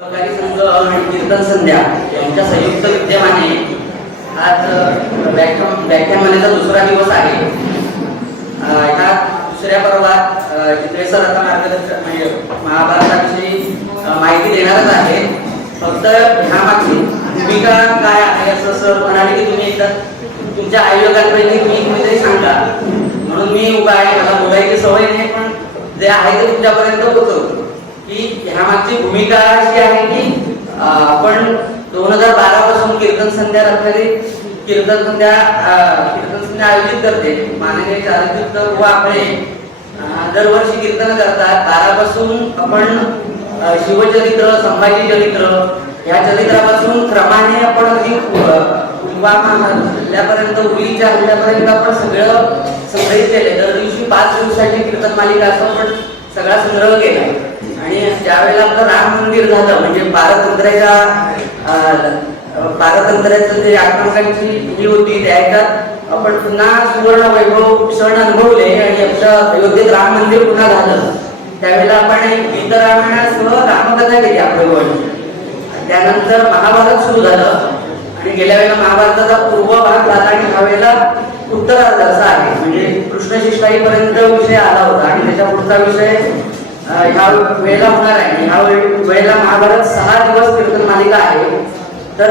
सहकारी संघ आणि कीर्तन संध्या यांच्या संयुक्त विद्यमाने आज व्याख्यानमालेचा दुसरा दिवस आहे. ह्या दुसऱ्या पर्वात चित्रे सर आता मार्गदर्शन म्हणजे महाभारताविषयी माहिती देणारच आहे. फक्त ह्या मागची भूमिका काय आहे असं सर म्हणाले की तुम्ही एकदा तुमच्या आयोजकांपैकी तुम्ही कुणीतरी सांगा, म्हणून मी उभा आहे. मला बोलायची सवय नाही, पण जे आहे ते तुमच्यापर्यंत पोहोचवतो. की ह्या मागची भूमिका अशी आहे की आपण 2012 पासून कीर्तन संध्या रत्नागिरी कीर्तन संध्या आयोजित करते. माननीय चारित्र्य व आपले दरवर्षी कीर्तन करतात. 12 पासून आपण शिवचरित्र, संभाजी चरित्र या चरित्रापासून क्रमाने आपण हल्ल्यापर्यंत उरीच्या हल्ल्यापर्यंत आपण सगळं संग्रहित केले. दर दिवशी 5 दिवसाची कीर्तन मालिका असं आपण सगळा संग्रह केला. आणि ज्यावेळेला आपलं राम मंदिर झालं म्हणजे पारतंत्र्याचं जे आत्मकांची ही होती, त्याच्यात आपण पुन्हा सुवर्ण वैभव क्षण अनुभवले आणि आमच्या अयोध्येत राम मंदिर पुन्हा झालं. त्यावेळेला आपण एक गीतरामायणासह रामकथा केली आपलं. त्यानंतर महाभारत सुरू झालं आणि गेल्या वेळेला महाभारताचा पूर्व भाग झाला आणि ह्या वेळेला उत्तरार्ध असा आहे. म्हणजे कृष्णशिष्टाईपर्यंत विषय आला होता आणि त्याच्या पुढचा विषय ह्या वेळेला होणार आहे. ह्या वेळेला महाभारत 6 दिवस कीर्तन मालिका आहे. तर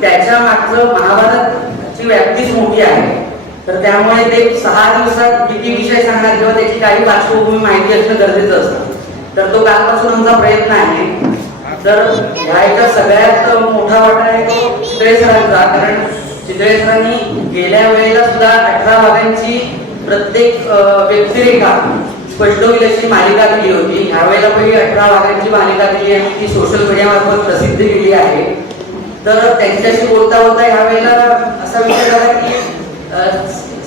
त्याच्या मागचं महाभारतची व्याप्तीच मोठी आहे. तर त्यामुळे ते 6 दिवसात किती विषय सांगणार किंवा त्याची काही पार्श्वभूमी माहिती असणं गरजेचं असतं. तर तो कालपासून आमचा प्रयत्न आहे. तर ह्याचा सगळ्यात मोठा वाटा आहे तो चितळे सरांचा. कारण चितळे सरांनी गेल्या वेळेला सुद्धा 18 भागांची प्रत्येक व्यक्तिरेखा स्पष्ट होईल अशी मालिका दिली होती. ह्या वेळेला पहिली 18 भागांची मालिका दिली आणि ती सोशल मीडियामार्फत प्रसिद्ध केली आहे. तर त्यांच्याशी बोलता बोलता ह्या वेळेला असा विषय झाला की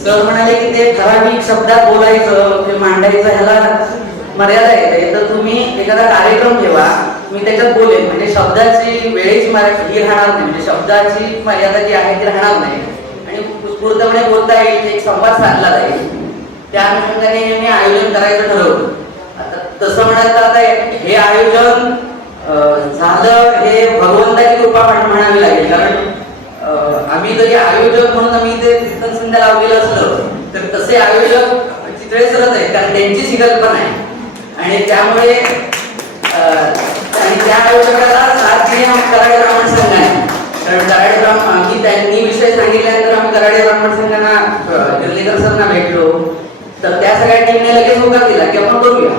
सर म्हणाले की ते ठराविक शब्दात बोलायचं ते मांडायचं ह्याला मर्यादा येते. तर तुम्ही एखादा कार्यक्रम ठेवा, मी त्याच्यात बोलेन. म्हणजे शब्दाची वेळेची मर्यादा ही राहणार नाही, म्हणजे शब्दाची मर्यादा जी आहे ती राहणार नाही आणि उत्स्फूर्तपणे बोलता येईल, एक संवाद साधला जाईल. त्या अनुषंगाने मी आयोजन करायचं ठरवलं. आता तसं म्हणाल तर आता हे आयोजन झालं हे भगवंताची कृपा म्हणावी लागेल. कारण आम्ही जरी आयोजक म्हणून आम्ही ते कीर्तन संध्या लावलेलं असलं तर तसे आयोजक चितळे सरच आहेत. कारण त्यांचीच ही कल्पना आहे आणि त्यामुळे आणि त्या आयोजकाला साथ दिली कराडे ब्राह्मण संघाने. कारण कराडे ब्राह्मण त्यांनी विषय सांगितल्यानंतर आम्ही कराडे ब्राह्मण संघांना गिरलेकर सरना भेटलो. तर त्या सगळ्या टीमने लगेच होकार दिला की आपण करूया.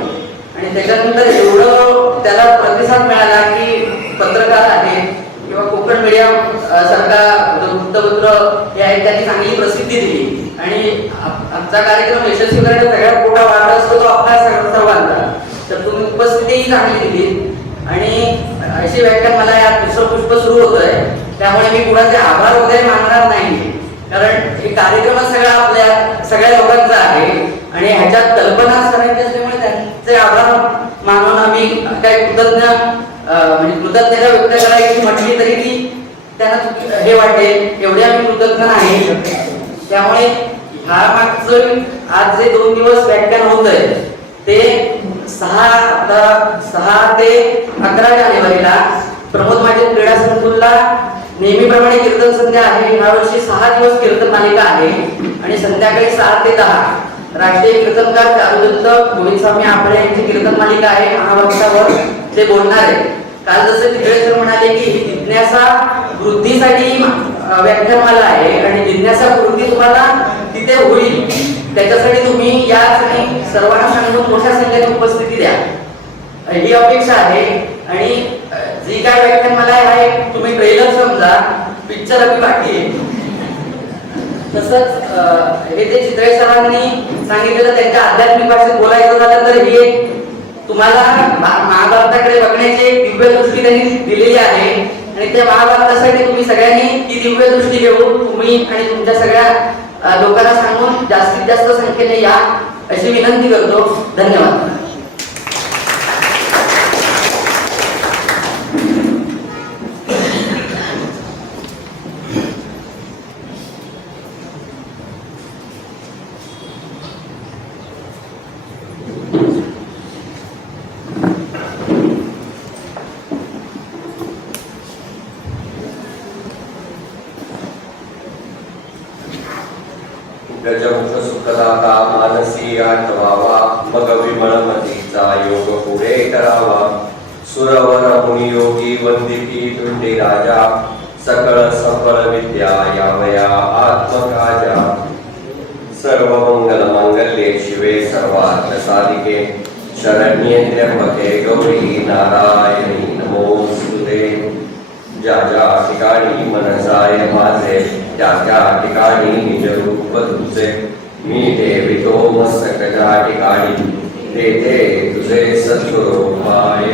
आणि त्याच्यानंतर एवढं त्याला प्रतिसाद मिळाला की पत्रकार आहेत किंवा कोकण मीडिया सारखा वृत्तपत्र हे आहेत त्यांनी चांगली प्रसिद्धी दिली आणि आमचा कार्यक्रम यशस्वी करण्याचा सगळ्यात मोठा वाटा असतो तो आपला सर्वांचा. तर तुम्ही उपस्थितीही चांगली दिली आणि अशी व्याख्यान मला या दुसरं पुष्प सुरू होतंय. त्यामुळे मी कुणाचे आभार वगैरे मानणार नाही. कारण हे कार्यक्रम सगळा आपल्या सगळ्या लोकांचा आहे आणि ह्याच्यात कल्पना करायची असल्यामुळे त्यांचे आभार मानून आम्ही काही म्हणजे कृतज्ञता व्यक्त करायची म्हटली तरी ती त्यांना हे वाटेल एवढे आम्ही कृतज्ञ नाही. त्यामुळे ह्या मागचं आज जे 2 दिवस व्याख्यान होत आहे ते 6 ते 11 जानेवारीला प्रमोद माझे क्रीडा संकुलला नेहमीप्रमाणे कीर्तन संध्या आहे. यावर्षी 6 दिवस कीर्तन मालिका आहे आणि संध्याकाळी 7 ते 10 राष्ट्रीय कीर्तनकार चारुदत्त गोविंद स्वामी आपळे यांची कीर्तन मालिका आहे. महाभारतावर ते बोलणार आहे. काल जसं चितळे सर म्हणाले की जिज्ञासा वृद्धीसाठी व्याख्यानमाला आहे आणि जिज्ञासा वृद्धी तुम्हाला तिथे होईल. त्याच्यासाठी तुम्ही या सर्वांना सांगून मोठ्या संख्येने उपस्थिती द्या ही अपेक्षा आहे. आणि जी काय व्याख्यानमाला आहे तुम्ही ट्रेलर समजा, पिक्चर अगदी बाकी आहे. तसंच हे जे चितळे सरांनी सांगितलेलं त्यांच्या आध्यात्मिक भाषेत बोलायचं झालं तर ही एक तुम्हाला महाभारताकडे बघण्याची एक दिव्य दृष्टी त्यांनी दिलेली आहे आणि त्या महाभारतासाठी तुम्ही सगळ्यांनी ती दिव्य दृष्टी घेऊन तुम्ही आणि तुमच्या सगळ्या लोकांना सांगून जास्तीत जास्त संख्येने या अशी विनंती करतो. धन्यवाद. ज्ञात व्हावा, मग विमलमतीचा योग पुढे करावा. सुरवर मुनी योगी वंदिती तुंडी राजा, सकळ सफल विद्या यावया आत्मकाजा. सर्व मंगल मांगल्ये शिवे सर्वार्थ साधिके, शरण्ये त्र्यंबके गौरी नारायणी नमोस्तुते. ज्या ज्या ठिकाणी मन जाय माझे, त्या त्या ठिकाणी निज रूप तुझे. मी ठेवितो मस्तक ज्या ठिकाणी, तेथे तुझे सद्रूप आहे.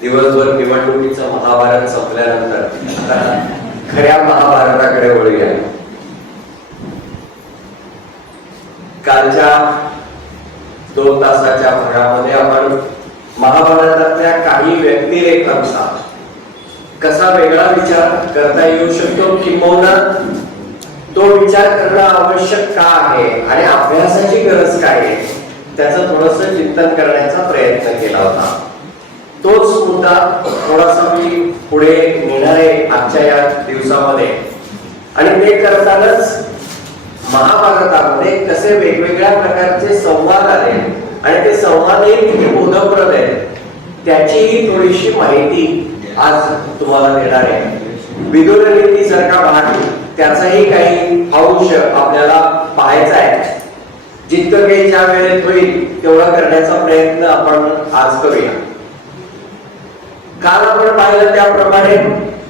दिवसभर निवडणुकीचं महाभारत संपल्यानंतर खऱ्या महाभारताकडे वळूया. कालच्या 2 तासाच्या भागामध्ये आपण महाभारतातल्या काही व्यक्तिरेखांचा कसा वेगळा विचार करता येऊ शकतो, किंबहुना तो विचार करणं आवश्यक का आहे आणि अभ्यासाची गरज काय आहे, त्याचं थोडंसं चिंतन करण्याचा प्रयत्न केला होता. तोच मुद्दा थोडासा मी पुढे नेणार आहे आजच्या या दिवसामध्ये. आणि ते करतानाच महाभारतामध्ये कसे वेगवेगळ्या प्रकारचे संवाद आले आणि ते संवादही किती बोधप्रद आहेत, त्याचीही थोडीशी माहिती आज तुम्हाला देणार आहे. विदुर नीती सारखा भाग, त्याचाही काही अंश आपल्याला पाहायचा आहे. जितकं काही ज्या वेळेत होईल तेवढा करण्याचा प्रयत्न आपण आज करूया. काल आपण पाहिलं त्याप्रमाणे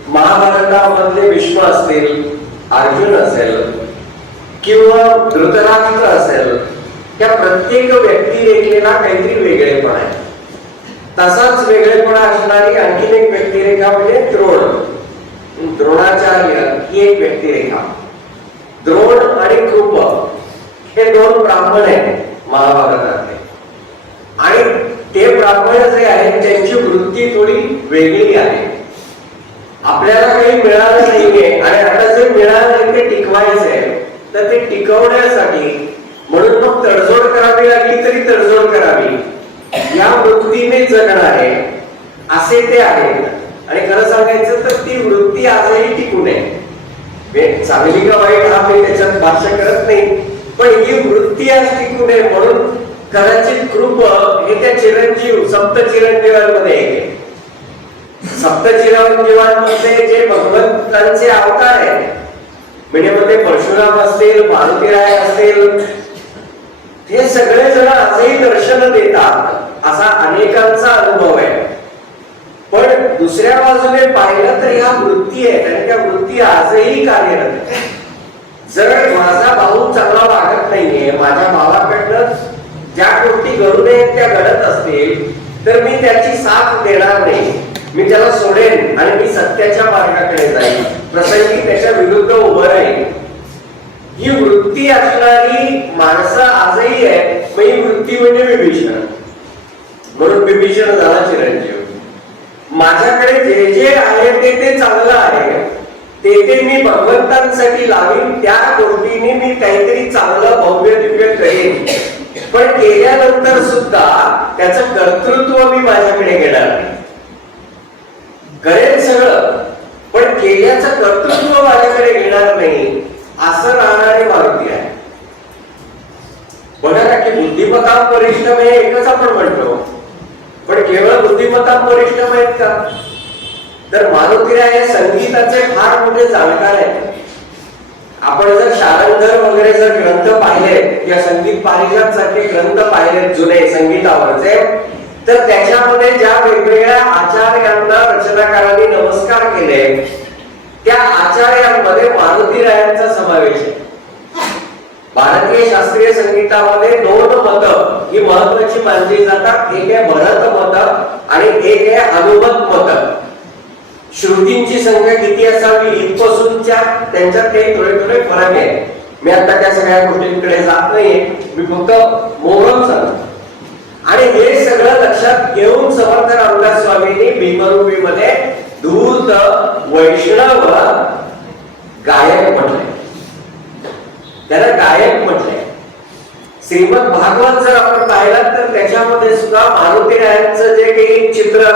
महाभारतामधले भीष्म असतील, अर्जुन असेल किंवा धृतराष्ट्र असेल, त्या प्रत्येक व्यक्तिरेखेला काहीतरी वेगळेपण आहे. तसाच वेगळेपणा असणारी आणखीन एक व्यक्तिरेखा म्हणजे द्रोण. द्रोणाचार्य ही एक व्यक्तिरेखा. द्रोण आणि कृप हे 2 ब्राह्मण आहेत महाभारतातले. आणि ते ब्राह्मण जे आहेत त्यांची वृत्ती थोडी वेगळी आहे. आपल्याला काही मिळालं नाहीये आणि आता जे मिळालं ते टिकवायचंय, तर ते टिकवण्यासाठी म्हणून मग तडजोड करावी लागली तरी तडजोड करावी या वृत्तीने जगणारे असे ते आहेत. आणि खरं सांगायचं तर ती वृत्ती आजही टिकू नये. चांगली का वाईट हा मी त्याच्यात भाष्य करत नाही, पण ही वृत्ती आज टिकू नये म्हणून कदाचित कृप हे त्या चिरंजीव सप्त चिरंजीवांमध्ये एक. सप्त चिरंजीवांमध्ये जे भगवंतांचे अवतार आहेत, म्हणजे मध्ये परशुराम असतील, मारुतीराय असतील, हे सगळे जण आजही दर्शन देतात असा अनेकांचा अनुभव आहे. पण दुसऱ्या बाजूने पाहिलं तर ह्या वृत्ती आहेत आणि त्या वृत्ती आजही कार्यरत आहेत. जर माझा भाऊ चांगला वागत नाहीये, माझ्या भावाकडनं ज्या गोष्टी घडू नयेत त्या घडत असतील, तर मी त्याची साथ देणार नाही. मी त्याला सोडेन आणि मी सत्याच्या मार्गाकडे जाईन, प्रसंगी त्याच्या विरुद्ध उभं राहीन. ही वृत्ती असणारी माणसं आजही आहे. मग ही वृत्ती म्हणजे विभीषण. म्हणून विभीषण झाला चिरंजीव. माझ्याकडे जे जे आहे ते चांगलं आहे, ते मी भगवंतांसाठी लावीन, त्या गोष्टीने मी काहीतरी चांगलं भव्य दिव्य करेन. पण केल्यानंतर सुद्धा त्याचं कर्तृत्व मी माझ्याकडे घेणार नाही. करेन सगळं, पण केल्याचं कर्तृत्व माझ्याकडे घेणार नाही, असं राहणारे मारुती आहे. बघा ना की बुद्धिमत्ता परिश्रम हे एकच आपण म्हणतो, पण केवळ बुद्धिमत्ता परिश्रम आहेत का? तर मारुतीराय हे संगीताचे फार मोठे जाणकार आहेत. आपण जर शारंगर वगैरे जर ग्रंथ पाहिले किंवा संगीत पारिजात सारखे ग्रंथ पाहिले जुने संगीतावरचे, तर त्याच्यामध्ये ज्या वेगवेगळ्या आचार्यांना रचनाकारांनी नमस्कार केले, त्या आचार्यांमध्ये मारुतीरायांचा समावेश आहे. भारतीय शास्त्रीय संगीतामध्ये 2 मतं ही महत्वाची मानली जातात. एक आहे भरत मत आणि एक आहे हनुमत मत. श्रुतींची संख्या किती असावी इथपासूनच्या त्यांच्यात काही थोडे थोडे फरक आहे. मी आता त्या सगळ्या गोष्टींकडे जात नाहीये, मी फक्त मोहरम सांगतो. आणि हे सगळं लक्षात घेऊन समर्थ रामदास स्वामींनी भीमरूपीमध्ये धूर्त वैष्णव गायक म्हटले, त्याला गायक म्हटले. श्रीमद भागवत जर आपण पाहिलात तर त्याच्यामध्ये सुद्धा मारुतीरायांचं जे काही चित्र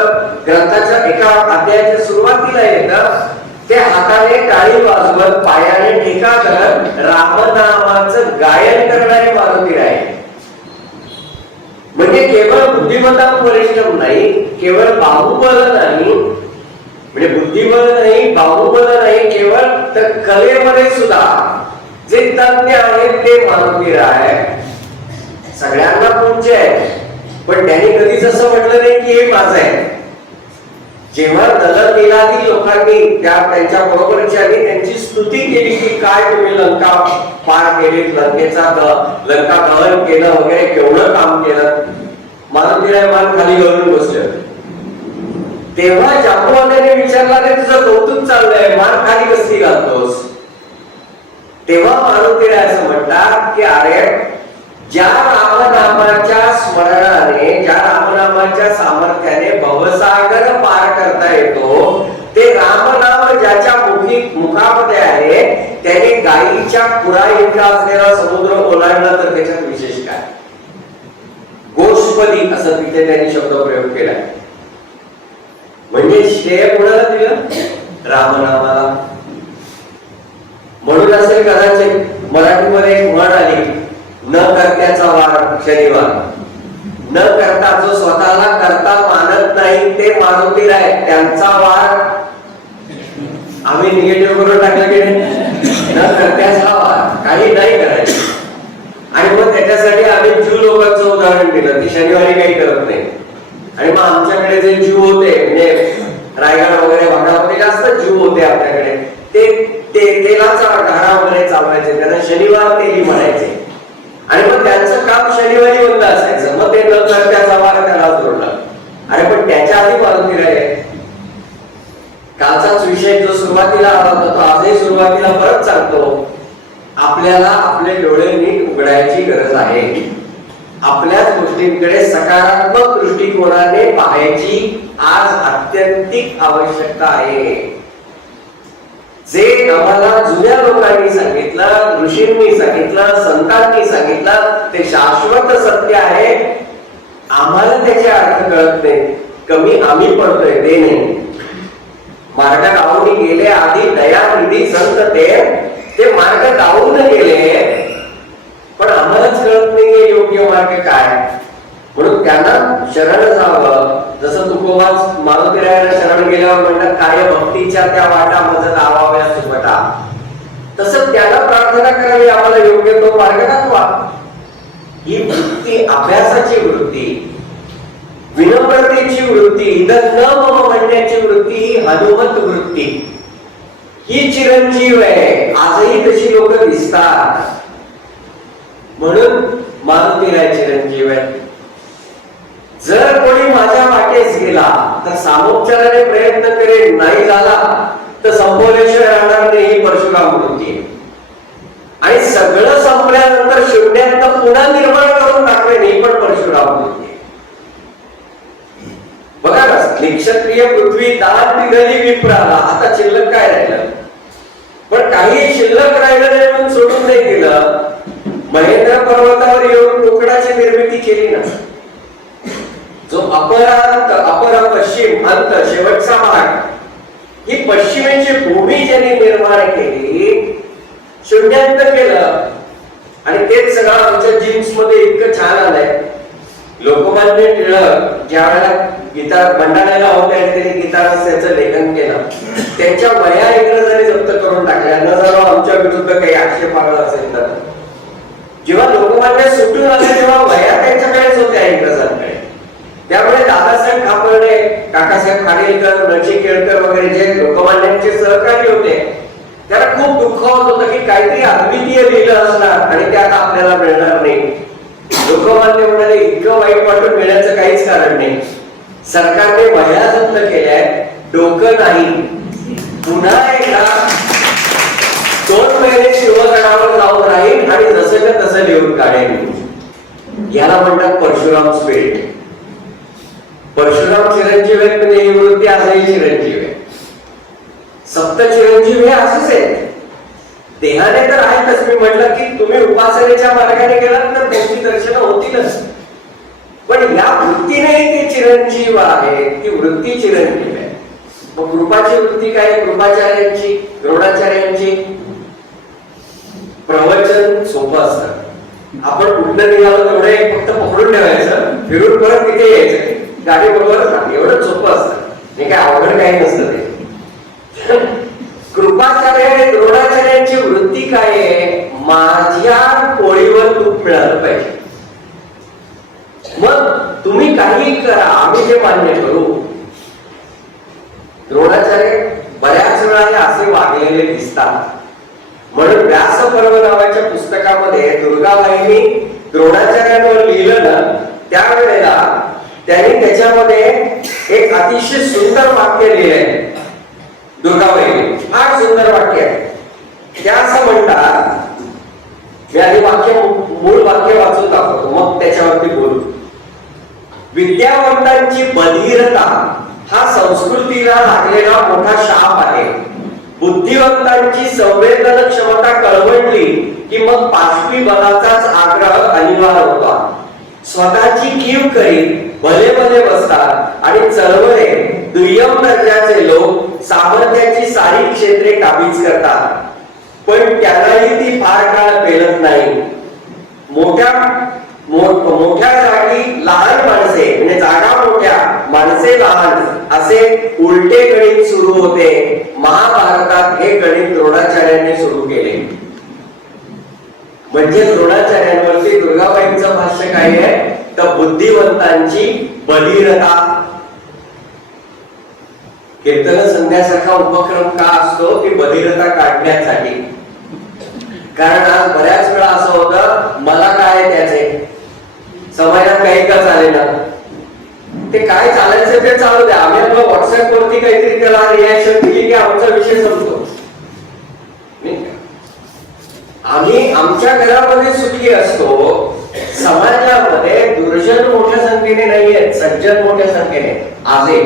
ग्रंथाच्या एका अध्यायाच्या सुरुवातीला येतं, ते हाताने टाळी वाजवत पायाने ठेका करत रामनामाचं गायन करणारे मारुती आहे. म्हणजे केवळ बुद्धिमत्ता परिश्रम नाही, केवळ बाहुबल नाही, म्हणजे बुद्धिबळ नाही, बाहुबल नाही, केवळ तर कलेमध्ये सुद्धा जे तज्ञ आहेत ते मारुती आहे. सगळ्यांना पूज्य आहे, पण त्यांनी कधीच असं म्हटलं नाही की हे माझं आहे. जेव्हा दलनीलादी लोकांनी त्यांच्या बरोबरच्यांनी त्यांची स्तुती केली की काय तुम्ही लंका पार केली, लंका दहन केलं वगैरे, केवढं काम केलं, मारुतीराय मान खाली घालून बसले. तेव्हा जांबुवाल्याने विचारला रे तुझं कौतुक चाललंय, मान खाली कसली घालतोस? तेव्हा मारुतीराय असं म्हणतात की अरे ज्या रामनामाच्या स्मरणाने, ज्या रामनामाच्या सामर्थ्याने भवसागर पार करता येतो, ते रामनाम ज्याच्या मुखामध्ये आहे त्याने गायीच्या खुरा इतका असलेला समुद्र ओलांडला तर त्याच्यात विशेष काय? गोष्पदी असं तिथे त्यांनी शब्द प्रयोग केलाय. म्हणजे श्रेय कोणाला दिलं? रामनामाला. म्हणून असेल कदाचित मराठीमध्ये एक म्हण आली, न करत्याचा वार शनिवार. न करता, जो स्वतःला करता मानत नाही ते मारुतीराय, त्यांचा वार आम्ही निगेटिव्ह करून टाकलं की न करत्याचा वार, काही नाही करायचं. आणि मग त्याच्यासाठी आम्ही ज्यू लोकांचं उदाहरण दिलं की शनिवारी काही करत नाही. आणि मग आमच्याकडे जे ज्यू होते, म्हणजे रायगड वगैरे भागामध्ये जास्त ज्यू होते आपल्याकडे, ते तेलाचा घारा वगैरे चालवायचे, त्यांना शनिवार तेली म्हणायचे. आणि मग त्यांचं काम शनिवारी बंद असायचं. मग ते न करत्याचा वार त्याला जोडला. अरे पण त्याच्या आधी मारुतीराय आहे. कालचाच विषय जो सुरुवातीला आला होता तो आजही सुरुवातीला परत सांगतो, आपल्याला आपले डोळे नीट उघडायची गरज आहे. आपल्याच गोष्टींकडे सकारात्मक दृष्टिकोनाने पाहायची आज अत्यंतिक आवश्यकता आहे. जे आम्हाला जुन्या लोकांनी सांगितलं, ऋषींनी सांगितलं, संतांनी सांगितलं ते शाश्वत सत्य आहे. आम्हाला त्याचे अर्थ कळत नाही, कमी आम्ही पडतोय ते नाही. मार्ग लावून गेले आधी दयानिधी संत ते मार्ग लावून गेले, पण आम्हालाच कळत नाही योग्य मार्ग काय. म्हणून त्यांना शरण जावं. जसं तुकोबाच मारुतीरायाला शरण गेल्यावर म्हणतात कार्य भक्तीच्या त्या वाटा मज लावाव्या सुपटा, तसं त्याला प्रार्थना करावी, आम्हाला योग्य तो मार्ग दाखवा. ही वृत्ती, अभ्यासाची वृत्ती, विनम्रतेची वृत्ती, इदं न मम म्हणण्याची वृत्ती, ही हनुमत वृत्ती, ही चिरंजीव आहे. आजही तशी लोक दिसतात. म्हणून मारुतीराय चिरंजीव आहे. जर कोणी माझ्या वाटेस गेला तर सामोपचाराने प्रयत्न करेन, नाही झाला तर संपवल्याशिवाय राहणार नाही, ही परशुराम वृत्ती. आणि सगळं संपल्यानंतर शून्यात पुन्हा निर्माण करून टाकले नाही, पण परशुराम वृत्ती. बघा ना, निक्षत्रिय पृथ्वी दान दिली विप्राला, आता शिल्लक काय राहिलं? पण काही शिल्लक राहिलं नाही म्हणून सोडून नाही दिलं. महेंद्र पर्वतावर येऊन कोकणाची निर्मिती केली ना. जो अपरांत, अपर पश्चिम अंत शेवटचा भाग, ही पश्चिमेची भूमी ज्यांनी निर्माण केली, शून्यात केलं. आणि तेच सगळं आमच्या जीन्स मध्ये इतकं छान आलंय. लोकमान्य टिळक ज्या वेळेला गीता भंडाऱ्याला होत्या, त्यांनी गीतारस्याचं लेखन केलं. त्यांच्या वह्या इंग्रजांनी जप्त करून टाकल्या, न जाणो आमच्या विरुद्ध काही आक्षेप आला असेल तर. जेव्हा लोकमान्य सुटून आले तेव्हा वह्या त्यांच्याकडेच होत्या इंग्रजांकडे. त्यामुळे दादासाहेब खापर्डे, काकासाहेब खाडेलकर, नची केळकर वगैरे जे लोकमान्यांचे सहकारी होते, त्याला खूप दुःख होत होतं की काहीतरी अद्वितीय लिहिलं असणार आणि ते आता आपल्याला मिळणार नाही. लोकमान्य म्हणाले इतकं वाईट वाटून मिळण्याचं काहीच कारण नाही. सरकारने वह्या जप्त केल्या, डोकं नाही. पुन्हा एकदा 2 महिने शिवगडावर जाऊन राहील आणि जसं तसं लिहून काढेल. याला म्हणतात परशुराम स्पिरिट. परशुराम चिरंजीव आहेत, म्हणजे ही वृत्ती आजही चिरंजीव आहे. सप्त चिरंजीव हे असेच आहेत. देहाने तर आहेतच. मी म्हटलं की तुम्ही उपासनेच्या मार्गाने गेलात तर त्यांची दर्शनं होतीलच, पण या वृत्तीने ते चिरंजीव आहे. ती वृत्ती चिरंजीव आहे. मग कृपाची वृत्ती काय? कृपाचार्यांची, द्रोणाचार्यांची. प्रवचन सोपं असतं. आपण कुठलं निघालो तेवढे फक्त पकडून ठेवायचं, फिरून परत तिथे यायचं, गाडी बरोबर एवढं सोपं असतं. हे काय अवघड काही नसतं ते. कृपाचार्य आणि द्रोणाचार्यांची वृत्ती काय आहे? माझ्या पोळीवर तूप मिळालं पाहिजे. मग तुम्ही काही करा, आम्ही जे मान्य करू. द्रोणाचार्य बऱ्याच वेळा असे वागलेले दिसतात. म्हणून व्यासपर्व नावाच्या पुस्तकामध्ये दुर्गाबाईंनी द्रोणाचार्यांवर लिहिलं ना, त्यावेळेला त्यांनी त्याच्यामध्ये एक अतिशय सुंदर वाक्य लिहिलंय. दुर्गाबाईंनी फार सुंदर वाक्य आहे. त्या असं म्हणतात, मी आधी मूळ वाक्य वाचून दाखवतो, मग त्याच्यावरती बोलू. विद्यावंतांची बधिरता हा संस्कृतीला लागलेला मोठा शाप आहे. बुद्धिवंतांची संवेदन क्षमता कळवळली की मग पाशवी बलाचाच आग्रह अनिवार्य होता. स्वतःची कीव करीत भले भले बसतात आणि चळवळे दुय्यम दर्जाचे लोक सामर्थ्याची सारी क्षेत्रे काबीज करतात. पण त्यांनाही ती फार काळ पेलत नाही. मोठ्या जागी लहान माणसे, म्हणजे जागा मोठ्या माणसे लहान, असे उलटे गणित सुरू होते. महाभारतात हे गणित द्रोणाचार्यांनी सुरू केले. म्हणजे द्रोणाचार्यांवरती दुर्गाबाईंचं भाष्य काय आहे? तर बुद्धिवंतांची बधिरता. कीर्तन संध्यासारखा उपक्रम का असतो? की बधिरता काढण्यासाठी. कारण आज बऱ्याच वेळा असं होतं, मला काय त्याचे, समाजात काही का चालेना, ते काय चालायचं ते चालू द्या, आम्ही आपलं व्हॉट्सअप वरती काहीतरी त्याला रिॲक्शन दिली की आमचा विषय संपतो. आम्ही आमच्या घरामध्ये सुखी असतो. समाजामध्ये दुर्जन मोठ्या संख्येने नाहीयेत, सज्जन मोठ्या संख्येने आजही.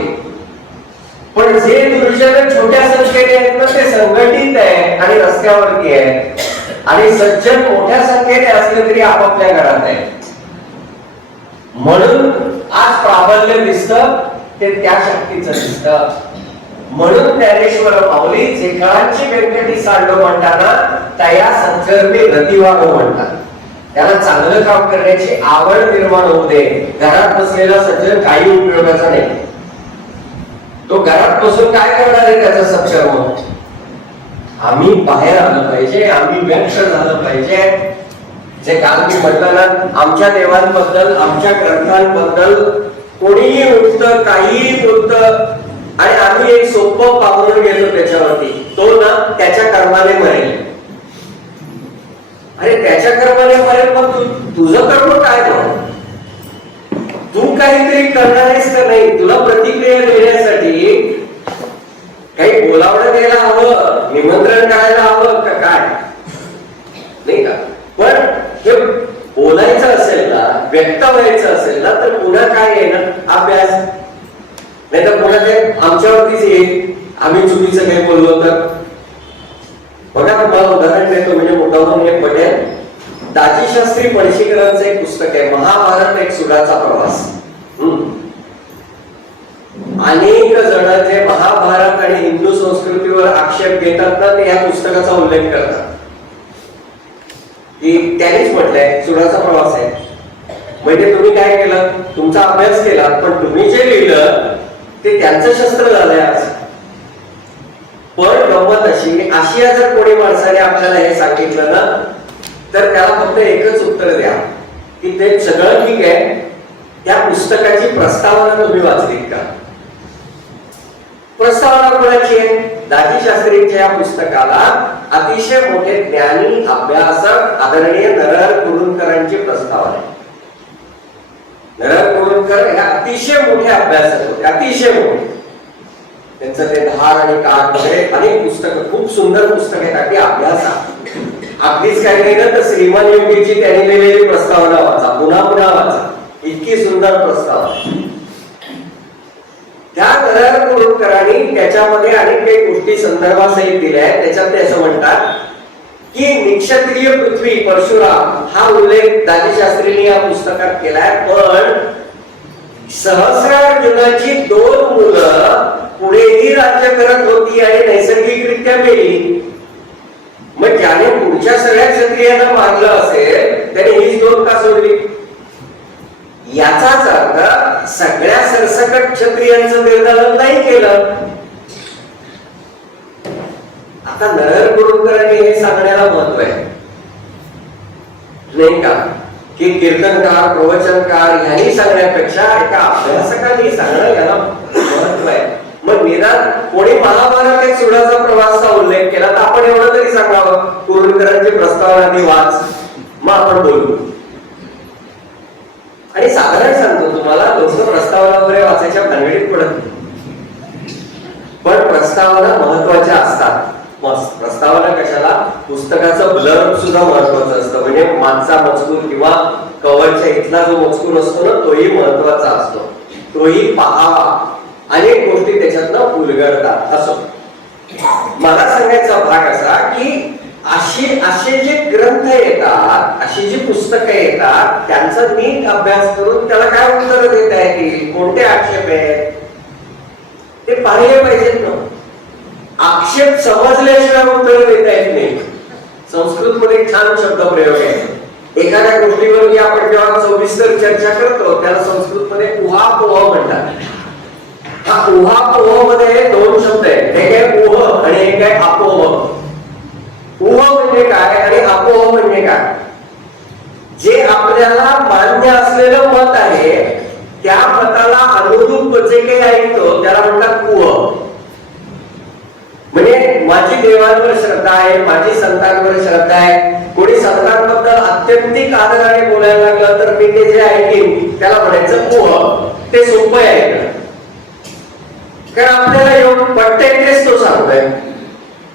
पण जे दुर्जन छोट्या संख्येने आहेत ना, ते संघटित आहे आणि रस्त्यावरती आहे. आणि सज्जन मोठ्या संख्येने असले तरी आपापल्या घरात आहे. म्हणून आज प्राबल्य दिसतं ते त्या शक्तीचं दिसतं. म्हणून ज्ञानेश्वर माऊली जेकाळांची व्यंकटी सांडो म्हणताना तया संचरते रतिवागो म्हणतात. त्याला चांगलं काम करण्याची आवड निर्माण होऊ दे. घरात बसलेला सज्जन काही उपयोगाचा नाही. तो घरात बसून काय करणार आहे त्याचा सत्कर्म? आम्ही बाहेर आलं पाहिजे, आम्ही व्यक्त झालं पाहिजे. जे काल मी म्हटलं ना, आमच्या देवांबद्दल, आमच्या ग्रंथांबद्दल कोणीही उठतं, काहीही बोलतं आणि आम्ही एक सोपं पावलं घेतो त्याच्यावरती, तो ना त्याच्या कर्माने मरेल. अरे त्याच्या कर्माने मरेल, मग तुझं कर्म काय? तू काहीतरी करणार आहेस का नाही? तुला प्रतिक्रिया देण्यासाठी काही बोलावणं द्यायला हवं, निमंत्रण करायला हवं का काय? नाही का? पण हे बोलायचं असेल ना, व्यक्त व्हायचं असेल ना, तर पुन्हा काय आहे ना, अभ्यास. नाही तर पुन्हा ते आमच्यावरतीच येईल, आम्ही चुकीचं काही बोललो तर. बघा तुम्हाला उदाहरण देतो, म्हणजे मोठावरून हे पटेल. दाजी शास्त्री पणशीकरांचं एक पुस्तक आहे, महाभारत एक सुडाचा प्रवास. अनेक जण जे महाभारत आणि हिंदू संस्कृतीवर आक्षेप घेतात ना, ते या पुस्तकाचा उल्लेख करतात की त्यांनीच म्हटलंय सुडाचा प्रवास आहे. म्हणजे तुम्ही काय केलं? तुमचा अभ्यास केला, पण तुम्ही जे लिहिलं ते त्यांचं शस्त्र झालंय आज. पण गंमत अशी, आशिया जर कोणी माणसाने आपल्याला हे सांगितलं ना, तर त्याला फक्त एकच उत्तर द्या की ते सगळं ठीक आहे, त्या पुस्तकाची प्रस्तावना तुम्ही वाचलीत का? प्रस्तावना कोणाची आहे? दाजी शास्त्रींच्या या पुस्तकाला अतिशय मोठे ज्ञानी अभ्यासक आदरणीय नरहर कुरुंदकरांची प्रस्तावना आहे. नरहर कुरुंदकर हे अतिशय मोठे अभ्यासक होते, अतिशय मोठे. त्यांचं ते धार आणि काळ वगैरे अनेक पुस्तकं, खूप सुंदर पुस्तक आहेत. अगदी अभ्यासात अगदीच काही नाही ना, तर श्रीमान योगीची त्यांनी लिहिलेली प्रस्तावना वाचा, पुन्हा पुन्हा वाचा, इतकी सुंदर प्रस्तावना. त्या नरहर कुरुंदकरांनी त्याच्यामध्ये अनेक काही गोष्टी संदर्भासहित दिल्या आहेत. त्याच्यात ते असं म्हणतात की निक्षत्रिय पृथ्वी परशुराम हा उल्लेख दाजी शास्त्रींनी या पुस्तकात केलाय. पण सहस्रार्जुनाची 2 मुलं पुढेही राज्य करत होती आणि नैसर्गिकरित्या मेली. मग ज्याने पुढच्या सगळ्या क्षत्रियांना मारलं असेल त्याने हीच दोन का सोडली? याचाच अर्थ सगळ्या सरसकट क्षत्रियांचं निर्धारण नाही केलं. आता नरहर कुरुंकरांनी हे सांगण्याला महत्व आहे नाही का, की कीर्तनकार प्रवचनकार यांनी सांगण्यापेक्षा एका अभ्यासकाने सांगणं याला महत्व आहे. मग निदान कोणी महाभारत एक सुडाचा प्रवासचा उल्लेख केला तर आपण एवढं तरी सांगावं, कुरुंकरांची प्रस्तावना आधी वाच, मग आपण बोलू. आणि साधारण सांगतो तुम्हाला, लोक प्रस्तावना वगैरे वाचायच्या भानगडीत पडत नाही, पण प्रस्तावना महत्वाच्या असतात. प्रस्तावना कशाला? पुस्तकाचं ब्लर्ब सुद्धा महत्वाचं असतं, म्हणजे मागचा मजकूर किंवा कव्हरच्या इथला जो मजकूर असतो ना तोही महत्वाचा असतो, तोही पहावा. अनेक गोष्टी त्याच्यातनं उलगडतात. असो, मला सांगायचा भाग असा की असे जे ग्रंथ येतात, अशी जी पुस्तकं येतात, त्यांचा नीट अभ्यास करून त्याला काय उत्तर देता येतील, कोणते आक्षेप आहेत ते पाहिले पाहिजेत ना. आक्षेप समजल्याशिवाय उत्तर देता येत नाही. संस्कृत मध्ये एक छान शब्द प्रयोग आहे. एखाद्या गोष्टीवर की आपण जेव्हा सविस्तर चर्चा करतो त्याला संस्कृत मध्ये उहापोह म्हणतात. हा उहापोह मध्ये दोन शब्द आहेत, एक आहे उह आणि एक आहे अपोह. उह म्हणजे काय आणि अपोह म्हणजे काय? जे आपल्याला मान्य असलेलं मत आहे त्या मताला अनुरूप जे काही ऐकतो त्याला म्हणतात उह. म्हणजे माझी देवांवर श्रद्धा आहे, माझी संतांवर श्रद्धा आहे. कोणी संतांबद्दल अत्यंतिक आदराने बोलायला लागलं तर मी ते जे ऐकेन त्याला म्हणायचं उह. ते सोपं आहे कारण आपल्याला येऊन पटतंय तेच तो सांगतोय.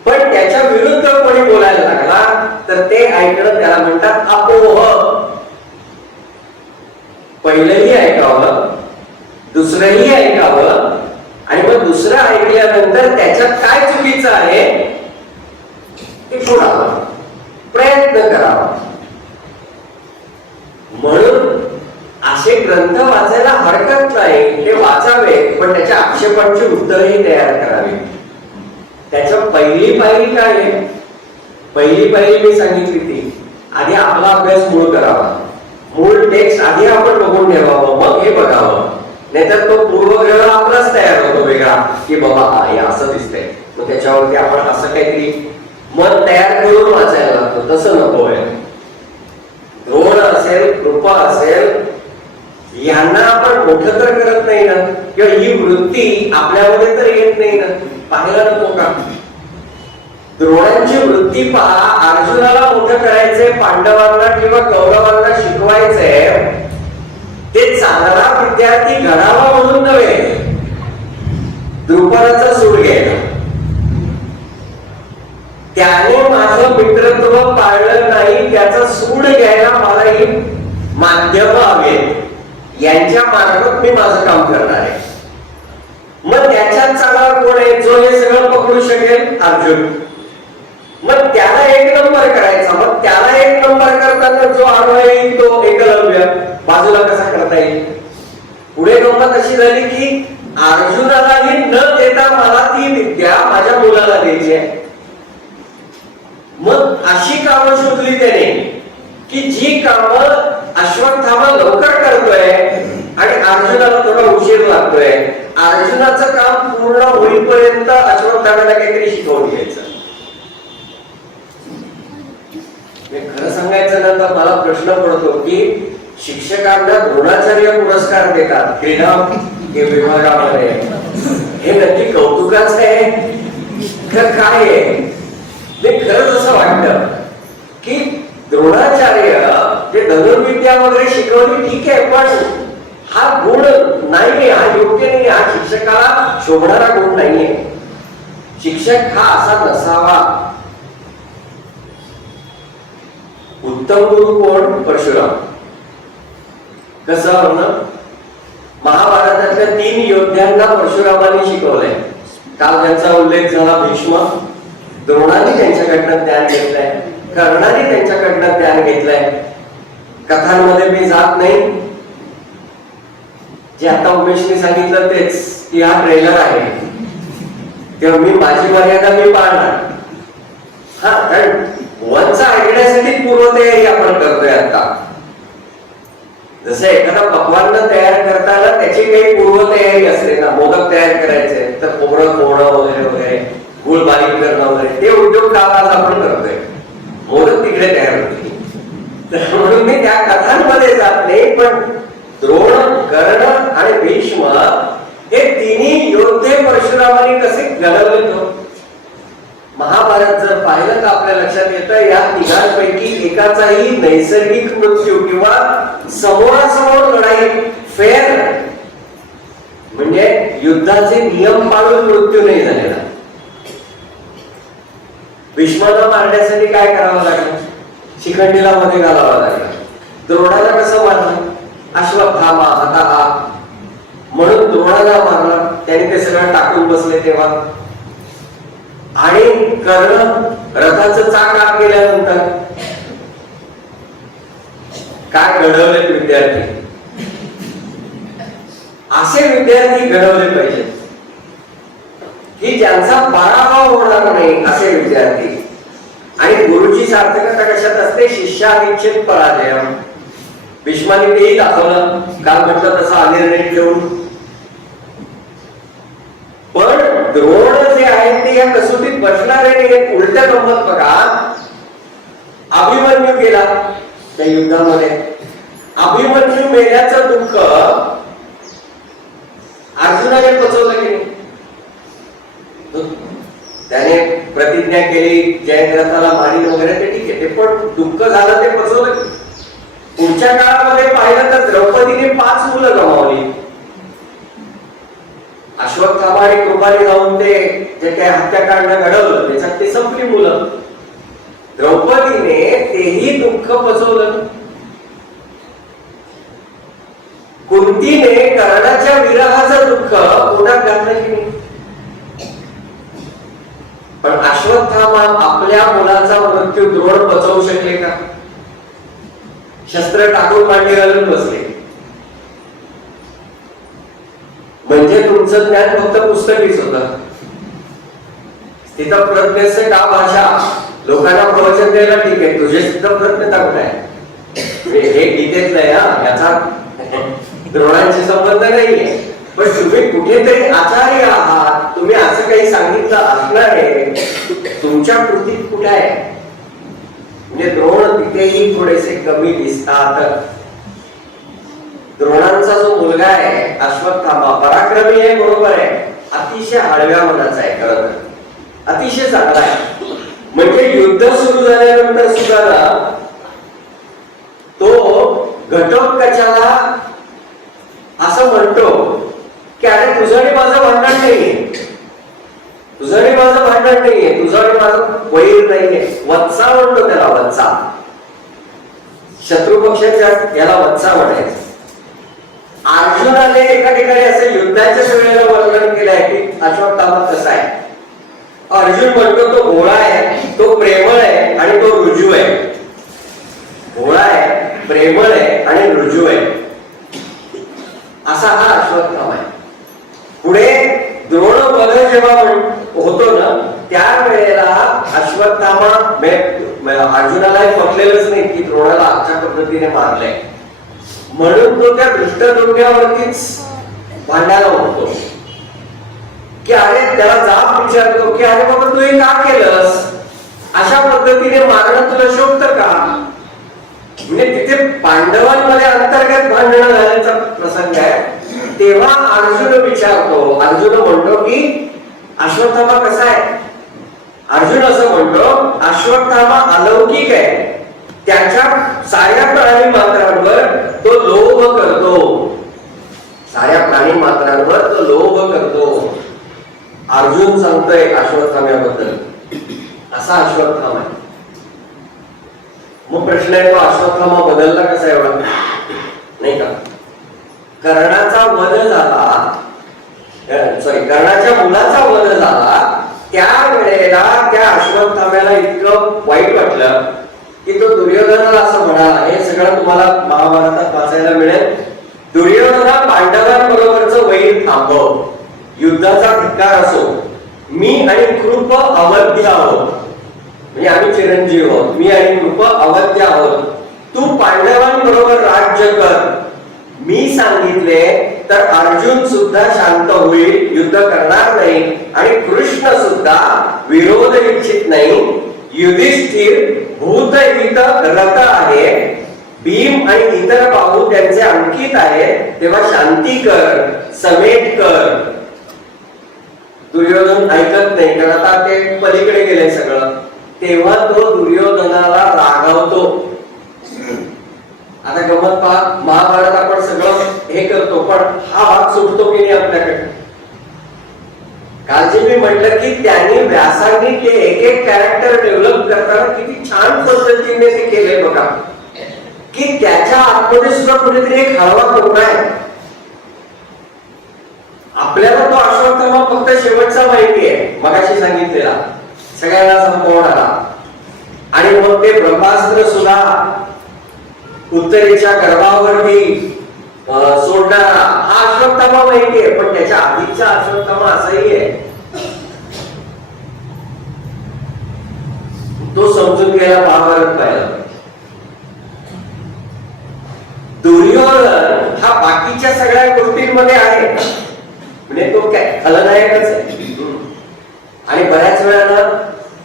पण त्याच्या विरुद्ध कोणी बोलायला लागला तर ते ऐकणं त्याला म्हणतात अपोह. पहिलंही ऐकावं, दुसरंही ऐकावं आणि मग दुसरं ऐकल्यानंतर त्याच्यात काय चुकीचं आहे ते शोधावं, प्रयत्न करावा. म्हणून असे ग्रंथ वाचायला हरकत नाही, ते वाचावे, पण त्याच्या आक्षेपांची उत्तरही तयार करावी. त्याच्या पहिली पायरी काय आहे? पहिली पायरी मी सांगितली ती आधी आपला अभ्यास मूळ करावा. मूळ टेक्स्ट आधी आपण बघून ठेवावं, मग हे बघावं. नाहीतर तो पूर्वग्रह आपलाच तयार होतो वेगळा की बाबा हे असं दिसतंय, मग त्याच्यावरती आपण असं काहीतरी मन तयार करून वाचायला लागतो. तसं नको आहे. द्रोण असेल, कृपा असेल, यांना आपण मोठं तर करत नाही ना, किंवा ही वृत्ती आपल्यामध्ये तर येत नाही ना, पाहायला नको का? द्रोणांची वृत्ती पहा. अर्जुनाला मोठं करायचंय, पांडवांना किंवा कौरवांना शिकवायचंय, ते चांगला विद्यार्थी घडावा म्हणून नव्हे, द्रुपदाचा सूड घ्यायला. त्याने माझं मित्रत्व पाळलं नाही, त्याचा सूड घ्यायला मलाही माध्यम हवे. यांच्या मार्फत मी माझं काम करणार आहे. मग त्याच्यात चांगला कोण आहे जो हे सगळं पकडू शकेल? अर्जुन. मग त्याला एक नंबर करायचा. मग त्याला एक नंबर करताना जो आरोह येईल तो एकलव्य बाजूला कसा करता येईल? पुढे गंमत अशी झाली की अर्जुनालाही न देता मला ती विद्या माझ्या मुलाला द्यायची आहे. मग अशी कामं शोधली त्याने की जी कामं अश्वत्थामा लवकर करतोय आणि अर्जुनाला थोडा उशीर लागतोय. अर्जुनाचं काम पूर्ण होईपर्यंत अश्वत्थामाला काहीतरी शिकवून घ्यायचं. खरं सांगायचं ना तर मला प्रश्न पडतो की शिक्षकांना द्रोणाचार्य पुरस्कार देतात क्रीडा विभागामध्ये, हे नक्की कौतुकाच आहे का काय आहे? ते खरंच असं वाटतं की द्रोणाचार्य जे धनुर्विद्या वगैरे शिकवली ठीक आहे, पण हा गुण नाहीये, हा योग्य नाही, हा शिक्षकाला शोभणारा गुण नाहीये. शिक्षक हा असा नसावा. उत्तम गुरु कोण? परशुराम. कसं ना, महाभारतातल्या 3 योद्ध्यांना परशुरामाने शिकवलंय. काल त्यांचा उल्लेख झाला भीष्म. द्रोणाने त्यांच्याकडनं ज्ञान घेतलंय, कर्णाने त्यांच्याकडनं ज्ञान घेतलंय. कथांमध्ये मी जात नाही, जे आता उमेशने सांगितलं तेच की हा ट्रेलर आहे. तेव्हा मी माझी मर्यादा मी पाळणार. हा, कारण वनचा ऐकण्यासाठी पूर्वतयारी आपण करतोय आता. जसं एखादा पक्वान्न तयार करताना त्याची काही पूर्वतयारी असते ना, मोदक तयार करायचे तर खोबरं फोडणं वगैरे वगैरे, गुळ बारीक करणं वगैरे, ते उद्योग काल आज आपण करतोय. मोदक तिकडे तयार होते. तर म्हणून मी त्या कथांमध्ये जात नाही, पण द्रोण, कर्ण आणि भीष्म हे तिन्ही योद्धे परशुरामाने कसे घडवले. महाभारत जर पाहिलं तर आपल्या लक्षात येतं या तिघांपैकी एकाचाही नैसर्गिक मृत्यू किंवा समोरासमोर लढाई फेअर म्हणजे युद्धाचे नियम पाळून मृत्यू नाही झालेला. भीष्माला मारण्यासाठी काय करावं लागलं? शिखंडीला मध्ये घालावं लागलं. द्रोणाला कसं मारलं? अश्वत्थामा आता हा म्हणून द्रोणाला मारला. त्याने ते सगळं टाकून बसले तेव्हा. आणि कर्ण रथाचं चाक आत गेल्यानंतर काय घडवले विद्यार्थी? असे विद्यार्थी घडवले पाहिजे की ज्यांचा पराभव होणार नाही, असे विद्यार्थी. आणि गुरुची सार्थकता कशात असते? शिष्यानिच्छित पराजय. भीष्माने तेही दाखवलं, काल म्हटलं तसा अनिर्णय ठेवून. पण द्रोण जे आहेत ते या कसोटीत बसणारे नाही. उलट गंमत बघा, अभिमन्यू गेला त्या युद्धामध्ये. अभिमन्यू मेल्याचं दुःख अर्जुनाने पचवलं की नाही? त्याने प्रतिज्ञा केली, जयद्रथाला मारील वगैरे, ते ठीक आहे, ते पण दुःख झालं ते पचवलं. पुढच्या काळामध्ये पाहिलं तर द्रौपदीने 5 मुलं गमावली. अश्वत्थामा आणि कृपाने जाऊन ते जे काही हत्याकांड घडवलं त्याच्यात ते संपली मुलं. द्रौपदीने तेही दुःख पचवलं. कुंतीने कर्णाच्या विरहाचं दुःख पोटात घातलं की नाही? पण अश्वत्थामा आपल्या मुलाचा मृत्यू द्रोण पचवू शकले का? शस्त्र टाकून मांडी घालून बसले. म्हणजे तुमचं ज्ञान फक्त पुस्तकीच होतं. स्थितप्रज्ञस्य का भाषा? लोकांना प्रवचन द्यायला ठीक आहे, तुझे स्थितप्रज्ञता कुठे आहे? हे गीतेतलं आहे हा, याचा द्रोणांशी संबंध नाहीये. पण तुम्ही कुठेतरी आचार्य आहात, तुम्ही असं काही सांगितलं असणार आहे, तुमच्या कृतीत कुठे आहे? म्हणजे द्रोण तिथेही थोडेसे कमी दिसतात. द्रोणांचा जो मुलगा आहे अश्वत्थामा पराक्रमी आहे, बरोबर आहे, अतिशय हळव्या मनाचा आहे, खरं तर अतिशय चांगला आहे. म्हणजे युद्ध सुरू झाल्यानंतर सुद्धा ना तो घटोत्कचाला असं म्हणतो की अरे तुझं आणि माझं भांडण नाहीये, तुझं आणि माझं भांडण नाहीये, तुझं आणि माझं वैर नाहीये. वत्सा म्हणतो त्याला, वत्सा. शत्रू पक्षाच्या याला वत्सा म्हणायचं. अर्जुनाने एका ठिकाणी असं युद्धाच्या वेळेला वर्णन केलंय की अश्वत्थामा कसा आहे. अर्जुन म्हणतो तो भोळा आहे, तो प्रेमळ आहे आणि तो रुजू आहे. भोळा आहे, प्रेमळ आहे आणि रुजू आहे, असा हा अश्वत्थामा आहे. पुढे द्रोणवध जेव्हा होतो ना त्यावेळेला अश्वत्थामा अर्जुनाला पटलेलंच नाही की द्रोणाला आजच्या पद्धतीने मारलंय, म्हणून तो त्या दृष्टद्रव्यावरतीच भांडायला होतो की अरे त्याला जाब विचारतो की अरे बाबा तू हे का केलंस, अशा पद्धतीने मारणं तुला शोभतं का? म्हणजे तिथे पांडवांमध्ये अंतर्गत भांडण झाल्याचा प्रसंग आहे. तेव्हा अर्जुन विचारतो, अर्जुन म्हणतो की अश्वत्थामा कसा आहे? अर्जुन असं म्हणतो अश्वत्थामा अलौकिक आहे, त्याच्या साऱ्या प्राणी मात्रांवर तो लोभ करतो, साऱ्या प्राणी मात्रांवर तो लोभ करतो. अर्जुन सांगतोय अश्वत्थाम्याबद्दल, असा अश्वत्थामा आहे. मग प्रश्न आहे तो अश्वत्थामा बदलला कसा एवढा, नाही का? कर्णाचा वध झाला, कर्णाच्या मुलाचा वध झाला, त्यावेळेला त्या अश्वत्थाम्याला इतकं वाईट वाटलं की तो दुर्योधनाला असं म्हणाला, हे सगळं तुम्हाला महाभारतात वाचायला मिळेल, दुर्योधना पांडवांबरोबरचं वैर थांबव, युद्धाचा धिक्कार असो, मी आणि कृप अवध्य आहोत, म्हणजे आम्ही चिरंजीव आहोत, मी आणि कृप अवध्य आहोत, तू पांडवांबरोबर राज्य कर. मी सांगितले तर अर्जुन सुद्धा शांत होईल, युद्ध करणार नाही, आणि कृष्ण सुद्धा विरोध इच्छित नाही. युधिष्ठिर भूतहित रथ आहे, भीम आणि इतर बाहू त्यांचे अंकित आहे, तेव्हा शांती कर, समेट कर. दुर्योधन ऐकत नाही, कारण आता ते पलीकडे गेले सगळं. तेव्हा तो दुर्योधनाला रागवतो. आता गमत पहा, महाभारत आपण सगळं हे करतो, पण हा भाग सुटतो की नाही आपल्याकडे. काल जे मी म्हटलं की त्यांनी व्यासांनी ते एक एक कॅरेक्टर डेव्हलप करताना किती छान पद्धतीने ते केले बघा, की त्याच्या आतमध्ये सुद्धा कुठेतरी एक हळवा कोपरा आहे. आपल्याला तो अश्वत्थामा फक्त शेवटचा माहिती आहे, मगाशी सांगितलेला, सगळ्यांना संपवणारा, आणि मग ते ब्रह्मास्त्र सुद्धा उत्तरेच्या गर्भावरती सोडणारा, हा अश्वत्थामा माहिती आहे. पण त्याच्या आधीचा अश्वत्थामा असाही आहे, तो समजून घ्यायला महाभारत पाहिलं. दुर्योधन हा बाकीच्या सगळ्या गोष्टींमध्ये आहे, म्हणजे तो काय खलनायकच आहे. आणि बऱ्याच वेळा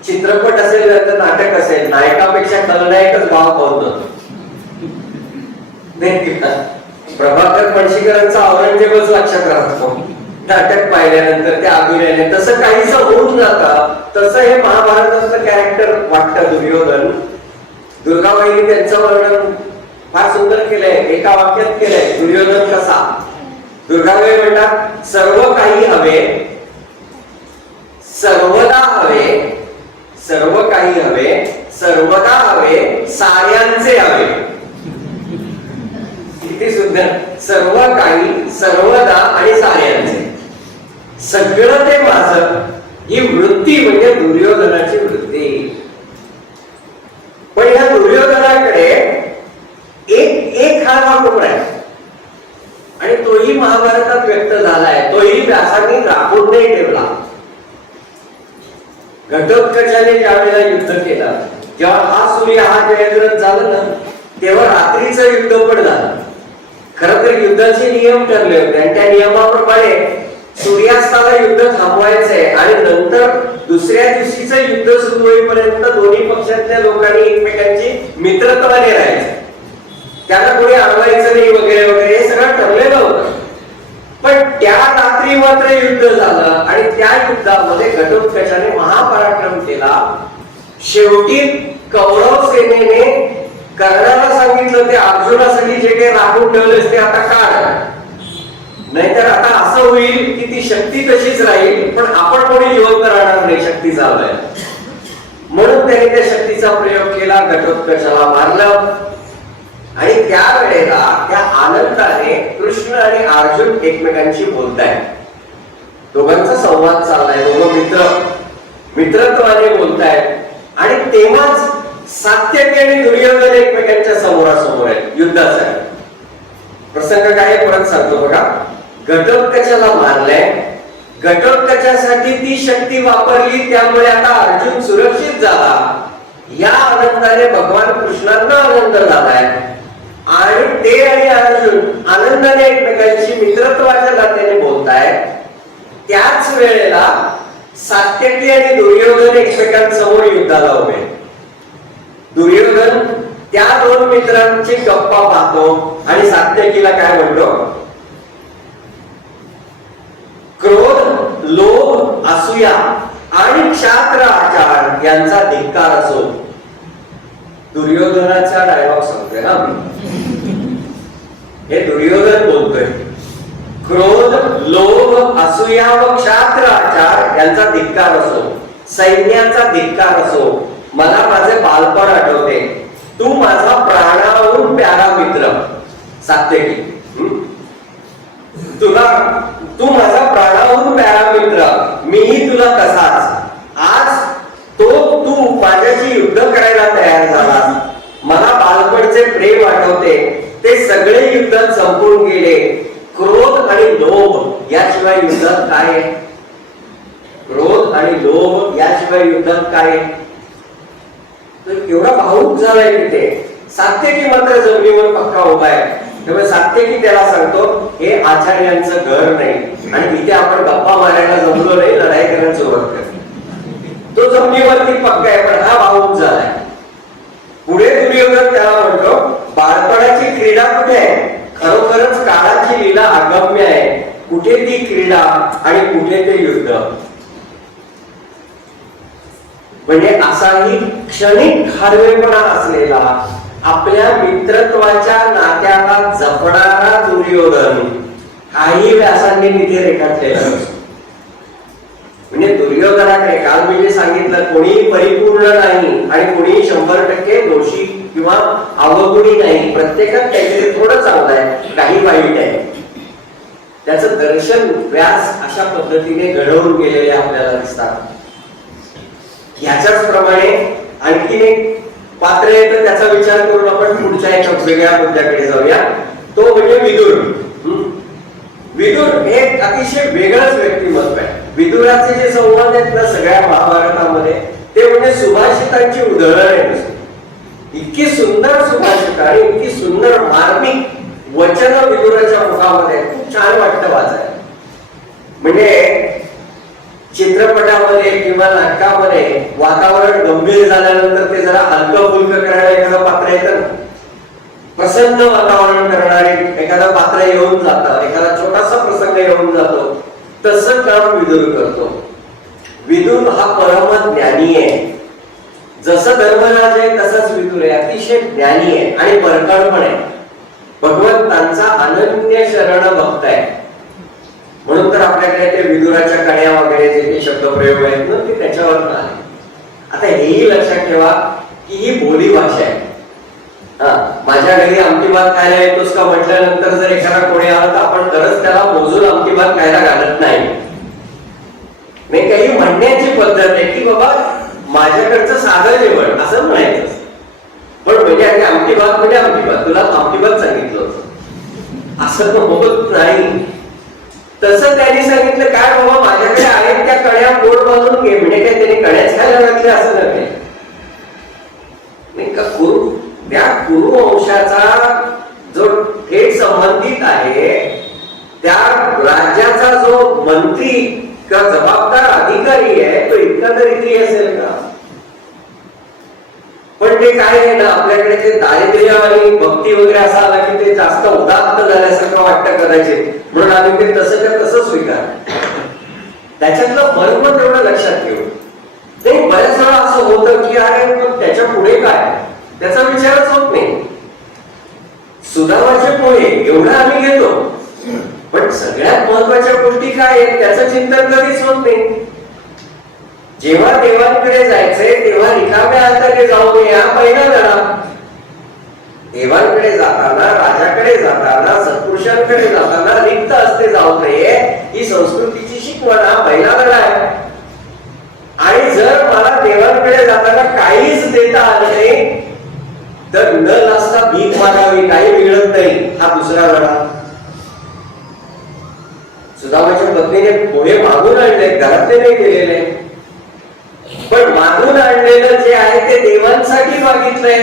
चित्रपट असेल तर नाटक असेल, नायकापेक्षा खलनायकच भाव पावतो. प्रभाकर पणशीकरांचा औरंगजेबच लक्षात राहतो नाटक पाहिल्यानंतर, त्या अभिनयाने तसं काहीच होऊन जातं. तसं हे महाभारताचं कॅरेक्टर वाटतं दुर्योधन. दुर्गाबाईंनी त्यांचं वर्णन फार सुंदर केलंय, एका वाक्यात केलंय. दुर्योधन कसा, दुर्गाबाई म्हणतात, सर्व काही हवे, सर्वदा हवे, सर्व काही हवे, सर्वदा हवे, साऱ्यांचे हवे. किती सुंदर, सर्व काही, सर्वदा आणि साऱ्यांचे, सगळं ते माझं. ही वृत्ती म्हणजे दुर्योधनाची वृत्ती. पण या दुर्योधनाकडे एक हा कोपरा आहे, आणि तोही महाभारतात व्यक्त झालाय, तोही व्यासांनी राखून नाही ठेवला. घटोत्कचाने ज्या वेळेला युद्ध केलं, जेव्हा हा सूर्य हा जयद्रथ झालं ना, तेव्हा रात्रीचं युद्ध पण झालं. खरं तर युद्धाचे नियम ठरले होते, आणि त्या नियमाप्रमाणे सूर्यास्ताला युद्ध थांबवायचंय, आणि नंतर दुसऱ्या दिवशीचं युद्ध सुरू होईपर्यंत दोन्ही पक्षातल्या लोकांनी एकमेकांची मित्रत्वाने राहायचं, त्यांना कोणी अडवायचं नाही वगैरे वगैरे, हे सगळं ठरलेलं होतं. पण त्या रात्री मात्र युद्ध झालं, आणि त्या युद्धामध्ये घटोत्कचाने महापराक्रम केला. शेवटी कौरव सेनेने कर्णाला सांगितलं, ते अर्जुनासाठी जे काही राखून ठेवलेस ते आता काढ, नाहीतर आता असं होईल की ती शक्ती तशीच राहील, पण आपण कोणी जिवंत राहणार नाही, शक्ती चालवाय. म्हणून त्याने त्या शक्तीचा प्रयोग केला, घटोत्कचाला मारलं. आणि त्यावेळेला त्या आनंदाने कृष्ण आणि अर्जुन एकमेकांशी बोलतायत, दोघांचा संवाद चाललाय, दोघं मित्रत्वाने बोलतायत. आणि तेव्हाच सात्यकी आणि दुर्योधन एकमेकांच्या समोरासमोर आहेत युद्धासाठी. प्रसंग काय परत सांगतो बघा. घटोत्कचाला मारलंय, घटोत्कचासाठी ती शक्ती वापरली, त्यामुळे आता अर्जुन सुरक्षित झाला. या आनंदाने भगवान कृष्णांना आनंद झालाय, आणि ते आणि अर्जुन आनंदाने एकमेकांशी मित्रत्वाच्या नात्याने बोलतायत. त्याच वेळेला सात्यकी आणि दुर्योधन एकमेकांसमोर युद्धाला उभे. दुर्योधन त्या दोन मित्रांची गप्पा पाहतो आणि सात्यकीला काय म्हणतो, क्रोध, लोभ, असूया आणि क्षात्र आचार यांचा धिक्कार असो. दुर्योधनाचा डायलॉग सांगतोय ना हे दुर्योधन बोलतोय. क्रोध, लोभ, असूया व क्षात्र आचार यांचा धिक्कार असो, सैन्याचा धिक्कार असो. मला माझे बालपण आठवते, तू माझा प्राणाहून प्यारा मित्र सात्यकी, तू माझा प्राणाहून प्यारा मित्र, मीही तुला तसाच. आज तू माझ्याशी युद्ध करायला तयार झालास. मला बालपणचे प्रेम आठवते, ते सगळे युद्धात संपून गेले. क्रोध आणि लोभ याशिवाय युद्धात काय आहे? क्रोध आणि लोभ याशिवाय युद्धात काय आहे? तर एवढा भावुक झालाय तिथे. सात्यकी मात्र जमिनीवर पक्का उभा आहे. त्यामुळे सात्यकी त्याला सांगतो हे आचार्यांचं घर नाही आणि इथे आपण गप्पा मारायला जमलो नाही, लढाई करायला सुरुवात करतो. तो जमिनीवरती पक्का आहे, पण हा भावुक झालाय. पुढे दुर्योधन त्याला म्हणतो बाळपणाची क्रीडा कुठे आहे? खरोखरच काळाची लीला अगम्य आहे. कुठे ती क्रीडा आणि कुठे ते युद्ध? म्हणजे असाही क्षणिक खारवेपणा असलेला आपल्या मित्रत्वाच्या नात्याला जपणारा दुर्योधन काही व्यासांनी तिथे रेखाटलेला असतो. म्हणजे दुर्योधनाकडे काल मी जे सांगितलं कोणी परिपूर्ण नाही आणि कोणी 100% दोषी किंवा अवगुणी नाही. प्रत्येकात काहीतरी थोडं चांगलं आहे, काही वाईट आहे. त्याचं दर्शन व्यास अशा पद्धतीने घडवून गेलेले आपल्याला दिसतात. याच्याच प्रमाणे आणखीन एक पात्र येतं, त्याचा विचार करून आपण पुढच्या एका वेगळ्या मुद्द्याकडे जाऊया. तो म्हणजे विदुर. विदुर हे अतिशय वेगळंच व्यक्तिमत्व आहे. विदुराचे जे संवाद आहेत ना सगळ्या महाभारतामध्ये ते म्हणजे सुभाषितांची उदाहरण आहे. इतकी सुंदर सुभाषित आणि इतकी सुंदर मार्मिक वचन विदुराच्या मुखामध्ये खूप छान वाटतं वाचायला. म्हणजे चित्रपटामध्ये किंवा नाटकामध्ये वातावरण गंभीर झाल्यानंतर ते जरा हलकं फुलकं करायला एखादं पात्र येतं ना, प्रसन्न वातावरण करणारे एखादं पात्र येऊन जातं, एखादा छोटासा प्रसंग येऊन जातो, तसं काम विदुर करतो. विदुर हा परम ज्ञानी आहे. जसं धर्मराज आहे तसंच विदुर आहे. अतिशय ज्ञानी आहे आणि परखड पण आहे. भगवंतांचा अनन्य शरण भक्त आहे. म्हणून तर आपल्याकडे ते विदुराच्या कण्या वगैरे जे काही शब्दप्रयोग आहेत ना ते त्याच्यावर आले. आता हेही लक्षात ठेवा की ही बोली भाषा आहे. माझ्या घरी आमटी भात खायला येतोस का म्हटल्यानंतर जर एखादा कोणी आला तर आपण खरंच त्याला मोजून आमटी भात खायला घालत नाही. काही म्हणण्याची पद्धत आहे की बाबा माझ्याकडचं साधं जेवण असं म्हणायचं. पण म्हणजे आमटी भात म्हणजे आमटी भात, तुला आमटी भात सांगितलं होतं असं होत नाही. तसं त्यांनी सांगितलं काय बाबा माझ्याकडे आहेत त्या कण्या पोट बांधून घे. म्हणजे काय त्यांनी कण्याच खायला घातल्या असं नव्हे. का कुरु त्या कुरु वंशाचा जो थेट संबंधित आहे त्या राज्याचा जो मंत्री किंवा जबाबदार अधिकारी आहे तो इतका तरी ती असेल का? पण ते काय आहे ना आपल्याकडे ते दारिद्र्य आणि भक्ती वगैरे असा आला की ते जास्त उदात्त झाल्यासारखं वाटतं कदाचित, म्हणून आम्ही ते तसं का तसं स्वीकार. त्याच्यातलं मर्म तेवढं लक्षात घेऊ. ते बऱ्याच वेळा असं होतं की अरे पण त्याच्या पुढे काय त्याचा विचारच होत नाही. सुदामाचे पोहे एवढं आम्ही घेतो पण सगळ्यात महत्वाच्या गोष्टी काय आहेत त्याचं चिंतन कधीच होत नाही. जेव्हा देवांकडे जायचंय तेव्हा रिकाम्या हाताने जाऊ नये हा पहिला धडा. देवांकडे जाताना, राजाकडे जाताना, सत्पुरुषांकडे जाताना रिक्त हस्ते जाऊ नये ही संस्कृतीची शिकवण हा पहिला धडा आहे. आणि जर मला देवांकडे जाताना काहीच देता आलं नाही तर न लाजता भीक मागावी, काही मिळत नाही हा दुसरा धडा. सुदामाच्या पत्नीने पोहे मागून आणले, घरातले नाही दिलेले, पण मागून आणलेलं जे आहे ते देवांसाठी मागितलंय.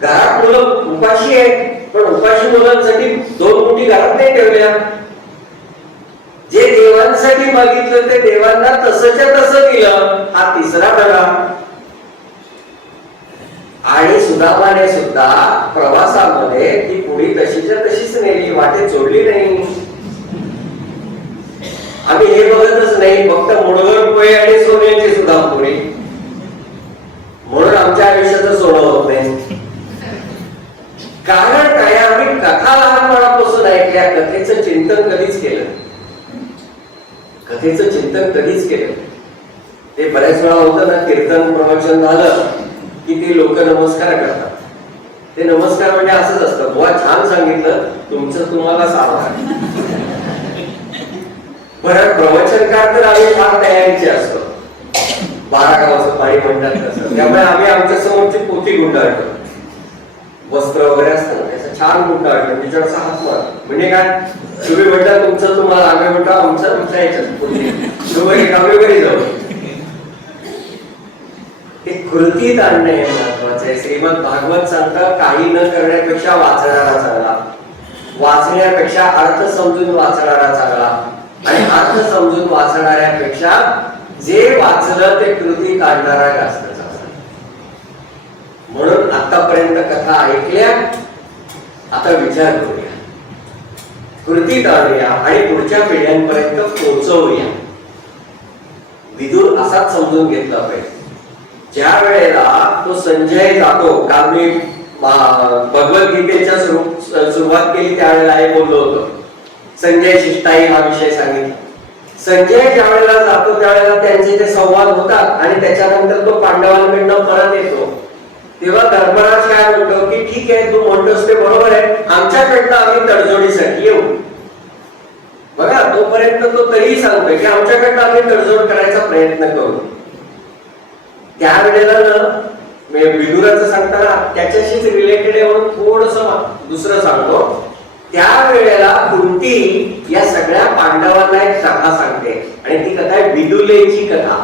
घरात मुलं उपाशी आहेत पण उपाशी मुलांसाठी 2 मुठी घरात नाही ठेवल्या. जे देवांसाठी मागितलं ते देवांना तसंच्या तसं दिलं हा तिसरा धडा. आणि सुदामाने सुद्धा प्रवासामध्ये ती पुढी तशीच्या तशीच नेली, वाटेत सोडली नाही. आम्ही हे बघतच नाही, फक्त मुडगर पोहे आणि सोन्याची सुद्धा पुढे, म्हणून आमच्या आयुष्याचं सोनं होत नाही. कारण काय आम्ही कथा लहानपणापासून ऐकल्या, कथेचं चिंतन कधीच केलं, कथेचं चिंतन कधीच केलं. ते बऱ्याच वेळा होतं ना कीर्तन प्रवचन झालं की ते लोक नमस्कार करतात. ते नमस्कार म्हणजे असंच असतं, बुवा छान सांगितलं, तुमचं तुम्हाला सावधान. बरं प्रवचनकार तर आम्ही फार तयारीचे असतो, 12 गावाचं पाणी म्हणतात तसं. त्यामुळे आम्ही आमच्या समोरची पोथी गुंडाळतो, वस्त्र वगैरे असतं ना त्याचं छान गुंडाळतो, त्याच्यावर हात मारतो. म्हणजे काय तुम्ही म्हणता तुमचं तुम्हाला, आम्ही म्हणतो आमचं तुमच्या याच्यात पोथी. घरी जाऊ. ते कृतीत आणणे हे महत्वाचं आहे. श्रीमद भागवत सांगतात काही न करण्यापेक्षा वाचणारा चांगला, वाचण्यापेक्षा अर्थ समजून वाचणारा चांगला, आणि अर्थ समजून वाचणाऱ्यापेक्षा जे वाचलं ते कृतीत आणणारा जास्त चांगला. म्हणून आतापर्यंत कथा ऐकल्या, आता विचार करूया, कृतीत आणूया आणि पुढच्या पिढ्यांपर्यंत पोहोचवूया. विदुर असाच समजून घेतला पाहिजे. ज्या वेळेला तो संजय जातो, काल मी भगवद्गीतेच्या सुरुवात केली त्यावेळेला हे बोललो होतो, संजय शिष्टाई हा विषय सांगितला. संजय ज्या वेळेला जातो त्यावेळेला त्यांचे जे संवाद होतात आणि त्याच्यानंतर तो पांडवांकडनं परत येतो, तेव्हा धर्मराज काय म्हणतो की ठीक आहे, तू म्हणतोस ते बरोबर आहे, आमच्याकडनं आम्ही तडजोडीसाठी येऊ. बघा, तोपर्यंत तो तरीही सांगतोय की आमच्याकडनं आम्ही तडजोड करायचा प्रयत्न करू. त्यावेळेला विदुराचं सांगताना त्याच्याशीच रिलेटेड आहे म्हणून थोडस दुसरं सांगतो. त्यावेळेला कुंती या सगळ्या पांडवांना एक कथा सांगते आणि ती कथा आहे विदुलेची कथा.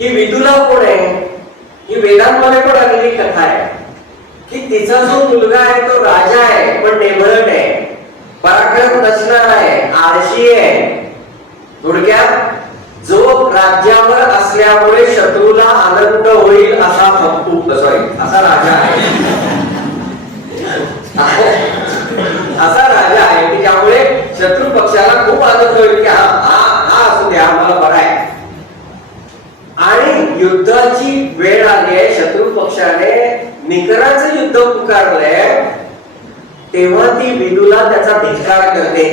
ही विदुला कोण आहे? ही वेदांमध्ये पण आलेली कथा आहे की तिचा जो मुलगा आहे तो राजा आहे, पण नेभळट आहे, पराक्रम नसणार आहे, आळशी आहे. थोडक्यात जो राज्यावर असल्यामुळे शत्रूला आनंद होईल असा असा राजा आहे. असा राजा आहे की ज्यामुळे शत्रू पक्षाला खूप आनंद होईल की हा असू द्या, आम्हाला बरा आहे. आणि युद्धाची वेळ आली आहे, शत्रू पक्षाने निकराचं युद्ध पुकारलंय, तेव्हा ती विदुला त्याचा धिक्कार करते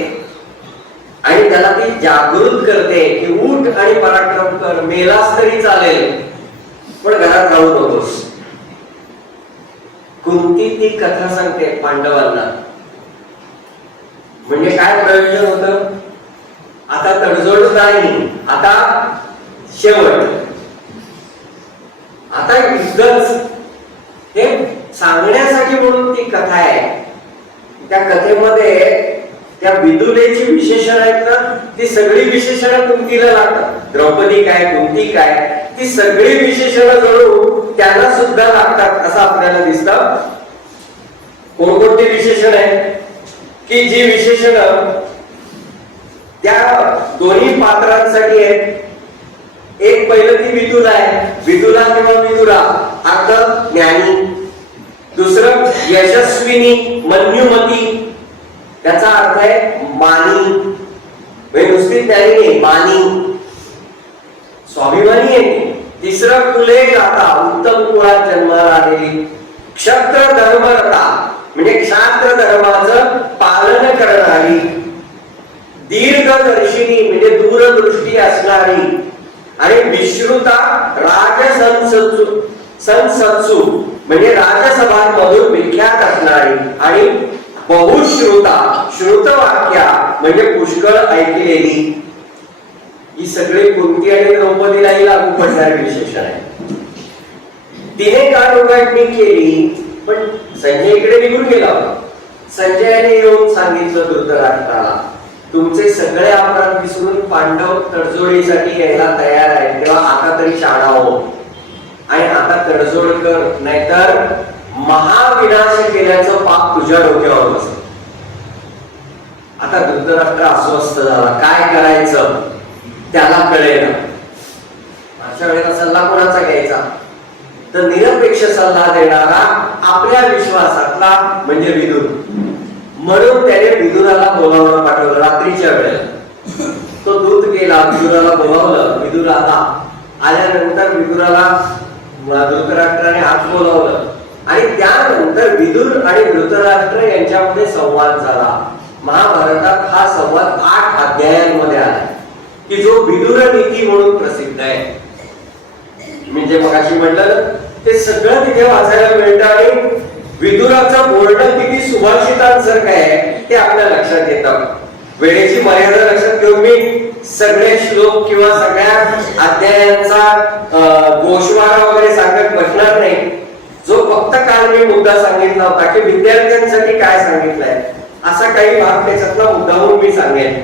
आणि त्याला ती जागृत करते की उठ आणि पराक्रम कर, मेलास तरी चालेल पण घरात राहू नकोस. कुंती ती कथा सांगते पांडवांना. म्हणजे काय प्रयोजन होतं? आता तडजोड नाही, आता शेवट, आता युद्धच, हे सांगण्यासाठी म्हणून ती कथा आहे. त्या कथेमध्ये त्या विदुलेची विशेषण आहेत ना, ती सगळी विशेषणं कुंतीला लागतात. द्रौपदी काय, कुंती काय, ती सगळी विशेषणं जळून त्यांना सुद्धा लागतात असं आपल्याला दिसतं. कोणकोणती विशेषण आहे की जी विशेषणं त्या दोन्ही पात्रांसाठी आहेत. एक पहिलं ती विदुला आहे, विदुला किंवा विदुरा अर्थ ज्ञानी. दुसरं यशस्विनी, मन्युमती, त्याचा अर्थ आहे मानी, म्हणजे नुसती ज्ञानी नाही, मानी, स्वाभिमानी आहे. तिसरं कुले गाता, उत्तम कुळात जन्माला आलेली. क्षत्र धर्मरता, म्हणजे क्षात्र धर्माचं पालन करणारी. दीर्घदर्शिनी, म्हणजे दूरदृष्टी असणारी. आणि विश्रुता संसत्सु, म्हणजे राजसभांमधून विख्यात असणारी. आणि बहुश्रुता, श्रुतवाक्या म्हणजे पुष्कळ ऐकलेली. ही सगळी कुंती आणि द्रौपदीलाही लागू पडणारी विशेषण आहे. तिने गाठोगाठणी केली, पण संजय इकडे निघून गेला होता. संजयाने येऊन सांगितलं धृतराष्ट्राला, तुमचे सगळे अपराध विसरून पांडव तडजोडीसाठी यायला तयार आहेत, तेव्हा आता तरी शाळा हो आणि आता तडजोड कर, नाहीतर महाविनाश केल्याचं पाप तुझ्या डोक्यावर बसत. आता धृतराष्ट्र अस्वस्थ झाला, काय करायचं त्याला कळेना. अशा वेळेला सल्ला कोणाचा घ्यायचा? तर निरपेक्ष सल्ला देणारा आपल्या विश्वासातला म्हणजे विदुर. म्हणून त्याने विदुराला बोलावलं, पाठवलं रात्रीच्या वेळेला. तो दूत गेला, विदुराला बोलावलं, विदुर आला. आल्यानंतर विदुराला धृतराष्ट्राने आत बोलावलं आणि त्यानंतर विदुर आणि धृतराष्ट्र यांच्यामध्ये संवाद झाला. महाभारतात हा संवाद 8 अध्यायांमध्ये आला की जो विदुर नीती म्हणून प्रसिद्ध आहे. म्हणजे मगाशी म्हटलं ते सगळं तिथे वाचायला मिळतं आणि विदुराचं बोलणं किती सुभाषितांसारखं आहे ते आपल्या लक्षात येतं. वेळेची मर्यादा लक्षात घेऊन मी सगळे श्लोक किंवा सगळ्या अध्यायांचा गोषवारा वगैरे सांगत बसणार नाही. जो फक्त काल मी मुद्दा सांगितला होता की विद्यार्थ्यांसाठी काय सांगितलंय, असा काही भाग त्याच्यातला मुद्दा म्हणून मी सांगेन.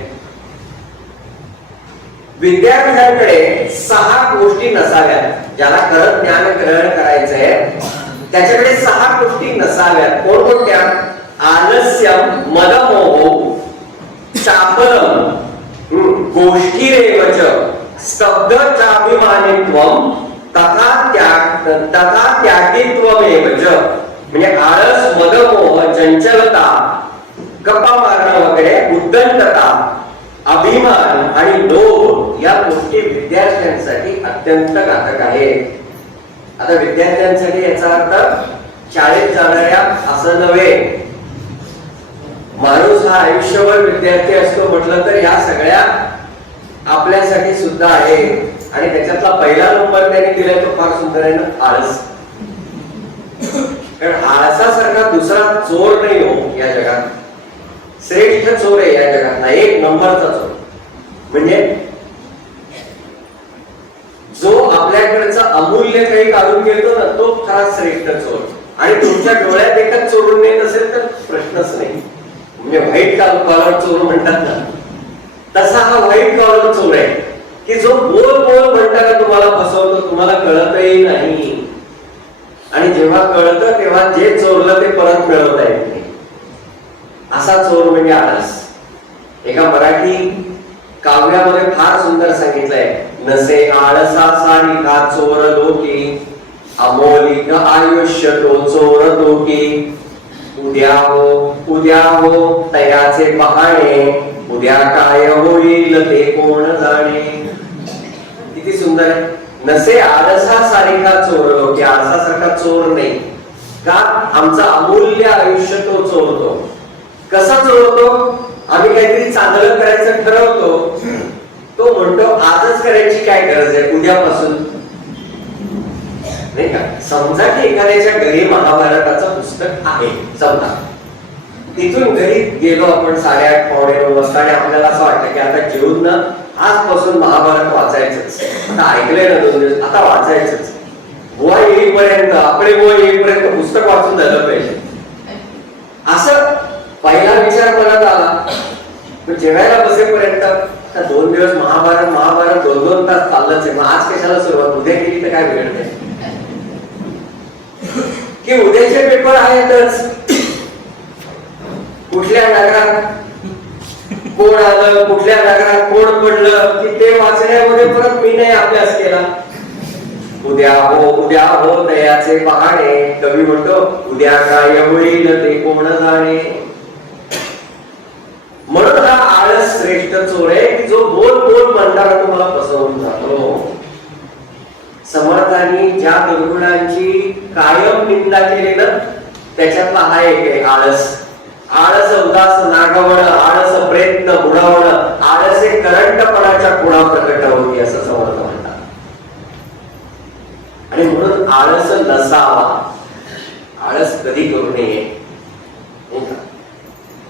विद्यार्थ्यांकडे 6 गोष्टी नसाव्यात. ज्याला खरं ज्ञान ग्रहण करायचंय त्याच्याकडे 6 गोष्टी नसाव्यात. कोणकोणत्या? आलस्यम, मदमोह, चापलम, गोष्ठीरेवच, स्तब्ध चाभिमानित्वम, तथा त्यागित्वमेवच. म्हणजे आळस, मदमोह, चंचलता, गप्पा मारणं वगैरे, उद्दंडता, अभिमान आणि लोभ या गोष्टी विद्यार्थ्यांसाठी अत्यंत घातक आहेत. आता विद्यार्थ्यांसाठी याचा अर्थ शाळेत जाणाऱ्या असं नव्हे. माणूस हा आयुष्यभर विद्यार्थी असतो म्हटलं तर या सगळ्या आपल्यासाठी सुद्धा आहे. आणि त्याच्यातला पहिला नंबर त्याने दिलाय तो फार सुंदर आहे ना, आळस. कारण आळसासारखा दुसरा चोर नाही हो या जगात. श्रेष्ठ चोर आहे या जगात, 1 नंबरचा चोर. म्हणजे जो आपल्याकडचं अमूल्य काही काढून घेतो ना तो खरा श्रेष्ठ चोर. आणि तुमच्या डोळ्यात एकच चोरून नेत असेल तर प्रश्नच नाही. म्हणजे व्हाईट कॉलर चोर म्हणतात ना, तसा हा व्हाईट कॉलर चोर आहे की जो बोल बोल म्हणताना तुम्हाला फसवतो, तुम्हाला कळतही नाही. आणि जेव्हा कळतं तेव्हा जे चोरलं ते परत मिळवता येत नाही. असा चोर म्हणजे आळस. एका मराठी काव्यामध्ये फार सुंदर सांगितलंय, नसे आळसा सारिका चोर लोकी, अमोलिक आयुष्य तो चोर लोकी. उद्या हो तयाचे पहाणे, उद्या काय होईल ते कोण जाणे. किती सुंदर आहे. नसे आळसा सारिका चोर लोकी, आळसासारखा चोर नाही. का? आमचं अमूल्य आयुष्य तो चोरतो. कसा चोरतो? आम्ही काहीतरी चांगलं करायचं ठरवतो, तो म्हणतो आजच करायची काय गरज आहे, उद्यापासून नाही का. समजा की एखाद्याच्या घरी महाभारताचं पुस्तक आहे, समजा तिथून घरी गेलो आपण 8:30 पावणे 9 वाजता आणि आपल्याला असं वाटतं की आता जेवून ना आजपासून महाभारत वाचायचंच. आता ऐकलंय ना 2 दिवस, आता वाचायचंच. बुवा येईपर्यंत, आपले बुवा येईपर्यंत पुस्तक वाचून झालं पाहिजे, असं पहिला विचार मनात आला. पण जेवायला बसेपर्यंत आता 2 दिवस महाभारत 2-2 तास चाललंच आहे. मग आज कशाला सुरुवात, उद्या केली तर काय बिघडते? की उद्याचे पेपर आहेतच. कुठल्या नगरात कोण आलं, कुठल्या नगरात कोण पडलं, की ते वाचण्यामध्ये परत मी नाही अभ्यास केला. उद्या हो दयाचे पहाणे. कवी म्हणतो उद्या काय होईल ते कोण जाणे. म्हणून हा आळस श्रेष्ठ चोर आहे की जो बोल बोल म्हणणारा तुम्हाला फसवून जातो. समर्थांनी ज्या दुर्गुणांची कायम निंदा केली ना त्याच्यातला हा एक आहे आळस. आळस उदास नागवण, आळस प्रयत्न बुडावणं, आळस हे करंटपणाच्या खुणा प्रकट होती असं समर्थ म्हणतात. आणि म्हणून आळस नसावा, आळस कधी करू नये.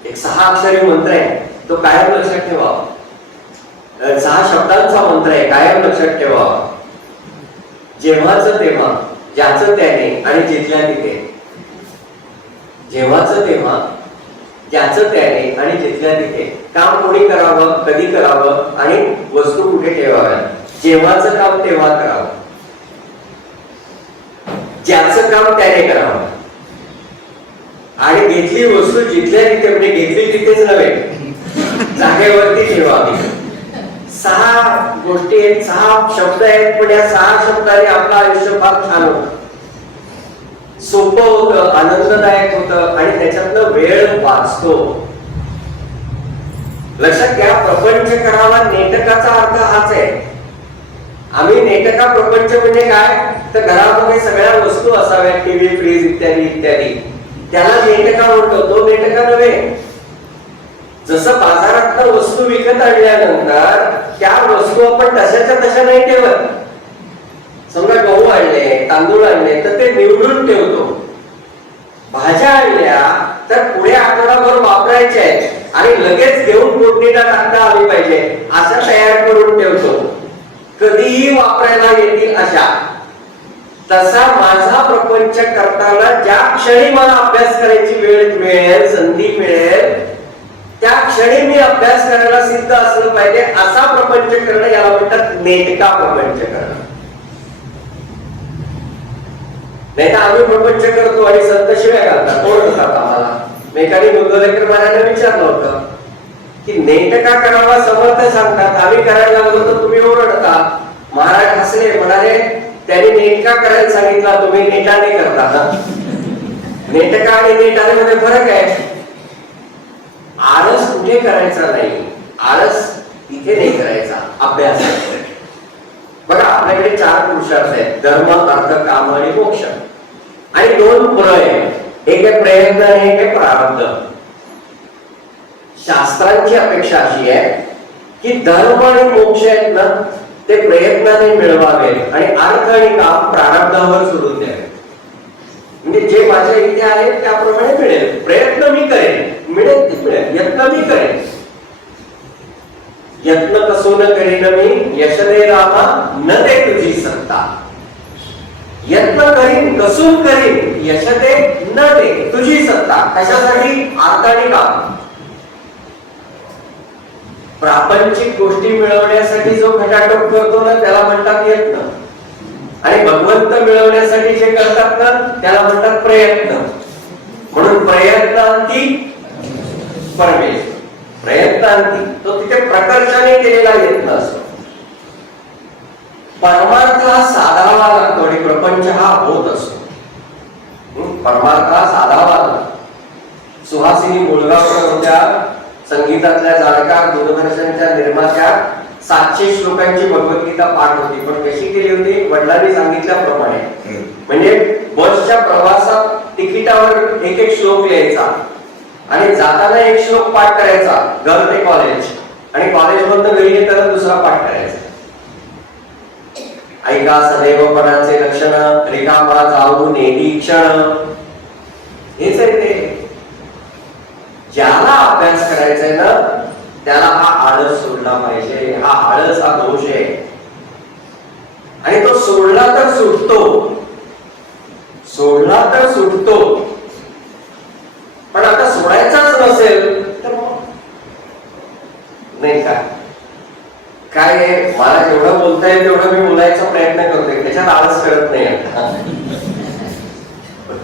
एक 6 अक्षरी मंत्र आहे, तो कायम लक्षात ठेवावा. 6 शब्दांचा मंत्र आहे, कायम लक्षात ठेवावा. जेव्हाच तेव्हा, ज्याचं त्याने आणि जिथल्या तिथे. जेव्हाच तेव्हा, ज्याचं त्याने आणि जिथल्या तिथे. काम कोणी करावं, कधी करावं आणि वस्तू कुठे ठेवाव्या. जेव्हाचं काम तेव्हा करावं, ज्याचं काम त्याने करावं. आणि घेतली वस्तू जिथल्या तिथे, म्हणजे घेतली तिथेच नव्हे, जागेवरती ठेवावी. 6 गोष्टी आहेत, 6 शब्द आहेत. पण या 6 शब्दाने आपलं आयुष्य फार छान होतं, सोपं होतं, आनंददायक होतं आणि त्याच्यातनं वेळ वाचतो. लक्षात घ्या, प्रपंच करावा नेटकाचा अर्थ हाच आहे. आम्ही नेटका प्रपंच म्हणजे काय, तर घरामध्ये सगळ्या वस्तू असाव्या, टीव्ही, फ्रीज इत्यादी इत्यादी, त्याला नेटका म्हणतो. तो नेटका नव्हे. जसं बाजारात वस्तू विकत आणल्यानंतर त्या वस्तू आपण तशाच्या तशा नाही ठेवत. समजा गहू आणले, तांदूळ आणले तर ते निवडून ठेवतो. भाज्या आणल्या तर पुढे आठवडाभर वापरायच्या आहेत आणि लगेच घेऊन फोडणीला टाकता आली पाहिजे अशा तयार करून ठेवतो, कधीही वापरायला येतील अशा. तसा माझा प्रपंच करताना ज्या क्षणी मला अभ्यास करायची वेळ मिळेल, संधी मिळेल, त्या क्षणी मी अभ्यास करायला सिद्ध असलं पाहिजे असा प्रपंच करणं याला म्हणतात नेटका प्रपंच करणं. नाही तर आम्ही प्रपंच करतो आणि संत शिवाय घालतात, ओरडतात आम्हाला. मेकानी मुद्दोलेकर महाराजांना विचारलं होतं की नेटका करावा समर्थ सांगतात, आम्ही करायला लागलो तर तुम्ही ओरडता. महाराज हसले, म्हणाले त्यांनी नेटका करायला सांगितला, तुम्ही नेटाने करता ना. नेटका आणि नेटाने मध्ये फरक आहे. आळस कुठे करायचा नाही, आळस इथे नाही करायचा, अभ्यास. बघा आपल्याकडे 4 पुरुषार्थ आहेत, धर्म अर्थ काम आणि मोक्ष. आणि 2 प्रय, एक आहे प्रयत्न आणि एक आहे प्रारब्ध. शास्त्रांची अपेक्षा अशी आहे की धर्म आणि मोक्ष आहेत ना ते प्रयत्नाने मिळवावे आणि अर्थ आणि काम प्रारब्धावर सोडून द्यावे. म्हणजे जे माझ्या इथे आहे त्याप्रमाणे मिळेल. प्रयत्न मी करेन, मिळेल ती मिळेल. यत्न मी करेन, यत्न कसून करीन मी, यश दे रामा न दे तुझी सत्ता. यत्न करीन, कसून करीन, यश दे न दे तुझी सत्ता. कशासाठी? अर्थ आणि काम. प्रापंचिक गोष्टी मिळवण्यासाठी जो खटाटोप करतो ना त्याला म्हणतात यत्न, आणि भगवंत मिळवण्यासाठी जे करतात ना त्याला म्हणतात प्रयत्न. म्हणून प्रयत्नांती परमेश्वर, प्रयत्नांती तो तिथे प्रकर्षाने केलेला यत्न असतो. परमार्थ हा साधावा लागतो आणि प्रपंच हा होत असतो. परमार्थ हा साधावा लागतो. सुहासिनी मुळगावकर होत्या, संगीतातल्या जाणकार, दूरदर्शनच्या निर्मात्या. 700 श्लोकांची भगवद्गीता पाठ होती, पण कशी केली होती? वडिलांनी सांगितल्याप्रमाणे. म्हणजे बसच्या प्रवासात तिकिटावर एक श्लोक लिहायचा आणि जाताना एक श्लोक पाठ करायचा, घर ते कॉलेज, आणि कॉलेज मधून घरी येताना दुसरा पाठ करायचा. ऐका सदैवपणाचे लक्षण, रिकामा जाऊ नेटी क्षण. हेच आहे ते. ज्याला अभ्यास करायचा आहे ना त्याला हा आळस सोडला पाहिजे. हा आळस हा दोष आहे आणि तो सोडला तर सुटतो, सोडला तर सुटतो. पण आता सोडायचाच नसेल तर नाही. काय आहे, मला जेवढं बोलता येईल तेवढं मी बोलायचा प्रयत्न करतोय, त्याच्यात आळस करत नाही.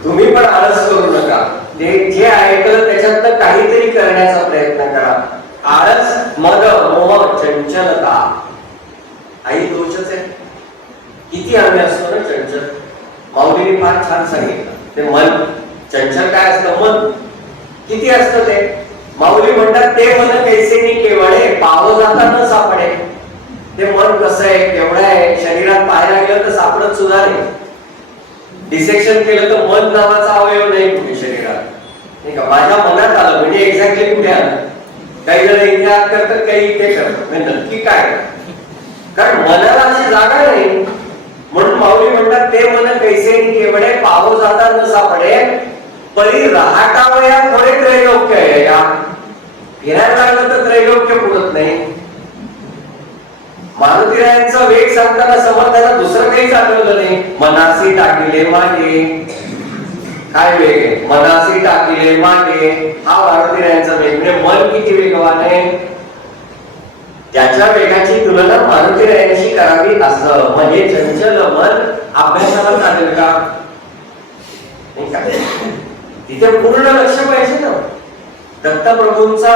तुम्ही पण आळस करू नका. ते जे ऐकलं त्याच्यातनं काहीतरी करण्याचा प्रयत्न करा. आळस, मद, मोह, चंचलता आई दोषच आहे. किती आम्ही असतो ना चंचल. माऊलीने फार छान सांगितलं ते मन चंचल काय असतं, मन किती असतं ते. माऊली म्हणतात ते मन कैसे केवळे, पाव जाता न सापडे. ते मन कसं आहे, केवढं आहे, शरीरात पाहायला गेलं तर सापडत सुद्धा नाही. डिसेक्शन केलं तर मन नावाचा अवयव नाही कुठे शरीरात, नाही का. माझ्या मनात आलं म्हणजे एक्झॅक्टली कुठे आलं. काही जण इथे हात करतात, काही इथे करतात, नक्की काय? कारण मनाला अशी जागा नाही. म्हणून माऊली म्हणतात ते मन कैसे केवढे, पाव जाता न सापडे, परी राहटावया थोडे त्रैलोक्य आहे. या फिरायला लागलं तर त्रैलोक्य पुरत नाही. मारुतीरायांचा वेग सांगताना समर्थाला दुसरं काही आठवलं नाही. मनासी टाकिले मागे, काय वेग आहे, मनासी टाकिले मागे, हा मारुतीरायांचा वेग. म्हणजे मन किती वेगवान आहे, त्याच्या वेगाची तुलना मारुतीरायांशी करावी असं. म्हणजे चंचल मन अभ्यासाला चालेल का? नाही का. तिथे पूर्ण लक्ष पाहिजे ना. दत्तप्रभूंचा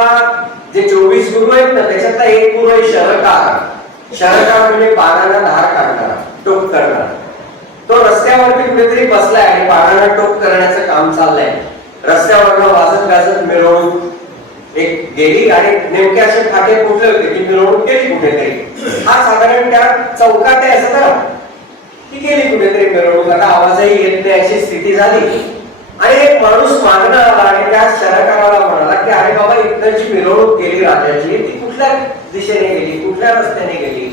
जे 24 गुरु आहेत ना त्याच्यातला एक गुरु आहे शरकार. शरकार म्हणजे पानाला धार काढणारा, टोक करणारा. तो रस्त्यावरती कुठेतरी बसलाय आणि पानाला टोक करण्याचं काम चाललंय. रस्त्यावरनं वाजत गाजत मिरवणूक एक गेली आणि नेमके असे फाटे फुटले होते की मिरवणूक गेली कुठेतरी. हा साधारण त्या चौकात आहे असं करा की गेली कुठेतरी मिरवणूक. आता आवाजही येत नाही अशी स्थिती झाली आणि एक माणूस मागणं आला आणि त्या शरकाराला म्हणाला की अरे बाबा इथं जी मिरवणूक गेली राजाची ती कुठल्या दिशेने गेली, कुठल्या रस्त्याने गेली?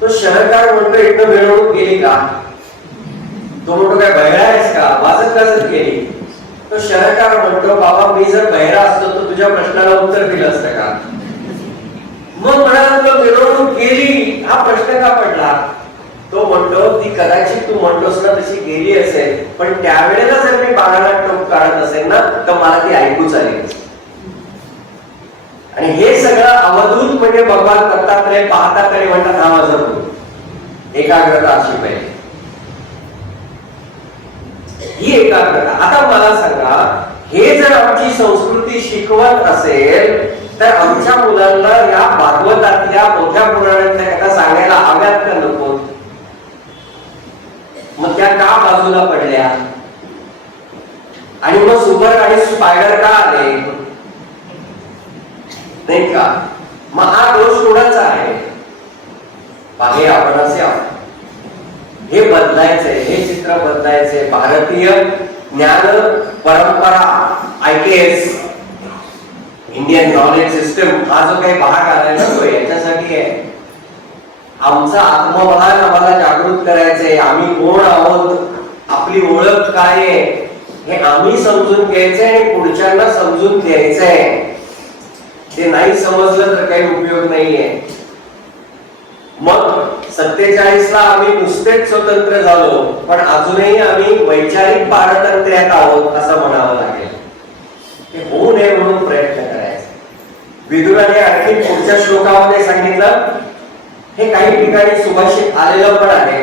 तो शरकार म्हणतो इथं मिरवणूक गेली का? तो म्हणतो काय बहिरा आहेस का, वाजत गाजत गेली? तो शरकार म्हणतो बाबा मी जर बहिरा असतो तर तुझ्या प्रश्नाला उत्तर दिलं असतं का? मग म्हणाला तुला मिरवणूक गेली हा प्रश्न का पडला? तो म्हणतो ती कदाचित तू म्हणतोस ना तशी गेली असेल, पण त्यावेळेला जर मी बाळाला टोक काढत असेल ना तर मला ती ऐकूच आली. आणि हे सगळं अवधूत म्हणजे भगवान दत्तात्रय पाहतात आणि म्हणतात हा माझा गुरु. एकाग्रता अशी पाहिजे, ही एकाग्रता. आता मला सांगा, हे जर आमची संस्कृती शिकवत असेल तर आमच्या मुलांना या भागवतातल्या मोठ्या पुराणांच्या कथा सांगायला हव्यात का नको? मग त्या का बाजूला पडल्या? आणि मग सुपर आणि स्पायडर का आले नाही का? मग हा दोष कोणाचा आहे? हे आपण असे आहोत. हे बदलायचंय, हे चित्र बदलायचंय. भारतीय ज्ञान परंपरा IKS इंडियन नॉलेज सिस्टम हा जो काही भाग आलाय ना तो याच्यासाठी आहे. आमचा आत्मभान आम्हाला जागृत करायचंय. आम्ही कोण आहोत, आपली ओळख काय आहे हे आम्ही समजून घ्यायचंय आणि पुढच्यांना समजून द्यायचंय. ते नाही समजलं तर काही उपयोग नाहीये. मग 47 ला आम्ही नुसतेच स्वतंत्र झालो, पण अजूनही आम्ही वैचारिक पारतंत्र्यात आहोत असं म्हणावं लागेल. हे होऊ नये म्हणून प्रयत्न करायचा. विदुराने आणखी पुढच्या श्लोकामध्ये सांगितलं, हे काही ठिकाणी सुभाषित आलेलं पण आहे.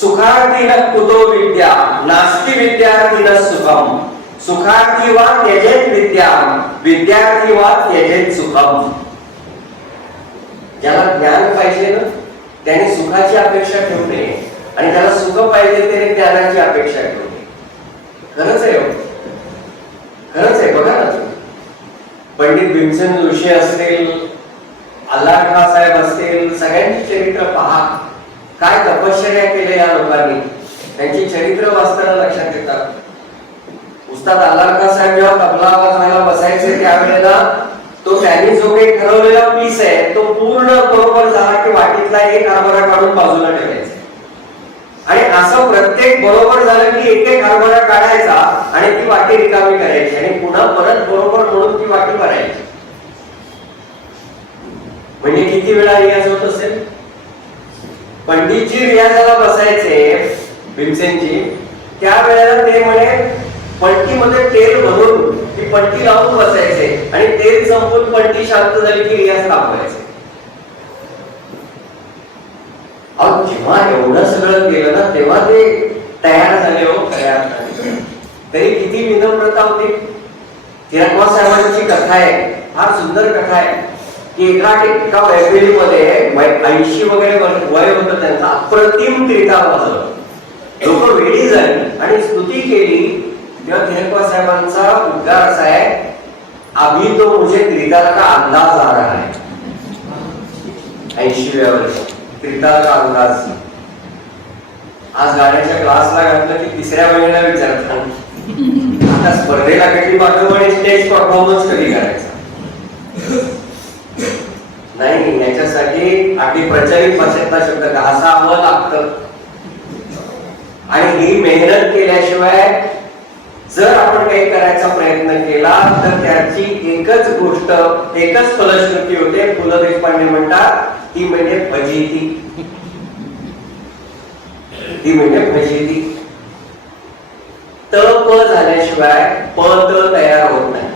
सुखार्थी न कुतो विद्या नास्ति विद्यार्थी न सुखम, सुखार्थी वा त्यजेत विद्या विद्यार्थी वा त्यजेत सुखम. ज्याला ज्ञान पाहिजे ना त्याने सुखाची अपेक्षा ठेवू नये, आणि ज्याला सुख पाहिजे त्याने ज्ञानाची अपेक्षा ठेवू नये. खरंच आहे, खरंच आहे. बघा ना, पंडित भीमसेन जोशी असतील, अल्लाह खान साहेब असतील, सगळ्यांची चरित्र पहा. काय तपश्चर्या केले या लोकांनी, त्यांची चरित्र वाचताना लक्षात येतात. उस्ताद अल्लाह खान साहेब जेव्हा तबला वाजवायला बसायचे त्यावेळेला तो त्यांनी जो काही ठरवलेला पीस आहे तो पूर्ण बरोबर झाला की वाटीतला एक हरभरा काढून बाजूला ठेवायचा, आणि असं प्रत्येक बरोबर झालं की एक एक हरभरा काढायचा आणि ती वाटी रिकामी करायची आणि पुन्हा परत बरोबर म्हणून ती वाटी भरायची. म्हणजे किती वेळा रियाज होत असेल? पंडितजी रियाजाला बसायचे भीमसेनजी, त्या वेळेला ते म्हणे पट्टीमध्ये तेल भरून ती पट्टी लावून बसायचे आणि तेल संपून पट्टी शांत झाली की रियाज थांबवायचे. जेव्हा एवढं सगळं केलं ना तेव्हा ते तयार झाले हो खऱ्या अर्थाने. तरी किती विनम्रता होती. तिरकवा साहेबांची कथा आहे, फार सुंदर कथा आहे की एका मैफिलीमध्ये 80 वगैरे वय होतं त्यांचा, अप्रतिम त्रिताल वाजवलं. लोक वेळी झाली आणि स्तुती केली. तेव्हा तिरकवा साहेबांचा उद्गार असा आहे, अभी तो मुझे त्रिताल का अंदाज आ रहा है. 80व्या वर्षी त्रिताल का अंदाज. आज गाण्याच्या क्लासला घातलं की तिसऱ्या महिन्याला विचारतात आता स्पर्धेला कधी पाठवू आणि स्टेज परफॉर्मन्स कधी करायचा. नाही, याच्यासाठी अगदी प्रचलित भाषेतला शब्द घासावं लागतं. आणि ही मेहनत केल्याशिवाय जर आपण काही करायचा प्रयत्न केला तर त्याची एकच गोष्ट, एकच फलश्रुती होते. पु ल देशपांडे म्हणतात ती म्हणजे फजिती. ती म्हणजे फजिती. तप झाल्याशिवाय पत तयार होत नाही.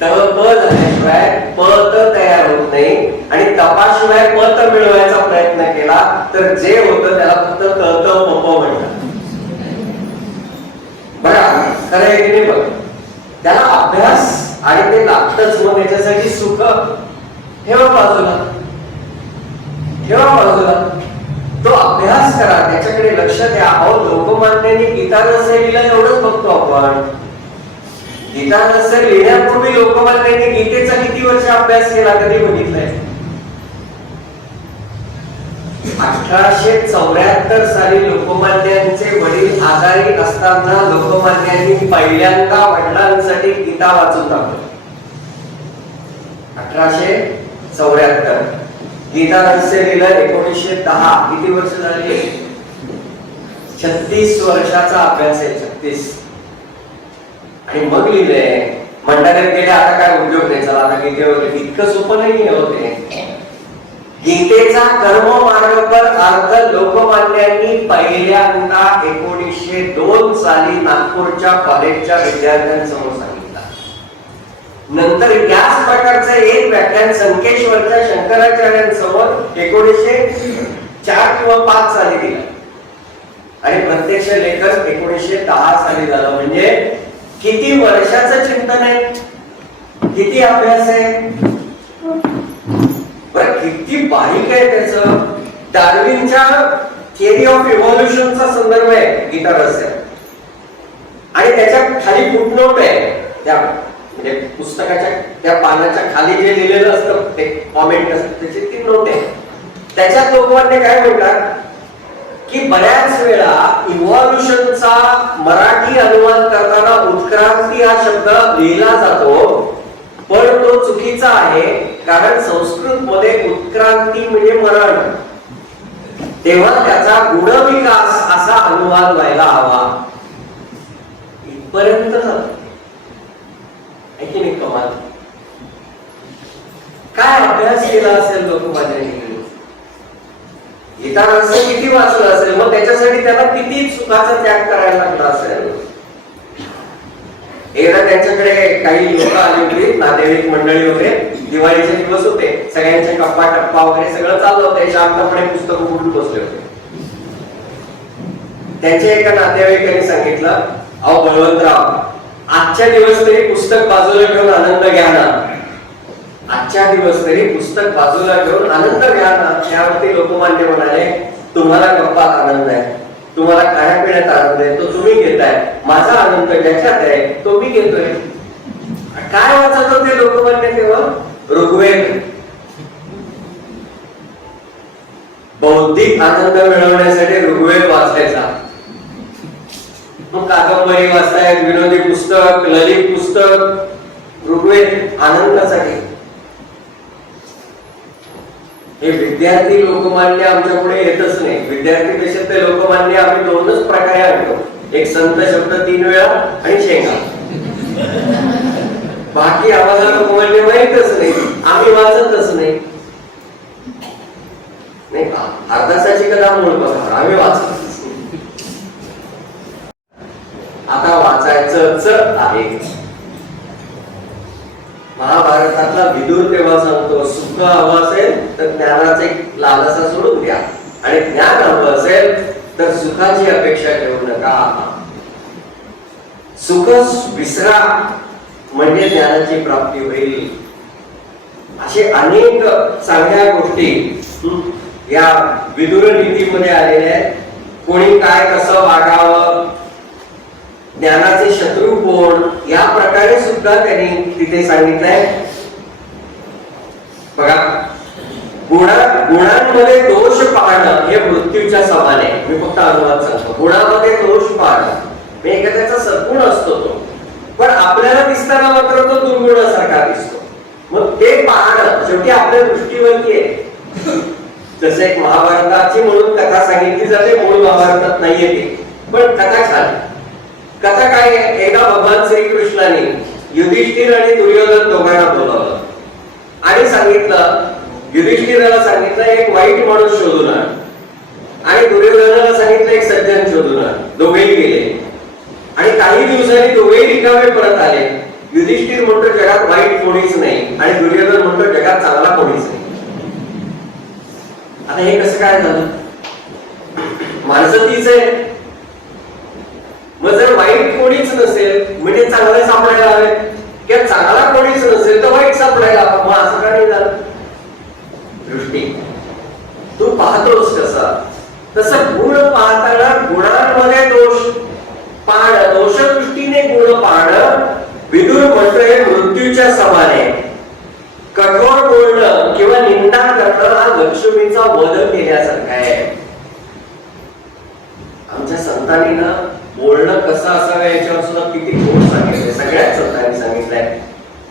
तप झाल्याशिवाय पत तयार होत नाही, आणि तपाशिवाय पत मिळवायचा प्रयत्न केला तर जे होतं त्याला फक्त तत पप म्हणतात. बघा, खरं आहे की नाही? बघ, त्याला अभ्यास आणि ते लागतच. मग त्याच्यासाठी सुख ठेवा बाजूला, ठेवा बाजूला. तो अभ्यास करा, त्याच्याकडे लक्ष द्या. अहो, लोकमान्यांनी गीता रहस्य लिहिलं एवढंच बघतो आपण. गीता रहस्य लिहिण्यापूर्वी लोकमान्यांनी गीतेचा किती वर्ष अभ्यास केला कधी बघितलंय? 1874 साली लोकमान्यांचे वडील आजारी असताना लोकमान्यांनी पहिल्यांदा वडिलांसाठी गीता वाचून टाकली. 1874. गीता रहस्य लिहिलं 1910. किती वर्ष झाली? 36 वर्षाचा अभ्यास आहे. 36. आणि मग लिहिलंय. मंडळात गेले, आता काय उद्योग नाही, चला आता गीतेवर. इतकं सोपं नाही होते. गीतेचा कर्ममार्गपर अर्थ लोकमान्यांनी पहिल्यांदा 1902 साली नागपूरच्या कॉलेजच्या विद्यार्थ्यांसमोर सांगितला. नंतर याच प्रकारचं एक व्याख्यान संकेश्वरच्या शंकराचार्यांसमोर 1904 किंवा 5 साली दिलं आणि प्रत्यक्ष लेखन 1910 साली झालं. म्हणजे किती वर्षाचं चिंतन आहे, किती अभ्यास आहे, बरं किती बारीक आहे त्याचं. डार्विनच्या थिअरी ऑफ इव्हॉल्युशनचा संदर्भ आहे गीता रहस्य आणि त्याच्या खाली फुटनोट आहे, त्या म्हणजे पुस्तकाच्या त्या पानाच्या खाली जे लिहिलेलं असतं ते कॉमेंट असतं त्याची ती नोट आहे. त्याच्यात लोकांनी काय म्हणतात की बऱ्याच वेळा इव्हॉल्युशनचा मराठी अनुवाद करताना उत्क्रांती हा शब्द लिहिला जातो, पण तो चुकीचा आहे. कारण संस्कृत मध्ये उत्क्रांती म्हणजे मरण, तेव्हा त्याचा गुणविकास असा अनुवाद व्हायला हवा. इथपर्यंत नाही कमाल. काय अभ्यास केला असेल लोकमान्यांनी, गीता रहस्य किती वाचलं असेल, मग त्याच्यासाठी त्याला किती सुखाचा त्याग करायला लागला असेल. एकदा त्यांच्याकडे काही लोक आली होती, नातेवाईक मंडळी वगैरे, दिवाळीचे दिवस होते, सगळ्यांचे गप्पा टप्पा वगैरे सगळं चाललं होतं, शांतपणे पुस्तक उघडून बसले होते. त्यांच्या एका नातेवाईकांनी सांगितलं, अहो बळवंतराव, आजच्या दिवस तरी पुस्तक बाजूला ठेवून आनंद घ्या ना, आजच्या दिवस तरी पुस्तक बाजूला ठेवून आनंद घ्या ना. त्यावरती लोकमान्य म्हणाले, तुम्हाला गप्पात आनंद आहे, तुम्हाला खाण्या पिण्यात आनंद आहे, तो तुम्ही घेताय, माझा आनंद ज्याच्यात आहे तो मी घेतोय. काय वाचत होते लोकमान्य तेव्हा? ऋग्वेद. बौद्धिक आनंद मिळवण्यासाठी ऋग्वेद वाचायचा. मग कादंबरी वाचतायत, विनोदी पुस्तक, ललित पुस्तक, ऋग्वेद आनंदासाठी. हे विद्यार्थी लोकमान्य आमच्या पुढे येतच नाही. विद्यार्थी देशात ते लोकमान्य आम्ही दोनच प्रकारे आणतो, एक संत शब्द 3 वेळा आणि शेंगा. बाकी आम्हाला लोकमान्य माहीतच नाही, आम्ही वाचतच नाही. अर्धासाची कथा मूळ बघा, आम्ही वाचतच नाही. आता वाचायचंच आहे. महाभारतातला विदुर तेव्हा सांगतो, सुख हवं असेल तर ज्ञानाचा एक लालसा सोडून द्या, आणि ज्ञान हवं असेल तर सुखाची अपेक्षा ठेवू नका. सुख विसरा म्हणजे ज्ञानाची प्राप्ती होईल. असे अनेक चांगल्या गोष्टी या विदुर नीतीमध्ये आलेल्या आहेत. कोणी काय कसं वागावं, ज्ञानाचे शत्रू कोण, या प्रकारे सुद्धा त्यांनी तिथे सांगितलंय. बघा, गुणांमध्ये दोष पाहणं हे मृत्यूच्या समान आहे. मी फक्त अनुवाद सांगतो. गुणामध्ये दोष पाहणं म्हणजे एखाद्याचा सद्गुण असतो तो, पण आपल्याला दिसताना मात्र तो दुर्गुणासारखा दिसतो. मग ते पाहणं शेवटी आपल्या दृष्टीवरती आहे. जसं एक महाभारताची म्हणून कथा सांगितली जाते, मूळ महाभारतात नाहीये ती, पण कथा छान. कथा काय आहे? एकदा भगवान श्रीकृष्णाने युधिष्ठिर आणि दुर्योधन दोघांना बोलावलं आणि सांगितलं, युधिष्ठिराला सांगितलं एक वाईट माणूस शोधून आण, आणि दुर्योधनाला सांगितलं एक सज्जन शोधून आण. दोघेही गेले आणि काही दिवसांनी दोघेही रिकामे परत आले. युधिष्ठिर म्हणतो जगात वाईट कोणीच नाही, आणि दुर्योधन म्हणतो जगात चांगला कोणीच नाही. आता हे कसं काय झालं? माणसं तीच आहे. मग जर वाईट कोणीच नसेल म्हणजे चांगलं सापडायला हवे, किंवा चांगला कोणीच नसेल तर वाईट सापडायला हवं. मग असं का नाही झालं? दृष्टी. तू पाहतोस कसा, तसं गुण पाहताना गुणांमध्ये दोष पाहणं, दोषदृष्टीने गुण पाहणं, विदुर म्हणतोय मृत्यूच्या समान आहे. कठोर बोलणं किंवा निंदा करणं हा लक्ष्मीचा वध केल्यासारखा आहे. आमच्या संतांनी ना बोलणं कसं असावं याच्यावर सुद्धा किती गोड सांगितलंय. सगळ्याच संतांनी सांगितलंय.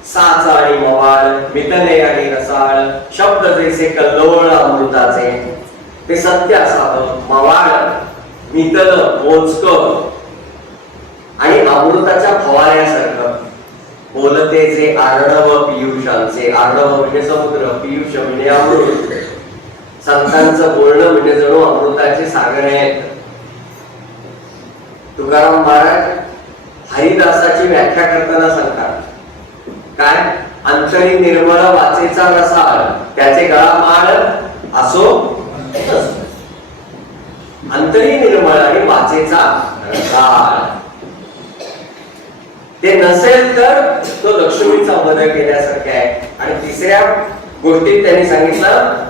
साच आणि मवाळ, मितले आणि रसाळ, शब्द जैसे कल्लोळ अमृताचे, ते सत्य असावं. मवाळ, मितल, मोजकं आणि अमृताच्या फवाऱ्यासारखं. बोलते जे आर्णव पियुषांचे, आर्णव म्हणजे समुद्र, पियुष म्हणजे अमृत. संतांचं बोलणं म्हणजे जणू अमृताचे सागर आहेत. तुकाराम महाराज हरिदासाची व्याख्या करताना सांगतात, काय अंतरी निर्मळ वाचेचा रसाळ त्याचे गळा माळ असो नसो. अंतरी निर्मळ आणि वाचेचा रसाळ ते नसेल तर तो लक्ष्मीचा वध केल्यासारखा आहे. आणि तिसऱ्या गोष्टीत त्यांनी सांगितलं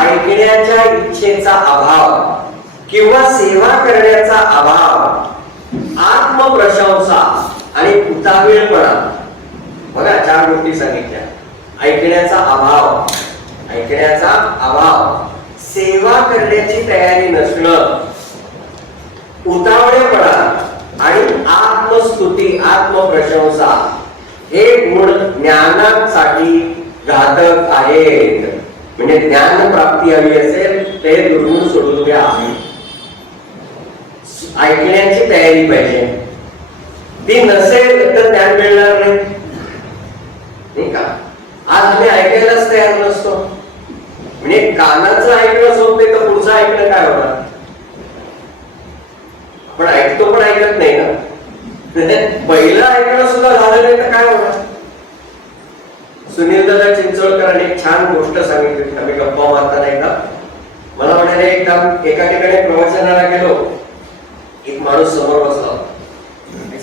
ऐकण्याच्या इच्छेचा अभाव किंवा सेवा करण्याचा अभाव, आत्मप्रशंसा आणि उतावीळपणा. बघा 4 गोष्टी सांगितल्या. ऐकण्याचा अभाव, सेवा करण्याची तयारी नसणं, उतावळेपणा आणि आत्मस्तुती, आत्मप्रशंसा हे गुण ज्ञानासाठी घातक आहेत. म्हणजे ज्ञान प्राप्ती हवी असेल ते दुर्गुण सोडून द्या. ऐकण्याची तयारी पाहिजे, ती नसेल तर ज्ञान मिळणार नाही का. आज आम्ही ऐकायलाच तयार नसतो. म्हणजे कानाचं ऐकणं सोडते तर पुढचं ऐकणं काय होणार. आपण ऐकतो पण ऐकत नाही ना. पहिलं ऐकणं सुद्धा झालं नाही तर काय होणार. सुनील दादा चिंचोळकरांनी एक छान गोष्ट सांगितली. आम्ही गप्पा मारताना एकदा मला म्हणाले, एकदा एका ठिकाणी प्रवचनाला गेलो, एक माणूस समोर बसला.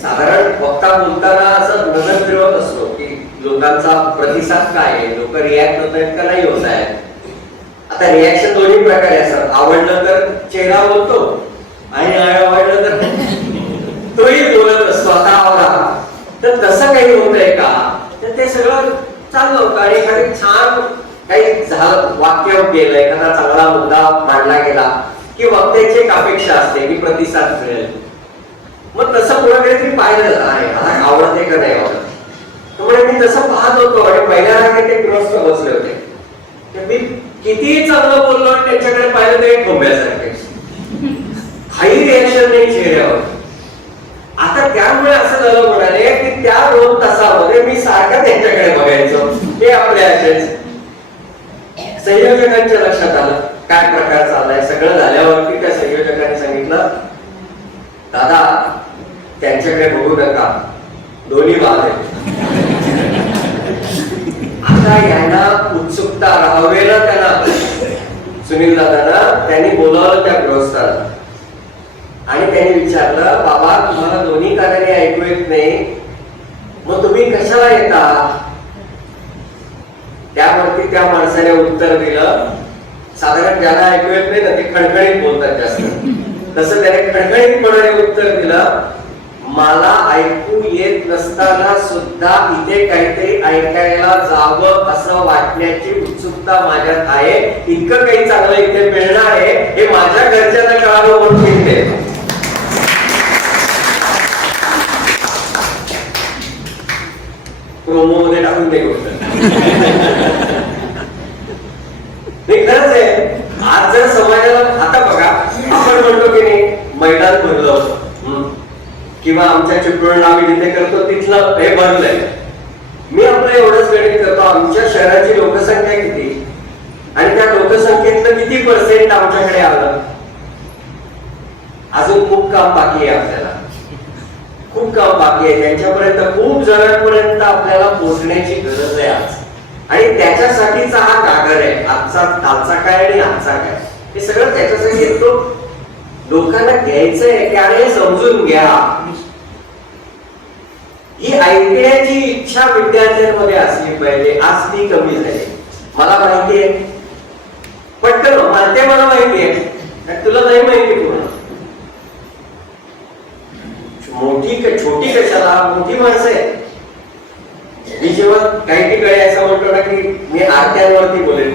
साधारण वक्ता बोलताना असं नजर फिरवत असतो की लोकांचा प्रतिसाद काय आहे, लोक रिॲक्ट होत आहेत का नाही होत आहेत. आता रिॲक्शन दोन्ही प्रकारे असतात. आवडलं तर चेहरा बोलतो आणि आवडलं तर तोही बोलत असतो. आता आवडा तर तसं काही होतंय का, तर ते सगळं चाललं होतं. आणि एखादी छान काही झालं, वाक्य गेलं, एखादा चांगला मुद्दा मांडला गेला की वक्त्याची एक अपेक्षा असते की प्रतिसाद मिळेल. मग तसं कोणाकडे तरी पाहिलं आहे, मला आवडते का नाही आवडत. त्यामुळे मी तसं पाहत होतो आणि पहिल्या रांगेत एक ग्रस्त बसले होते. मी कितीही चांगलं बोललो आणि त्यांच्याकडे पाहिलं तरी ठोंब्यासारखे, काही रिॲक्शन नाही चेहऱ्यावर. आता त्यामुळे असं झालं म्हणाले की त्या 2 तासामध्ये मी सारखं त्यांच्याकडे बघायचो. ते आपल्या असेच संयोजकांच्या लक्षात आलं काय प्रकार चाललाय. सगळं झाल्यावरती त्या संयोजकांनी सांगितलं, दादा त्यांच्याकडे बघू नका, दोन्ही बाद आहेत. आता यांना उत्सुकता राहावे ना त्यांना. सुनील दादांना त्यांनी बोलावलं त्या गृहस्थाला आणि त्यांनी विचारलं, बाबा तुम्हाला दोन्ही कारणे ऐकू येत नाही, मग तुम्ही कशाला येता. त्यावरती त्या माणसाने उत्तर दिलं, साधारण ज्याला ऐकू येत नाही ना ते खणखणीत बोलतात जास्त, तसं त्याने खणखणीतपणाने उत्तर दिलं, मला ऐकू येत नसताना सुद्धा इथे काहीतरी ऐकायला जावं असं वाटण्याची उत्सुकता माझ्यात आहे. इतकं काही चांगलं इथे मिळणार आहे हे माझ्या घरच्यांना कळावं म्हणून मिळते. प्रोमो मध्ये टाकून ते गोष्ट खरंच आहे. आज जर समाजाला आता बघा, आपण म्हणतो की नाही मैदान भरलं किंवा आमच्या चिपळूणला आम्ही जिथे करतो तिथलं हे भरलंय. मी आपलं एवढंच गणित करतो, आमच्या शहराची लोकसंख्या किती आणि त्या लोकसंख्येतलं किती % आमच्याकडे आलं. अजून खूप काम बाकी आहे, आपल्याला खूप काम बाकी आहे. त्यांच्यापर्यंत खूप जणांपर्यंत आपल्याला पोहोचण्याची गरज आहे आज. आणि त्याच्यासाठीचा हा कागर आहे. आजचा कालचा काय आणि आजचा काय हे सगळं त्याच्यासाठी येतो. लोकांना घ्यायचंय की अरे समजून घ्या. ही ऐकण्याची इच्छा विद्यार्थ्यांमध्ये असली पाहिजे. आज ती कमी झाली. मला माहिती आहे पटकन म्हणते, मला माहिती आहे, तुला नाही माहिती पूर्ण. मोठी छोटी कशाला, मोठी माणसं आहेत. मी जेव्हा काही ठिकाणी असं म्हणतो ना की मी आरत्यांवरती बोलेन,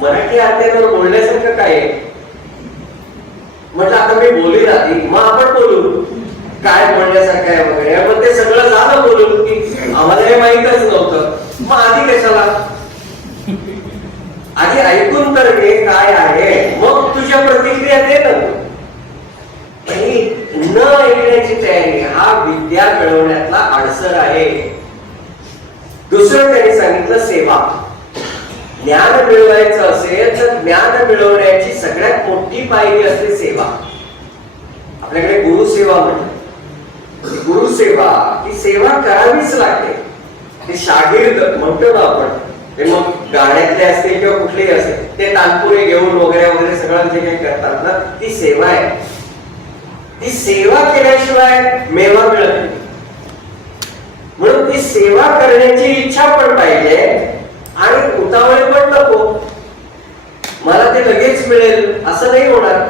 मराठी आरत्यांवर बोलण्यासारखं काय आहे. म्हटलं आता मी बोली राहते, मग आपण बोलू काय बोलण्यासारखं आहे वगैरे. पण ते सगळं झालं बोलून की आम्हाला हे माहीतच नव्हतं. मग आधी कशाला, आधी ऐकून तर घे काय आहे, मग तुझ्या प्रतिक्रिया दे ना. न ऐकण्याची तयारी हा विद्या कळवण्यातला अडसर आहे. दुसरं त्यांनी सांगितलं सेवा. ज्ञान मिळवायचं असेल तर ज्ञान मिळवण्याची सगळ्यात मोठी पायरी असते सेवा. आपल्याकडे गुरुसेवा म्हणतात. गुरुसेवा ही सेवा करावीच लागते. ते शागिर्द म्हणतो ना आपण, ते मग गाण्यातले असतील किंवा कुठलेही असेल, ते तानपुरे घेऊन वगैरे वगैरे सगळं जे काही करतात ना, ती सेवा आहे. ती सेवा केल्याशिवाय मेवा मिळत नाही. म्हणून ती सेवा करण्याची इच्छा पण पाहिजे आणि उतावळे पण नको. मला ते लगेच मिळेल असं नाही होणार,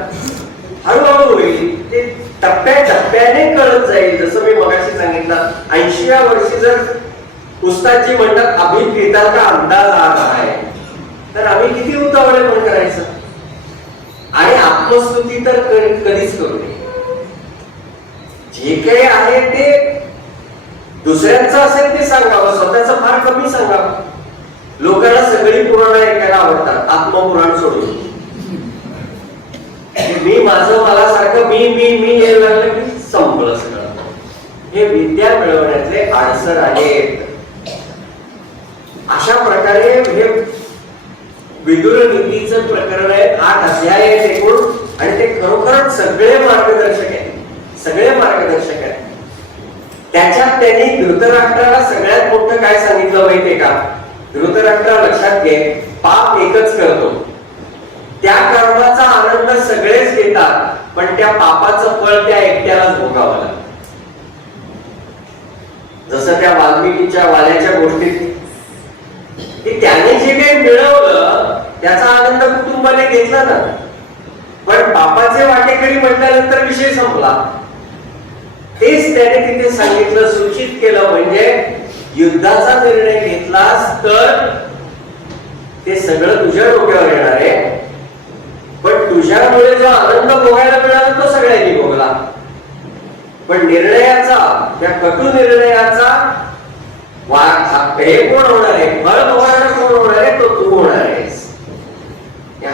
हळूहळू होईल. ते टप्प्याटप्प्याने कळत जाईल. जसं मी मगाशी सांगितलं, 80व्या वर्षी जर उस्तादजी म्हणतात अभिप्रेताचा अंदाज आला आहे, तर आम्ही किती उतावळे पण करायचं. आणि आत्मस्तुती तर कधीच करू नये. जे काही आहे ते दुसऱ्यांचं असेल ते सांगावं, स्वतःचं फार कमी सांगावं. लोकांना सगळी पुराणं ऐकायला आवडतात, आत्मपुराण सोडून. मी माझं मला सारखं मी मी मी हे लागलं की संपलं सगळं. हे विद्या मिळवण्यातले अडसर आहेत. अशा प्रकारे हे विदुर नीतीचं प्रकरण आहे. 8 अध्याय आहेत एकूण, आणि ते खरोखरच सगळे मार्गदर्शक आहेत. सगळे मार्गदर्शक आहेत. त्याच्यात त्यांनी धृतराष्ट्राला सगळ्यात मोठं काय सांगितलं माहितीये का? धृतराष्ट्र लक्षात घे, पाप एकच करतो, त्या कर्माचा आनंद सगळेच घेतात, पण त्या पापाचं फळ त्या एकट्यालाच भोगावं लागतं. जसं त्या वाल्मिकीच्या वाल्याच्या गोष्टीत, की त्याने जे काही मिळवलं त्याचा आनंद कुटुंबाने घेतला ना, पण पापाचे वाटेकरी म्हटल्यानंतर विषय संपला. तेच त्याने तिथे सांगितलं, सूचित केलं. म्हणजे युद्धाचा निर्णय घेतलास तर ते सगळं तुझ्या डोक्यावर येणार आहे, पण तुझ्यामुळे जो आनंद भोगायला मिळाला तो सगळ्यांनी भोगला. पण निर्णयाचा, त्या कटू निर्णयाचा हे कोण होणार आहे? फळ भोगणारा कोण होणार आहे? तो तू होणार आहेस.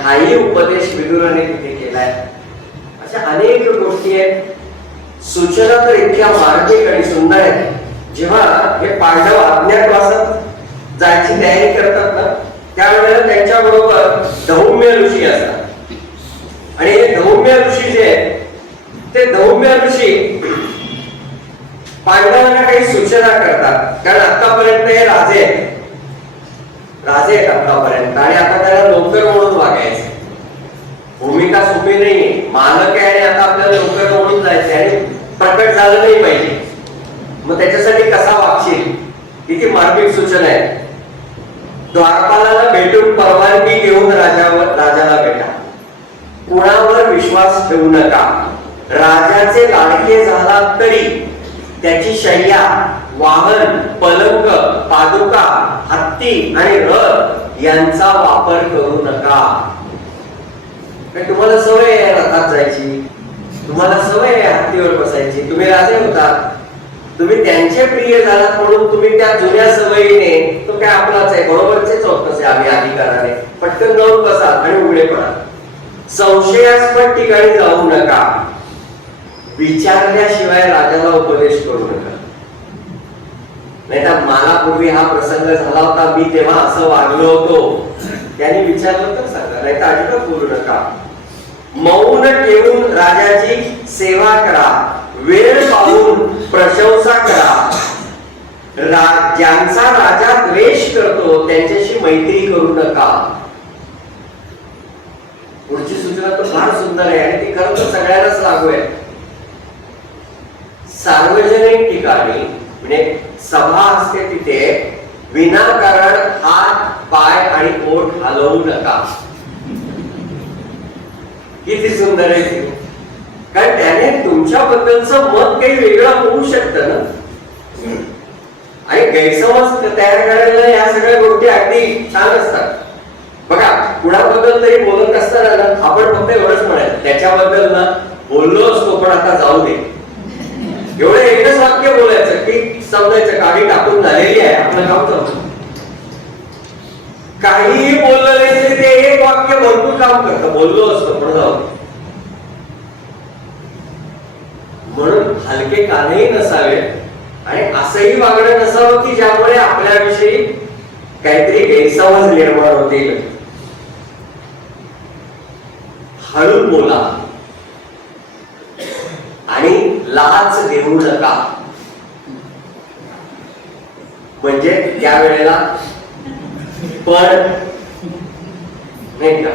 हाही उपदेश विदुराने तिथे केलाय. अशा अनेक गोष्टी आहेत. सूचना तर इतक्या मार्मिक आणि सुंदर आहेत. जेव्हा हे पांडव अज्ञातवासात जायची तयारी करतात ना, त्यावेळेला त्यांच्या बरोबर धौम्य ऋषी असतात. आणि हे धौम्य ऋषी जे आहेत, ते धौम्य ऋषी पांडवांना काही सूचना करतात. कारण आतापर्यंत हे राजे आहेत आतापर्यंत, आणि आता त्याला नोकर म्हणून वागायचे. भूमिका सोपी नाहीये. मालक आहे आणि आता आपल्याला नोकर म्हणून जायचे, आणि प्रकट झालं नाही पाहिजे. मग त्याच्यासाठी कसा वागशील? किती मार्मिक सूचना आहे. द्वारपालाला भेटून परवानगी घेऊन राजाला भेटा. कुणावर विश्वास ठेवू नका. राजाचे लाडके झाला तरी त्याची शय्या, वाहन, पलंग, पादुका, हत्ती आणि रथ यांचा वापर करू नका. तुम्हाला सवय आहे रथात जायची, तुम्हाला सवय आहे हत्तीवर बसायची. तुम्ही राजे होतात, तुम्ही त्यांचे प्रिय झालात, म्हणून तुम्ही त्या जुन्या सवयीने, तो काय आपलाच आहे, बरोबरचेच होत नसे आम्ही अधिकाराने, पटकन जाऊन बसा आणि उघडे पडा. संशयास्पद ठिकाणी जाऊ नका. विचारल्याशिवाय राजाला उपदेश करू नका. नाहीतर मला पूर्वी हा प्रसंग झाला होता, मी तेव्हा असं वागलो होतो, त्यांनी विचारलं तर सांगा, नाहीतर अजिबात बोलू नका. मौन ठेवून राजाची सेवा करा. वेळ पाहून प्रशंसा करा. ज्यांचा राजा द्वेष करतो त्यांच्याशी मैत्री करू नका. पुढची सूचना तर फार सुंदर आहे, आणि ती खरं तर सगळ्यांनाच लागू आहे. सार्वजनिक ठिकाणी, म्हणजे सभा असते तिथे, विनाकारण हात, पाय आणि पोट हलवू नका. किती सुंदर आहे ते. कारण त्याने तुमच्याबद्दलचं मत काही वेगळं होऊ शकतं ना, आणि गैरसमज तयार करायला या सगळ्या गोष्टी अगदी छान असतात. बघा, कुणाबद्दल तरी बोलत असताना ना, आपण फक्त एवढंच म्हणायचं, त्याच्याबद्दल ना बोललो असतो, पण आता जाऊ दे. एवढं एकच वाक्य बोलायचं की समजायचं काढी टाकून झालेली आहे, आपलं काम चालू. काहीही बोललं नाही तरी ते एक वाक्य भरपूर काम करतं. बोललो असतो पण जाऊ दे. म्हणून हलके कानही नसावे, आणि असंही वागणं नसावं की ज्यामुळे आपल्याविषयी काहीतरी गैरसमज निर्माण होतील. हळू बोला आणि लाच देऊ नका. म्हणजे त्यावेळेला पण नाही का.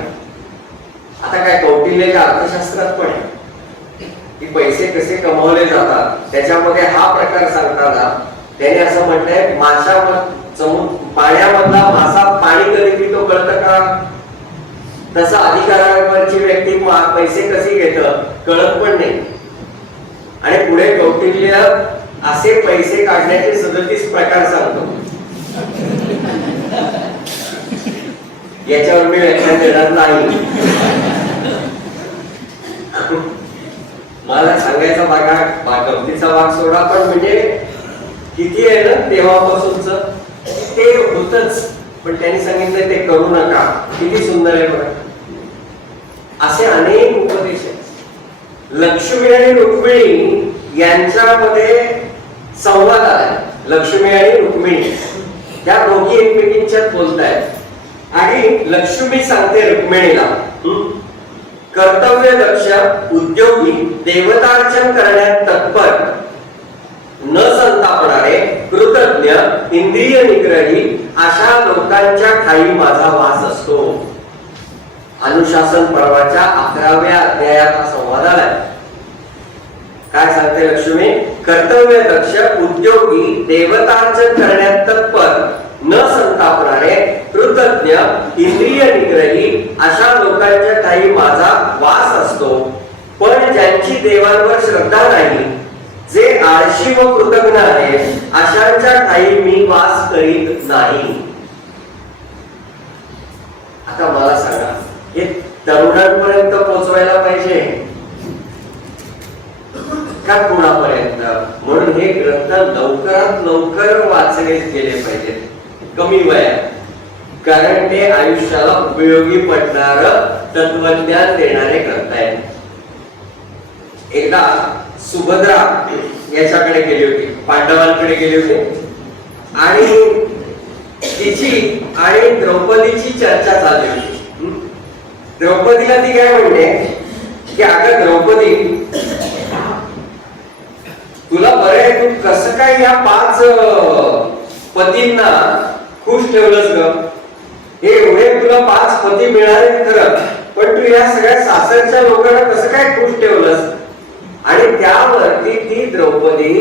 आता काय कौटिल्याच्या अर्थशास्त्रात पण आहे की पैसे कसे कमवले जातात, त्याच्यामध्ये हा प्रकार सांगताना त्याने असं म्हटलंय, पाण्यामधला मासा पाणी कधी पितो कळतं का, तसा अधिकारावरची व्यक्ती पैसे कसे घेत कळत पण नाही. आणि पुढे कौटिल्य असे पैसे काढण्याचे 37 प्रकार सांगतो. याच्यावर मी व्याख्यान देणार नाही. मला सांगायचा गमतीचा भाग सोडा, पण म्हणजे किती आहे ना तेव्हापासूनच ते होतच, पण त्यांनी सांगितलं ते करू नका. किती सुंदर आहे बघा. असे अनेक उपदेश आहेत. लक्ष्मी आणि रुक्मिणी यांच्यामध्ये संवाद आला. लक्ष्मी आणि रुक्मिणी त्या दोघी एकमेकींच्यात बोलतायत आणि लक्ष्मी सांगते रुक्मिणीला, कर्तव्य दक्ष, उद्योगी, देवतार्चन करण्यात तत्पर, न संतापणारे, कृतज्ञ, इंद्रिय निग्रही अशा लोकांच्या ठाई माझा वास असतो. अनुशासन पर्वाच्या 11व्या अध्यायात हा संवाद आलाय. काय सांगते लक्ष्मी? कर्तव्य दक्ष, उद्योगी, देवतार्चन करण्यात तत्पर, न संतापणारे, कृतज्ञ, इंद्रिय निग्रही अशा लोकांच्या ठाई माझा वास असतो. पण ज्यांची देवांवर श्रद्धा नाही, जे आळशी व कृतज्ञ आहेत, अशांच्या ठाई मी वास करीत नाही. आता मला सांगा, हे तरुणांपर्यंत पोहोचवायला पाहिजे का कुणापर्यंत? म्हणून हे ग्रंथ लवकरात लवकर वाचले गेले पाहिजेत कमी वयात, कारण ते आयुष्याला उपयोगी पडणार तत्वज्ञान देणारे ग्रंथ आहेत. एकदा सुभद्रा याच्याकडे गेली होती, पांडवांकडे गेली होती आणि तिची आणि द्रौपदीची चर्चा चालली होती. द्रौपदीला ती काय म्हणते की अगं द्रौपदी, तुला बरं आहे, तू कसं काय या 5 पतींना खुश ठेवलंस ग? हे एवढे तुला 5 पती मिळाले खरं, पण तू या सगळ्या सासरच्या लोकांना कसं काय खुश ठेवलंस? आणि त्यावरती ती द्रौपदी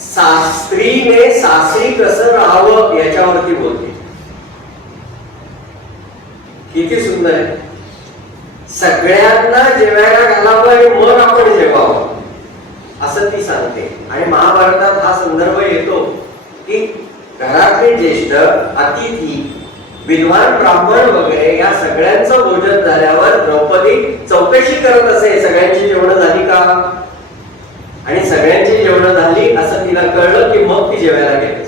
स्त्रीने सासरी कसं राहावं याच्यावरती बोलते. किती सुंदर आहे. सगळ्यांना जेवायला घालावं आणि मग आपण जेवावं असं ती सांगते. आणि महाभारतात हा संदर्भ येतो की घरातले ज्येष्ठ, अतिथी, विद्वान, ब्राह्मण वगैरे या सगळ्यांचं भोजन झाल्यावर द्रौपदी चौकशी करत असे, सगळ्यांची जेवण झाली का? आणि सगळ्यांची जेवण झाली असं तिला कळलं की मग ती जेवायला गेली.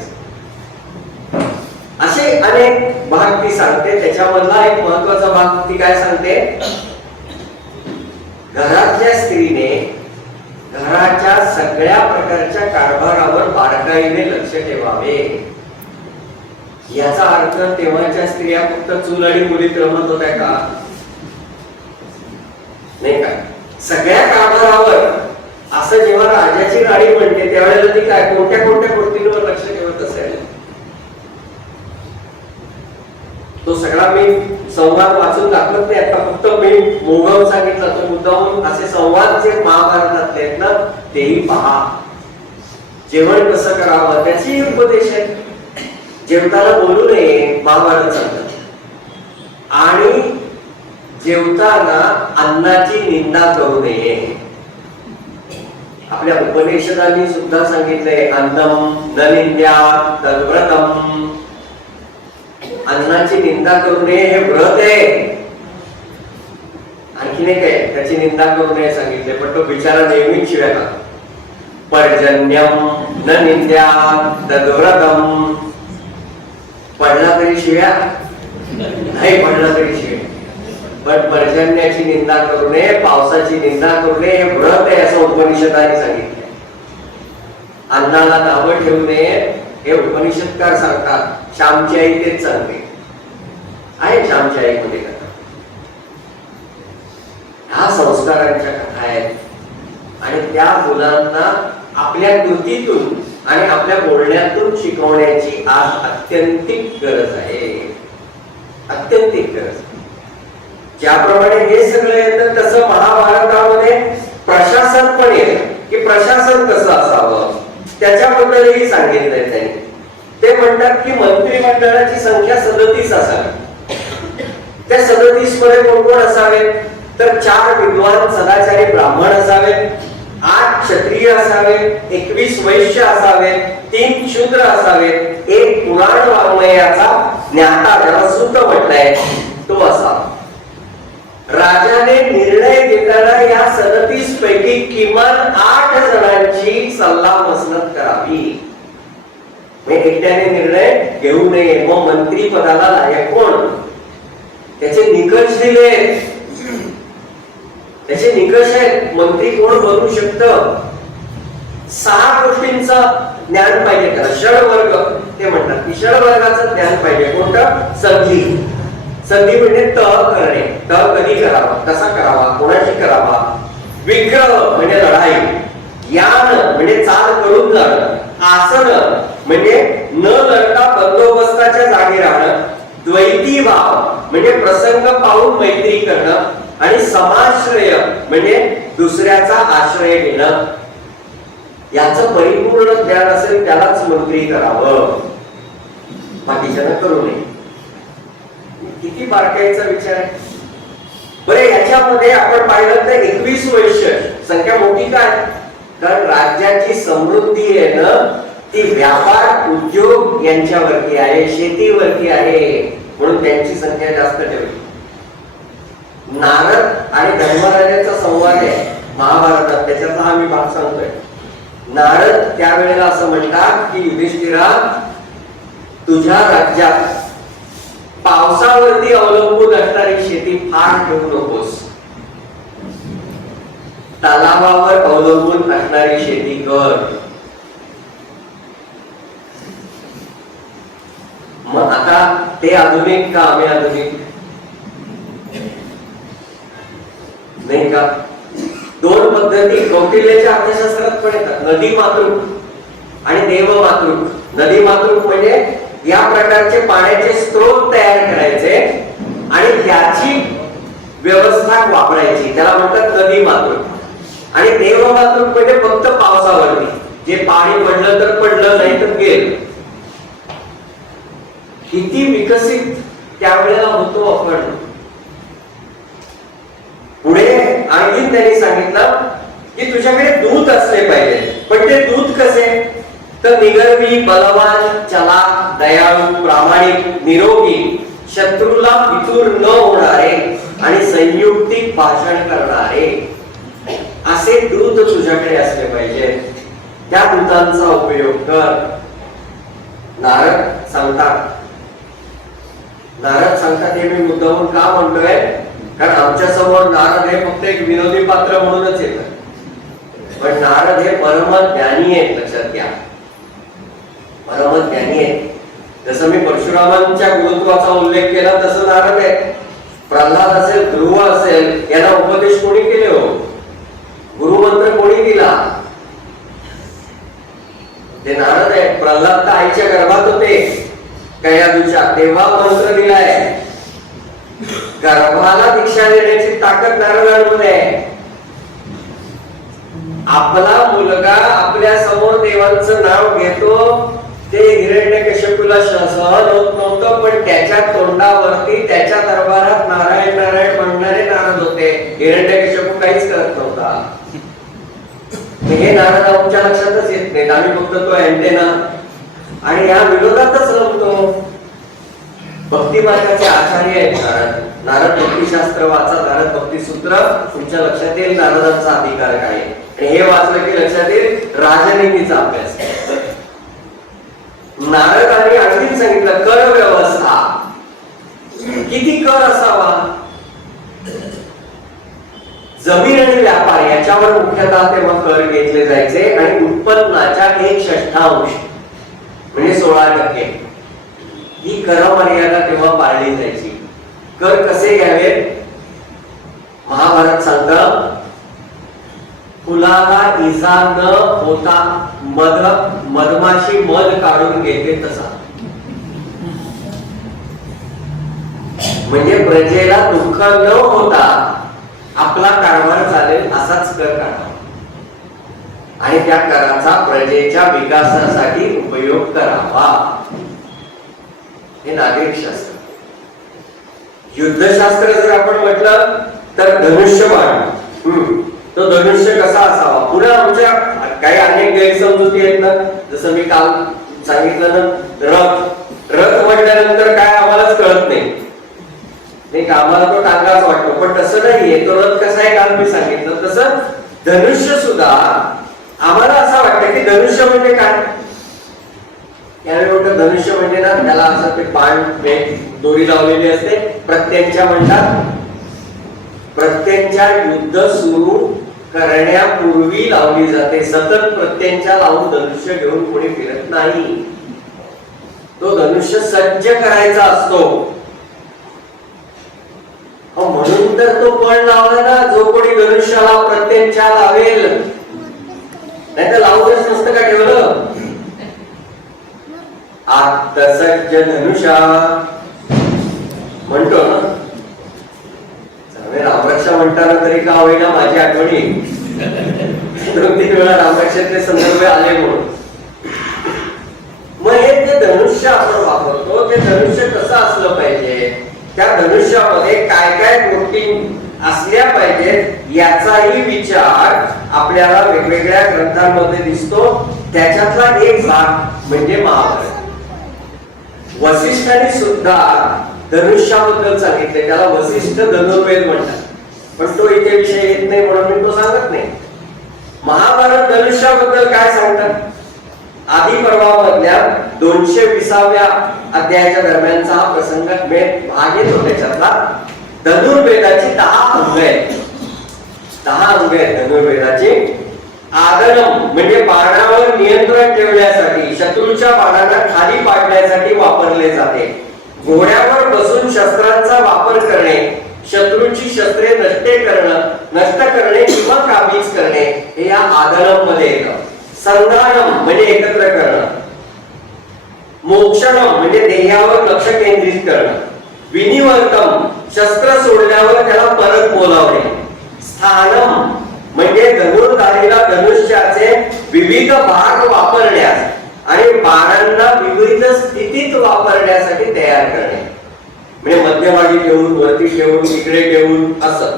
असे अनेक भाग ती सांगते. त्याच्यामधला एक महत्वाचा भाग ती काय सांगते? घरातल्या स्त्रीने घराच्या सगळ्या प्रकारच्या कारभारावर बारकाईने लक्ष ठेवावे. याचा अर्थ तेव्हाच्या स्त्रिया फक्त चूल आणि मुलीत रमत होत्या का? नाही का? सगळ्या कारभारावर. असं जेव्हा राजाची राणी म्हणते त्यावेळेला ती काय कोणत्या कोणत्या गोष्टींवर लक्ष ठेवत असेल? तो सगळा मी संवाद वाचून दाखवत नाही आता, फक्त मी मोगावर सांगितलं. तो मुद्दाहून असे संवाद जे महाभारतातले आहेत ना तेही पहा. जेवण कसं करावं त्याची उपदेश आहे. जेवताना बोलू नये महाभारत सांगतात. आणि जेवताना अन्नाची निंदा करू नये. आपल्या उपनिषदांनी सुद्धा सांगितलंय, अन्नम न निंद्यात् तद्व्रतम. अन्नाची निंदा करू नये हे व्रत आहे. आणखी नाही काय त्याची निंदा करू नये सांगितले, पण तो बिचारा नेहमीच शिव्या खातो. पर्जन्यम न निंद्यात् तद्व्रतम. पडला तरी शिव्या, नाही पडला तरी शिव्या. पण पर्जन्याची निंदा करू नये, पावसाची निंदा करू नये हे व्रत आहे असं उपनिषदाने सांगितले. अन्नाला नावं ठेवू नये हे उपनिषदकार सांगतात. श्यामची आई तेच सांगते आहे. श्यामची आई मध्ये कथा, ह्या संस्कारांच्या कथा आहेत. आणि त्या मुलांना आपल्या कृतीतून आणि आपल्या बोलण्यातून शिकवण्याची आज अत्यंतिक गरज आहे. अत्यंतिक गरज. ज्याप्रमाणे हे सगळं येतं तसं महाभारतामध्ये प्रशासन पण येतं की प्रशासन कसं असावं त्याच्याबद्दलही सांगितलंय त्यांनी. ते म्हणतात की मंत्रिमंडळाची संख्या 37 असावी. त्या 37 मध्ये कोण कोण असावेत तर 4 विद्वान सदाचारी ब्राह्मण असावेत, 8 क्षत्रिय असावेत, 21 वैश्य असावेत, 3 शूद्र असावेत, 1 पुराण वाङ्मयाचा ज्ञाता ज्याला सूत म्हटलंय तो असावा. राजाने निर्णय घेताना या 37 पैकी किमान 8 जणांची सल्ला मसलत करावी. एकट्याने निर्णय घेऊ नये. मग मंत्री पदाला लायक कोण त्याचे निकष दिले. त्याचे निकष आहेत. मंत्री कोण बनू शकतं. 6 गोष्टींचं ज्ञान पाहिजे त्याला. षडवर्ग ते म्हणतात की षडवर्गाचं ज्ञान पाहिजे. कोणतं. संधी. संधी म्हणजे तह करणे. तह कधी करावा, कसा करावा, कोणाशी करावा. विग्रह म्हणजे लढाई. यान म्हणजे चाल करून जाणं. आसन म्हणजे न लढता बंदोबस्ताच्या जागी राहणं. द्वैती भाव म्हणजे प्रसंग पाहून मैत्री करणं. आणि समाश्रय म्हणजे दुसऱ्याचा आश्रय घेणं. याचं परिपूर्ण ज्ञान असेल त्यालाच मंत्री करावं, बाकीच्यानं करू नये. किती बारकाईचा विचार आहे. बरे याच्यामध्ये आपण पाहिलं तर 21 वैश्य संख्या मोठी काय. कारण राज्याची समृद्धी आहे ना ती व्यापार उद्योग यांच्यावरती आहे, शेतीवरती आहे, म्हणून त्यांची संख्या जास्त ठेवली. नारद आणि धर्मराजाचा संवाद आहे महाभारतात, त्याच्याचा हा मी भाग सांगतोय. नारद त्यावेळेला असं म्हणतात की युधिष्ठिरा तुझ्या राज्यात पावसावरती अवलंबून असणारी शेती फार ठेवू नकोस. तलावावर अवलंबून असणारी शेती कर. मग आता ते आधुनिक का आम्ही आधुनिक नाही का. 2 पद्धती कौटिल्याच्या अर्थशास्त्रात पण येतात. नदी मातृक आणि देव मातृक. नदी मातृक म्हणजे या प्रकारचे पाण्याचे स्त्रोत तयार करायचे आणि त्याची व्यवस्था वापरायची, त्याला म्हणतात नदी मातृक. आणि देव मातृक म्हणजे फक्त पावसावरती, जे पाणी पडलं तर पडलं, नाही तर गेलं. किती विकसित त्यावेळेला होतो आपण. पुढे आणखी त्यांनी सांगितलं की तुझ्याकडे दूत असले पाहिजे. पण ते दूत कसे तर निगर्वी, बलवान, चलाक, दयाळू, प्रामाणिक, निरोगी, शत्रूला फितूर न होणारे आणि संयुक्तिक भाषण करणारे असे दूत तुझ्याकडे असले पाहिजे. त्या दूतांचा उपयोग कर. नारद सांगतात हे मी मुद्दामून का म्हणतोय कारण आमच्या समोर नारद हे फक्त एक विनोदी पात्र म्हणूनच येतात. पण नारद हे परम ज्ञानी आहेत. लक्षात घ्या, परम ज्ञानी आहेत. जसं मी परशुरामांच्या गुरुत्वाचा उल्लेख केला तसं नारद आहे. प्रल्हाद असेल, ध्रुव असेल, यांना उपदेश कोणी केले हो. गुरुमंत्र कोणी दिला ते नारद आहे. प्रल्हाद तर आईच्या गर्भात होते कयादूच्या, तेव्हा मंत्र दिलाय. गर्भाला दीक्षा देण्याची ताकद नारदांमध्ये आहे. आपला मुलगा आपल्या समोर देवांचं नाव घेतो ते हिरण्यकश्यपूला सहन होत नव्हतं, पण त्याच्या तोंडावरती त्याच्या दरबारात नारायण नारायण म्हणणारे नारद होते. हिरण्यकश्यपू काहीच करत नव्हता. हे नारद आमच्या लक्षातच येत नाहीत. आम्ही फक्त तो अँटेना आणि या विरोधातच रमतो. भक्ती मार्गाचे आचार्य आहेत नारद. नारद भक्तिशास्त्र वाचा, नारद भक्तिसूत्र तुमच्या लक्षात येईल. नारदांचा अधिकार काय आणि हे वाचलं की लक्षात येईल राजनीतीचा अभ्यास. नारदांनी आणखी सांगितलं कर व्यवस्था. किती कर असावा. जमीन आणि व्यापार याच्यावर मुख्यतः तेव्हा कर घेतले जायचे आणि उत्पन्नाच्या 1/6 म्हणजे 16% ही कर मर्यादा तेव्हा पाळली जायची. कर कसे घ्यावेत महाभारत सांगतं फुलाला इजा न होता मधमाशी मध काढून घेते तसा. म्हणजे प्रजेला दुःख न होता आपला कारभार चालेल असाच कर काढा आणि त्या कराचा प्रजेच्या विकासासाठी उपयोग करावा. हे नागरिक शास्त्र. युद्धशास्त्र जर आपण म्हटलं तर धनुष्यबाण, तो धनुष्य कसा असावा. पुन्हा आमच्या काही अनेक गैरसमजुती आहेत ना, जसं मी काल सांगितलं ना, रथ म्हटल्यानंतर काय आम्हालाच कळत नाही आम्हाला तो टांगाच वाटतो, पण तसं नाहीये. तो रथ कसा आहे काल मी सांगितलं. तसं धनुष्य सुद्धा आम्हाला असं वाटतं की धनुष्य म्हणजे काय. यावेळी मोठं धनुष्य म्हणजे ना, त्याला असं ते बाण दोरी लावलेली असते. प्रत्यंच्या म्हणतात. प्रत्यंच्या युद्ध सुरू करण्यापूर्वी लावली जाते. सतत प्रत्यंच्या लावून धनुष्य घेऊन कोणी फिरत नाही. तो धनुष्य सज्ज करायचा असतो. म्हणून तर तो पण लावला ना, जो कोणी धनुष्याला प्रत्यंच्या लावेल. नाही तर लावूनच नसतं का ठेवलं. आत्तसज्ज धनुषा म्हणतो ना. रामरक्षा म्हणताना तरी का होईना माझी आठवणी 2-3 वेळा रामरक्षाचे संदर्भ आले म्हणून. मग हे जे धनुष्य आपण वापरतो ते धनुष्य कसं असलं पाहिजे, त्या धनुष्यामध्ये काय काय गोष्टी असल्या पाहिजेत याचाही विचार आपल्याला वेगवेगळ्या ग्रंथांमध्ये दिसतो. त्याच्यातला एक भाग म्हणजे महाभारत. वसिष्ठाने सुद्धा धनुष्याबद्दल सांगितले. त्याला वसिष्ठ धनुर्वेद म्हणतात, पण तो इथे विषय येत नाही म्हणून मी तो सांगत नाही. महाभारत धनुष्याबद्दल काय सांगतात. आदी पर्वामधल्या 220व्या अध्यायाच्या दरम्यानचा हा प्रसंग भाग येतो. त्याच्यातला धनुर्वेदाची 10 अंग आहेत. 10 अंग आहेत धनुर्वेदाची. आदनम म्हणजे बाणावर नियंत्रण ठेवण्यासाठी, शत्रूच्या बाणांना खाली पाडण्यासाठी वापरले जाते. घोड्यावर बसून शस्त्रांचा वापर करणे, शत्रूची शस्त्रे नष्ट करणे किंवा काबीज करणे हे या आदनम मध्ये येतं. संधानम म्हणजे एकत्र करणं. मोक्षणम म्हणजे ध्येयावर लक्ष केंद्रित करणं. विनिवर्तम शस्त्र सोडल्यावर त्याला परत बोलावणे. स्थानम म्हणजे धनुर्धारीला धनुष्याचे विविध भाग वापरण्यास आणि बाणांना विविध स्थितीत वापरण्यासाठी तयार करणे. म्हणजे मध्यभागी ठेवून, वरती ठेवून, इकडे ठेवून असं.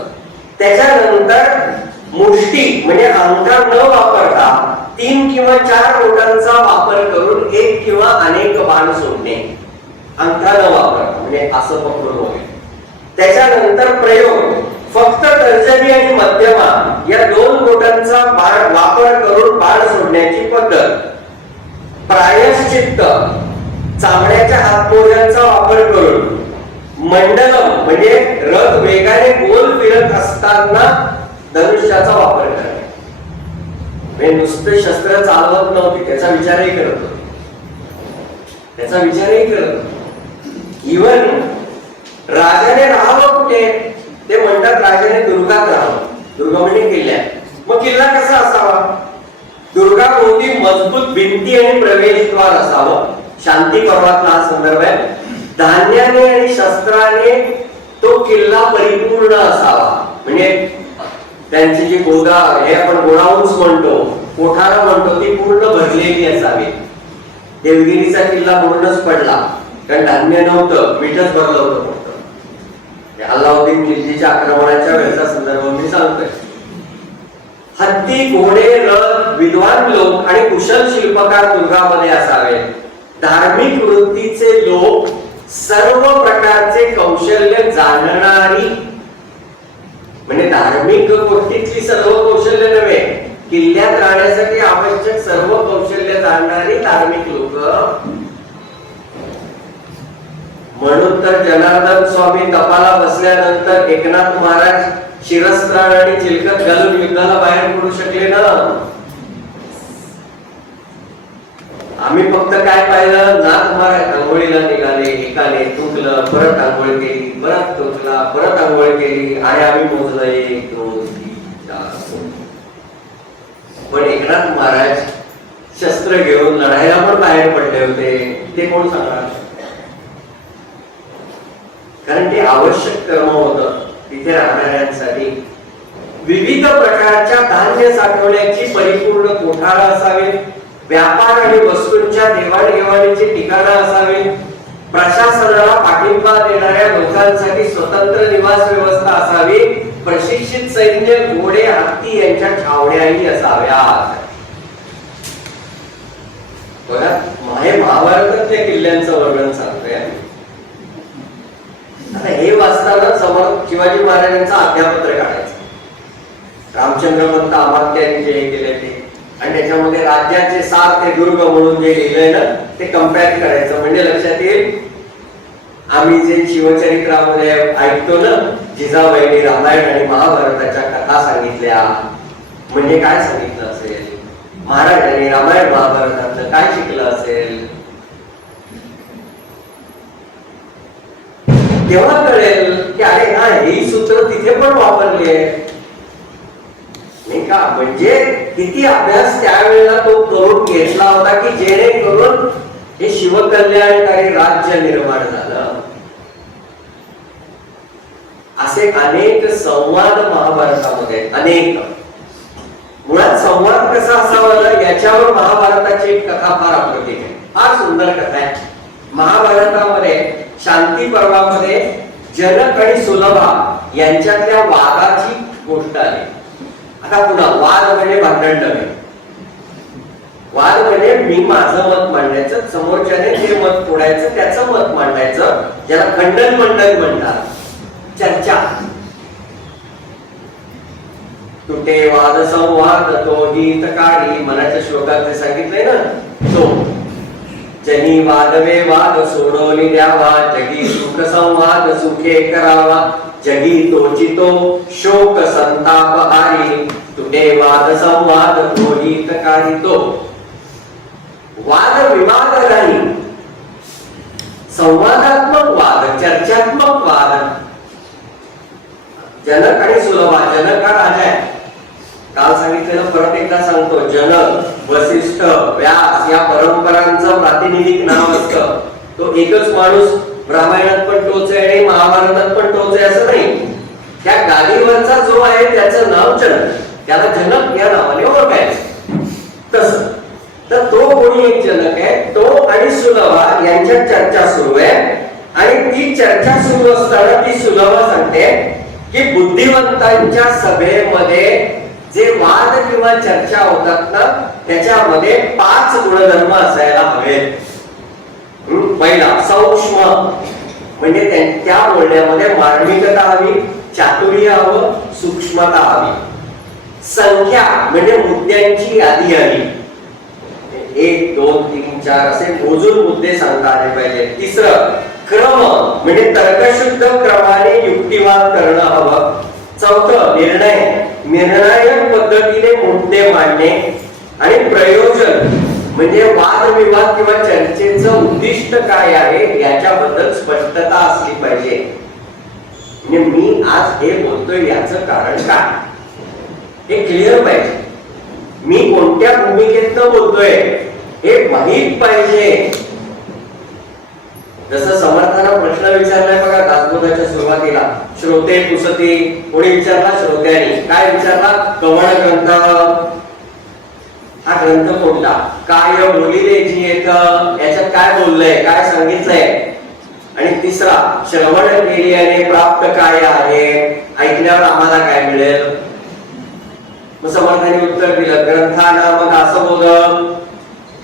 त्याच्यानंतर मुष्टी म्हणजे अंगठा न वापरता 3 किंवा 4 बोटांचा वापर करून एक किंवा अनेक बाण सोडणे. अंगठा न वापरता म्हणजे असं पकडून वगैरे. त्याच्यानंतर प्रयोग फक्त तर्जनी आणि मध्यमा या 2 बोटांचा वापर करून बाण सोडण्याची पद्धत. प्रायश्चित्त चामड्याच्या हातमोज्यांचा वापर करून. मंडलम म्हणजे रथ वेगाने गोल फिरत असताना धनुष्याचा वापर करणे. म्हणजे नुसते शस्त्र चालवत नव्हती, त्याचा विचारही करत होते. इव्हन राजाने राहावं कुठे, ते म्हणतात राजाने दुर्गात राहावं. दुर्गा म्हणजे किल्ल्यात. मग किल्ला कसा असावा. दुर्गाभोवती मजबूत भिंती आणि प्रवेशद्वार असावं. शांती पर्वातला हा संदर्भ आहे. धान्याने आणि शस्त्राने तो किल्ला परिपूर्ण असावा. म्हणजे त्यांची जी गोदा हे आपण गोडाऊन्स म्हणतो, कोठारा म्हणतो, ती पूर्ण भरलेली असावी. देवगिरीचा किल्ला पूर्णच पडला कारण धान्य नव्हतं, मीठच भरलं होतं फक्त. अल्लाउद्दीन खिलजीच्या आक्रमणाच्या वेळेचा संदर्भ मी सांगतोय. हत्ती, घोडे, रथ, विद्वान लोक आणि कुशल शिल्पकार दुर्गामध्ये असावे. धार्मिक वृत्तीचे लोक, सर्व प्रकारचे कौशल्य जाणणारी, म्हणजे धार्मिक गोष्टीतली सर्व कौशल्य नव्हे, किल्ल्यात राहण्यासाठी आवश्यक सर्व कौशल्य जाणणारी धार्मिक लोक. म्हणून तर जनार्दन स्वामी तपाला बसल्यानंतर एकनाथ महाराज शिरस्त्राण आणि चिलखत घालून युद्धाला बाहेर पडू शकले ना. आम्ही फक्त काय पाहिलं, नाथ महाराज आंघोळीला निघाले, एकाने थुंकलं, परत आंघोळ केली, परत थुंकला, परत आंघोळ केली आणि आम्ही मोजलं 1 2 3 4. पण एकनाथ महाराज शस्त्र घेऊन लढायला पण बाहेर पडले होते, ते कोण सांगणार? कारण ते आवश्यक कर्म होतं तिथे राहणाऱ्यांसाठी. विविध प्रकारच्या धान्य साठवण्याची परिपूर्ण कोठार असावी, व्यापार आणि वस्तूंच्या देवाणघेवाणीची ठिकाणं असावी, प्रशासनाला पाठिंबा देणाऱ्या लोकांसाठी स्वतंत्र निवास व्यवस्था असावी, प्रशिक्षित सैन्य, घोडे, हत्ती यांच्या छावण्याही असाव्यात. बघा, हे महाभारतातल्या किल्ल्यांचं वर्णन सांगतोय. आता हे वाचताना समोर शिवाजी महाराजांचं आज्ञापत्र काढायचं. रामचंद्र पंत अमात्यांनी जे हे केले ते, आणि त्याच्यामध्ये राज्याचे 7 ते दुर्ग म्हणून जे लिहिलंय ना ते कम्पेअर करायचं. म्हणजे लक्षात येईल आम्ही जे शिवचरित्रामध्ये ऐकतो ना, जिजाबाईंनी रामायण आणि महाभारताच्या कथा सांगितल्या, म्हणजे काय सांगितलं असेल, महाराजांनी रामायण महाभारतातलं काय शिकलं असेल, तेव्हा कळेल की अरे हा ही सूत्र तिथे पण वापरली आहे, नाही का? म्हणजे किती अभ्यास त्यावेळेला तो करून घेतला होता की जेणेकरून हे शिवकल्याणकारी राज्य निर्माण झालं. असे अनेक संवाद महाभारतामध्ये, अनेक. मुळात संवाद कसा असावा याच्यावर महाभारताची एक कथा फार अप्रतिम आहे, फार सुंदर कथा आहे. महाभारतामध्ये शांती पर्वामध्ये जनक आणि सुलभा यांच्यातल्या वादाची गोष्ट आहे. आता पुन्हा वाद म्हणजे भांडण नव्हे, वाद म्हणजे मी माझं मत मांडायचं, समोरच्याने ते मत फोडायचं, त्याचं मत मांडायचं, ज्याला खंडन मंडन म्हणतात. चर्चा. तुटे वाद संवाद तो हितकारी, मनाच्या श्लोकात सांगितलंय ना, तो जनी वादवे वाद सोडवली द्यावा, जगी सुख संवाद सुखे करावा, जगी तोचितो शोक संताप हारी, तुटे वाद संवाद तो हितकारी. तो वाद विवाद नाही, संवादात्मक वाद, चर्चात्मक वाद. जनक आणि सुलभा. जनक हा राजा आहे, काल सांगितलेलं परत एकदा सांगतो. जनक, वसिष्ठ, व्यास या परंपरांचं प्रातिनिधिक नाव असतं. तो एकच माणूस रामायणात पण तोच आहे आणि महाभारतात पण तोच आहे असं नाही. त्या गादीवरचा जो आहे त्याचं नाव जनक, त्याला जनक या नावाने ओळखायचं. तसं तर तो कोणी एक जनक आहे, तो आणि सुलभा यांच्यात चर्चा सुरू आहे. आणि ती चर्चा सुरू असताना ती सुलभा सांगते की बुद्धिवंतांच्या सभेमध्ये जे वाद किंवा चर्चा होतात ना त्याच्यामध्ये 5 गुणधर्म असायला हवेत. पहिला सौक्ष्म, म्हणजे त्या बोलण्यामध्ये मार्मिकता हवी, चातुर्य हवं, सूक्ष्मता हवी. संख्या म्हणजे मुद्द्यांची यादी हवी, 1 2 3 4 असे मोजून मुद्दे सांगता आले पाहिजे. तिसरं क्रम, म्हणजे तर्कशुद्ध क्रमाने युक्तिवाद करणं हवं. चौथं निर्णय, निर्णायक पद्धतीने मुद्दे मांडणे. आणि प्रयोजन म्हणजे वादविवाद किंवा चर्चेचं उद्दिष्ट काय आहे याच्याबद्दल स्पष्टता असली पाहिजे. म्हणजे मी आज हे बोलतोय याचं कारण काय हे क्लिअर पाहिजे. मी कोणत्या भूमिकेतनं बोलतोय हे माहीत पाहिजे. जसं समर्थानं प्रश्न विचारलाय बघा दासबोधाच्या सुरुवातीला, श्रोते पुसती, कोणी विचारला? श्रोत्यांनी. काय विचारला? कवण ग्रंथ. हा ग्रंथ कोणता? काय बोलिले जी येत, याच्यात काय बोललंय, काय सांगितलंय. आणि तिसरा श्रवण केल्याने प्राप्त काय आहे, ऐकल्यावर आम्हाला काय मिळेल. मग समर्थाने उत्तर दिलं ग्रंथानाम दासबोध,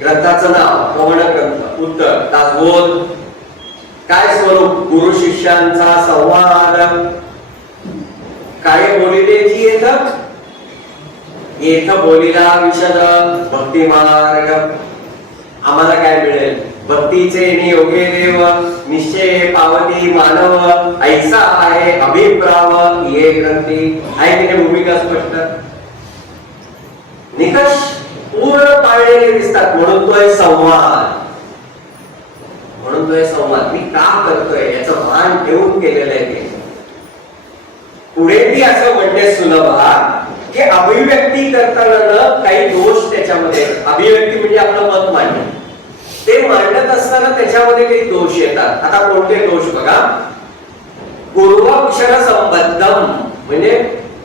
ग्रंथाचं नाव कवण ग्रंथ. उत्तर दासबोध. काय स्वरूप? गुरु शिष्यांचा संवाद. काय बोलिले जी येत, येथ बोलिला विशद भक्ती मार्ग. आम्हाला काय मिळेल? भक्तीचे नियोगे देव, निश्चय पावती मानव, ऐसा आहे अभिप्राव ये ग्रंथी. आहे की नाही भूमिका स्पष्ट? निकष पूर्ण पाळलेले दिसतात, म्हणून तो आहे संवाद. म्हणून तो संवाद मी का करतोय याचं भान ठेवून केलेलं आहे. पुढे ती असं म्हणते सुलभा की अभिव्यक्ती करताना काही दोष त्याच्यामध्ये अभिव्यक्ती म्हणजे आपलं मत मांडणे, ते मांडत असताना त्याच्यामध्ये काही दोष येतात. आता कोणते दोष बघा. पूर्वाक्षर संबद्धम म्हणजे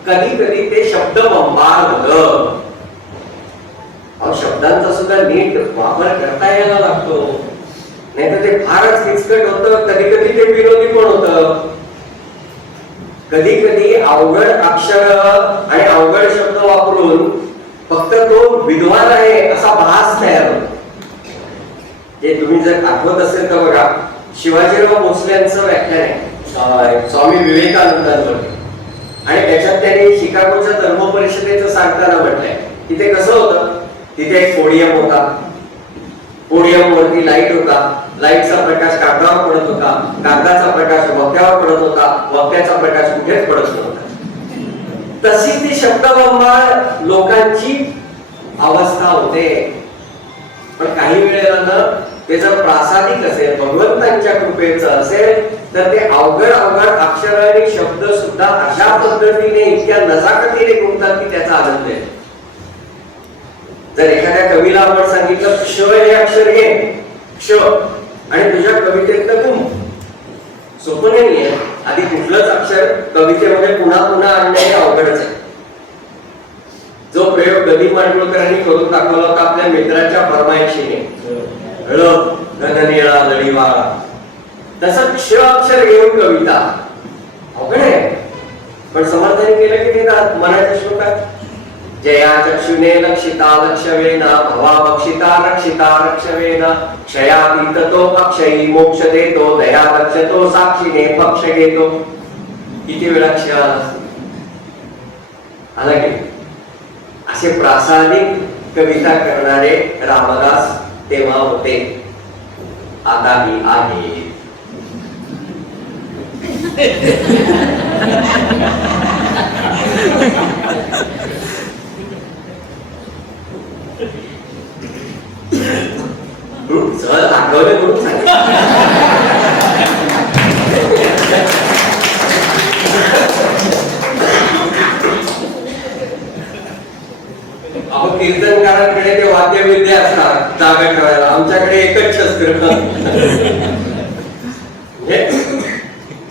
कधी कधी ते शब्द बंबाळ होतं. शब्दांचा सुद्धा नीट वापर करता यायला लागतो, नाहीतर ते फारच किचकट होतं. कधी कधी ते विरोधी पण होतं. कधी कधी अवघड अक्षर आणि अवघड शब्द वापरून फक्त तो विद्वान आहे असा भास तयार होतो. हे तुम्ही जर आठवत असेल तर बघा, शिवाजीराव भोसलेंचं व्याख्यान आहे स्वामी विवेकानंदांवरती, आणि त्याच्यात त्यांनी शिकागोच्या धर्म परिषदेचं सांगताना म्हटलंय की ते कसं होतं. तिथे एक पोडियम होता, पोडियम वरती लाईट होता, लाईटचा प्रकाश कागदावर पडत होता, कागदाचा प्रकाश वक्त्यावर पडत होता, वक्त्याचा प्रकाश कुठेच पडत नव्हता. तशी ती शब्दबंबाळ लोकांची अवस्था होते. पण काही वेळेला ना ते जर प्रासादिक असेल, भगवंतांच्या कृपेचं असेल, तर ते अवघड अवघड अक्षर आणि शब्द सुद्धा अशा पद्धतीने इतक्या नजाकतीने गुंततात की त्याचा आनंद आहे. जर एखाद्या कवीला आपण सांगितलं क्ष हे अक्षर घे, क्ष, आणि तुझ्या कवितेतलं गुण, सोपं नाहीये. आधी कुठलंच अक्षर कवितेमध्ये पुन्हा पुन्हा आणणे हे अवघडच आहे. जो प्रयोग गदी मांडगुळकरांनी करून दाखवला होता आपल्या मित्राच्या फरमाईशीने, घननिळा लढीवाळा, तसं क्ष अक्षर घेऊन कविता अवघड आहे. पण समर्थन केलं की नाही मराठी श्लोकात. जया चक्षुने लक्षिता लक्षवेन भवा बक्षिता रक्षिता रक्षवेन क्षयातीत तो अक्षयी मोक्ष देतो दया रक्षतो साक्षीने पक्ष घेतो. किती वेळा क्ष आला की. असे प्रासादिक कविता करणारे रामदास तेव्हा होते, आताही आहे. सहज आठवलं म्हणून सांगितलं. अहो कीर्तनकारांकडे ते वाद्यविद्या असतात जागा ठेवायला, आमच्याकडे एकच शस्त्र.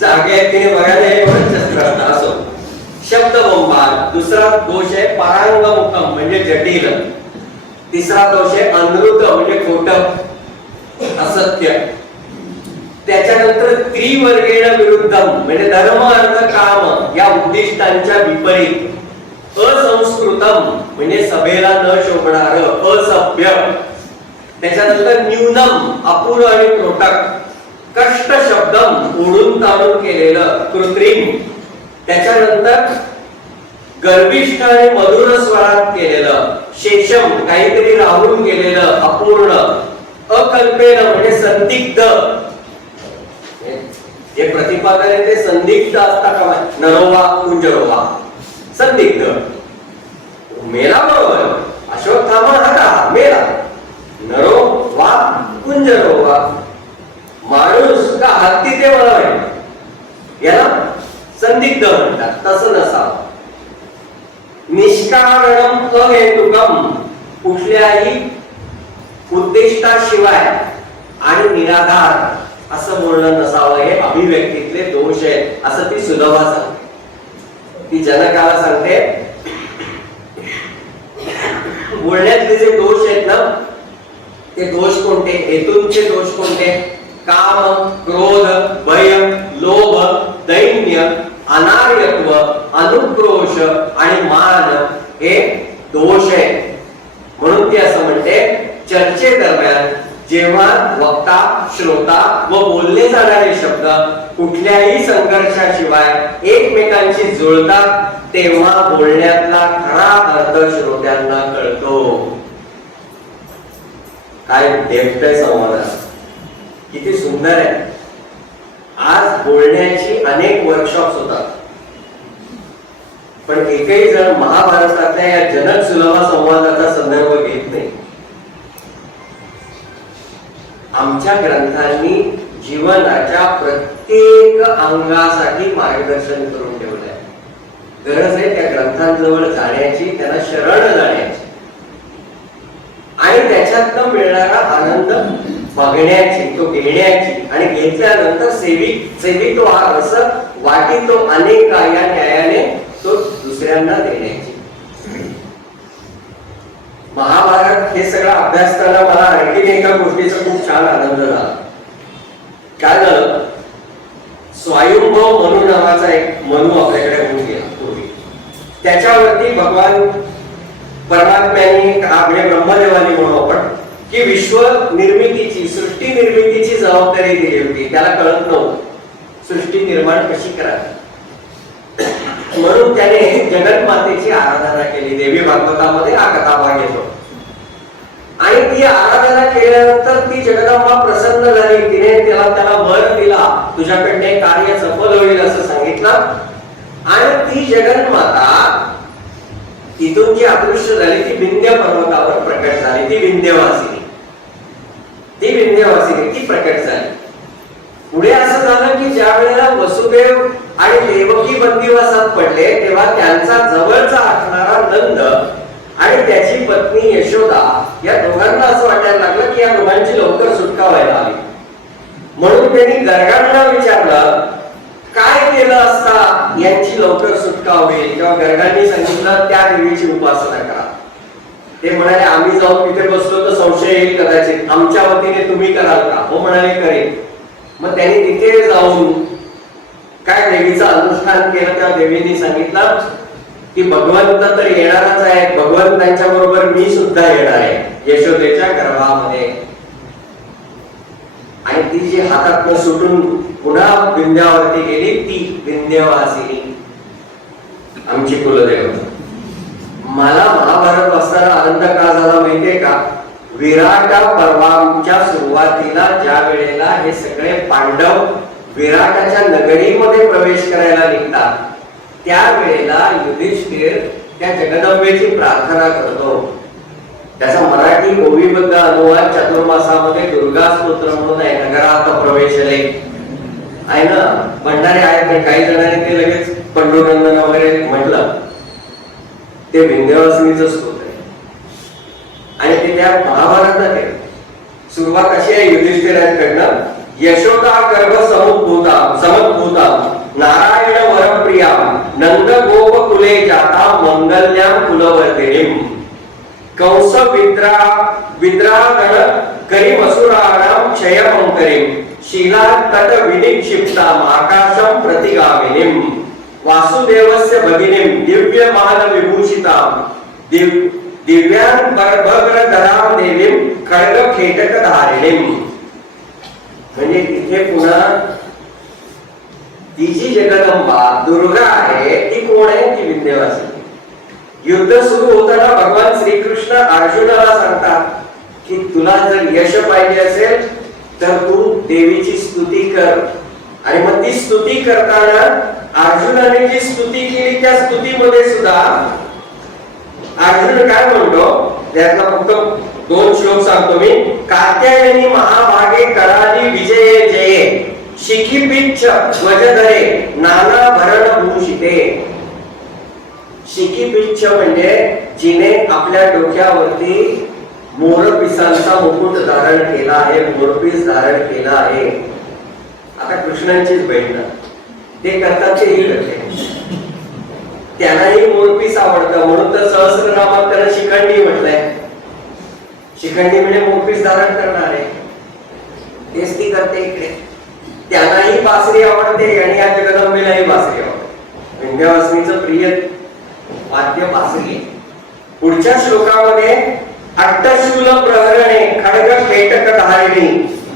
जागे तिने बघायला एवढंच शस्त्र असतं. असो शब्दबंबाळ. दुसरा दोष आहे परांगमुखम म्हणजे जटिल. तिसरा दोष आहे अनृत म्हणजे खोटं, असत्य. त्याच्यानंतर त्रिवर्गेण विरुद्धम म्हणजे धर्म अर्थ काम या उद्दिष्टांच्या विपरीत. असंस्कृतम म्हणजे सभेला न शोभणार, असभ्य. त्याच्यानंतर न्यूनम अपूर्ण आणि त्रोटक. कष्ट शब्दम ओढून ताणून केलेलं, कृत्रिम. त्याच्यानंतर गर्विष्ठ आणि मधुर स्वरात केलेलं. शेषम काहीतरी राहून गेलेलं, अपूर्ण. अकल्पेन म्हणजे संदिग्ध. जे प्रतिपादन आहे ते संदिग्ध असता का? नरोवा कुंजरोवा संदिग्ध. मेला बरोबर, अश्वत्थामा हा मेला. नरो वा कुंजरो वा, माणूस का हत्ती ते मला माहिती, याला संदिग्ध म्हणतात. तसं नसावं. निष्कारणम अहेतुकम कुठल्याही उद्दिष्टाशिवाय आणि निराधार असं बोलणं नसावं. हे अभिव्यक्तीतले दोष आहेत असं ती सुलभा सांगते. ती जनकाला सांगते बोलण्यातले जे दोष आहेत ना ते दोष कोणते, हेतूंचे दोष कोणते. काम, क्रोध, भय, लोभ, दैन्य, अनार्यत्व, अनुक्रोश आणि मान हे दोष आहेत. म्हणून ती असं म्हणते चर्चेदरम्यान जेव्हा वक्ता, श्रोता व बोलले जाणारे शब्द कुठल्याही संघर्षाशिवाय एकमेकांशी जुळतात तेव्हा बोलण्यातला खरा अर्थ श्रोत्यांना कळतो. काय डेप्थ आहे संवादात, किती सुंदर आहे. आज बोलण्याची अनेक वर्कशॉप्स होतात, पण एकही जण महाभारतातल्या या जनक सुलभा संवादाचा संदर्भ घेत नाही. आमच्या ग्रंथांनी जीवनाच्या प्रत्येक अंगासाठी मार्गदर्शन करून ठेवलंय. गरज आहे त्या ग्रंथांजवळ जाण्याची, त्यांना शरण जाण्याची. आणि त्याच्यातनं मिळणारा आनंद बघण्याची, तो घेण्याची, आणि घेतल्यानंतर सेवितो हा रस वाटितो अनेका या न्यायाने तो दुसऱ्यांना देण्याची. महाभारत हे सगळं अभ्यासताना मला आणखीन एका गोष्टीचा खूप छान आनंद झाला. काय झालं, स्वयंभव मनु नावाचा एक मनु आपल्याकडे होऊन गेला पूर्वी. त्याच्यावरती भगवान परमात्म्याने आपल्या ब्रह्मदेवाने म्हणू आपण की विश्व निर्मितीची, सृष्टी निर्मितीची जबाबदारी दिली होती. त्याला कळत नव्हतं सृष्टी निर्माण कशी करावी. म्हणून त्याने जगन्मातेची आराधना केली. देवी भागवतामध्ये हा कथाभाग येतो. आणि ती आराधना केल्यानंतर ती जगदंबा प्रसन्न झाली. तिने त्याला वर दिला, तुझ्याकडे कार्य सफल होईल असं सांगितलं. आणि ती जगन्माता तिथून जी अदृश्य झाली ती विंध्य पर्वतावर प्रकट झाली. ती विंध्यवासिनी ती प्रकट झाली. पुढे असं झालं की ज्या वेळेला वसुदेव आणि देवकी बंदिवासात पडले तेव्हा त्यांचा जवळचा असणारा नंद आणि त्याची पत्नी यशोदा या दोघांना असं वाटायला लागलं की या दोघांची लवकर सुटका व्हायला हवी. म्हणून त्यांनी गर्गांना विचारलं काय केलं असता यांची लवकर सुटका होईल. तेव्हा गर्गांनी सांगितलं त्या देवीची उपासना करा. ते म्हणाले आम्ही जाऊन तिथे बसलो तर संशय येईल कदाचित, आमच्या वतीने तुम्ही कराल का? हो म्हणाले करेल. मग त्यांनी तिथे जाऊन काय देवीचं अनुष्ठान केलं. त्या देवीने सांगितलं की भगवंत तर येणारच आहे, भगवंतांच्या बरोबर मी सुद्धा येणार आहे यशोदेच्या गर्भामध्ये. आणि ती जी हातातनं सुटून पुन्हा विंध्यावरती गेली ती विंध्यवासिनी आमची कुलदेव. मला महाभारत वाचताना आनंद का झाला माहितीये का? विराट पर्वाच्या सुरुवातीला ज्या वेळेला हे सगळे पांडव विराटाच्या नगरीमध्ये प्रवेश करायला निघतात त्यावेळेला युधिष्ठिर त्या जगदंबेची प्रार्थना करतो. त्याचा मराठी ओवीबद्ध अनुवाद चातुर्मासामध्ये दुर्गा स्तोत्र म्हणून आहे. नगरात प्रवेशले आहे ना, म्हणणारे आहेत. काही जणांनी ते लगेच पंडुरंदन वगैरे म्हटलं. ते विंध्यवासिनीचं स्तोत्र आहे आणि ते त्या महाभारतात आहे. सुरुवात अशी आहे युधिष्ठिरांकडनं, यशोदा गर्भ समुद्भूता नारायण वरप्रिया नंद गोप कुले जाता मंगल्यां कुलवर्धिनीं कंस विद्रागण करी मसुराणां क्षयमंकरीं शीला तट विनिक्षिप्ता आकाशं प्रतिगामिनीं वासुदेवस्य भगिनीं दिव्यमान विभूषितां दिव्यान् भग्रधरां देवीं खड्ग खेटक धारिणीं. म्हणजे तिथे पुन्हा ती जी जगदंबा दुर्गा आहे ती कोण आहे? ती विंध्यवासिनी. युद्ध सुरू होताना भगवान श्रीकृष्ण अर्जुनाला सांगतात की तुला जर यश पाहिजे असेल तर तू देवीची स्तुती कर. आणि मग ती स्तुती करताना अर्जुनाने जी स्तुती केली त्या स्तुतीमध्ये सुद्धा अर्जुन काय म्हणतो त्यातला फक्त 2 श्लोक सांगतो मी. कात्यायनी महाभागे कराली विजये जये शिखिपिच्छ ध्वजधरे नाना भरण भूषिते. शिखिपिच्छ म्हणजे जिने आपल्या डोक्यावरती मोरपिसांचा मुकुट धारण केला आहे, मोरपीस धारण केला आहे. आता कृष्णांचीच बहीण ते करतात तेही करते. त्यांनाही मोरपीस आवडतं म्हणून तर सहस्रनामात त्याला शिखंडी म्हटलंय. शिखंडी म्हणजे मोरपीस धारण करणारे तेच ती करते इकडे. त्यांनाही बासरी आवडते आणि या जगदंबेलाही बासरी आवडते. विंध्यवासिनीचं प्रिय वाद्य बासरी. पुढच्या श्लोकामध्ये अट्टशूल प्रहरणे खड्ग खेटक धारिणी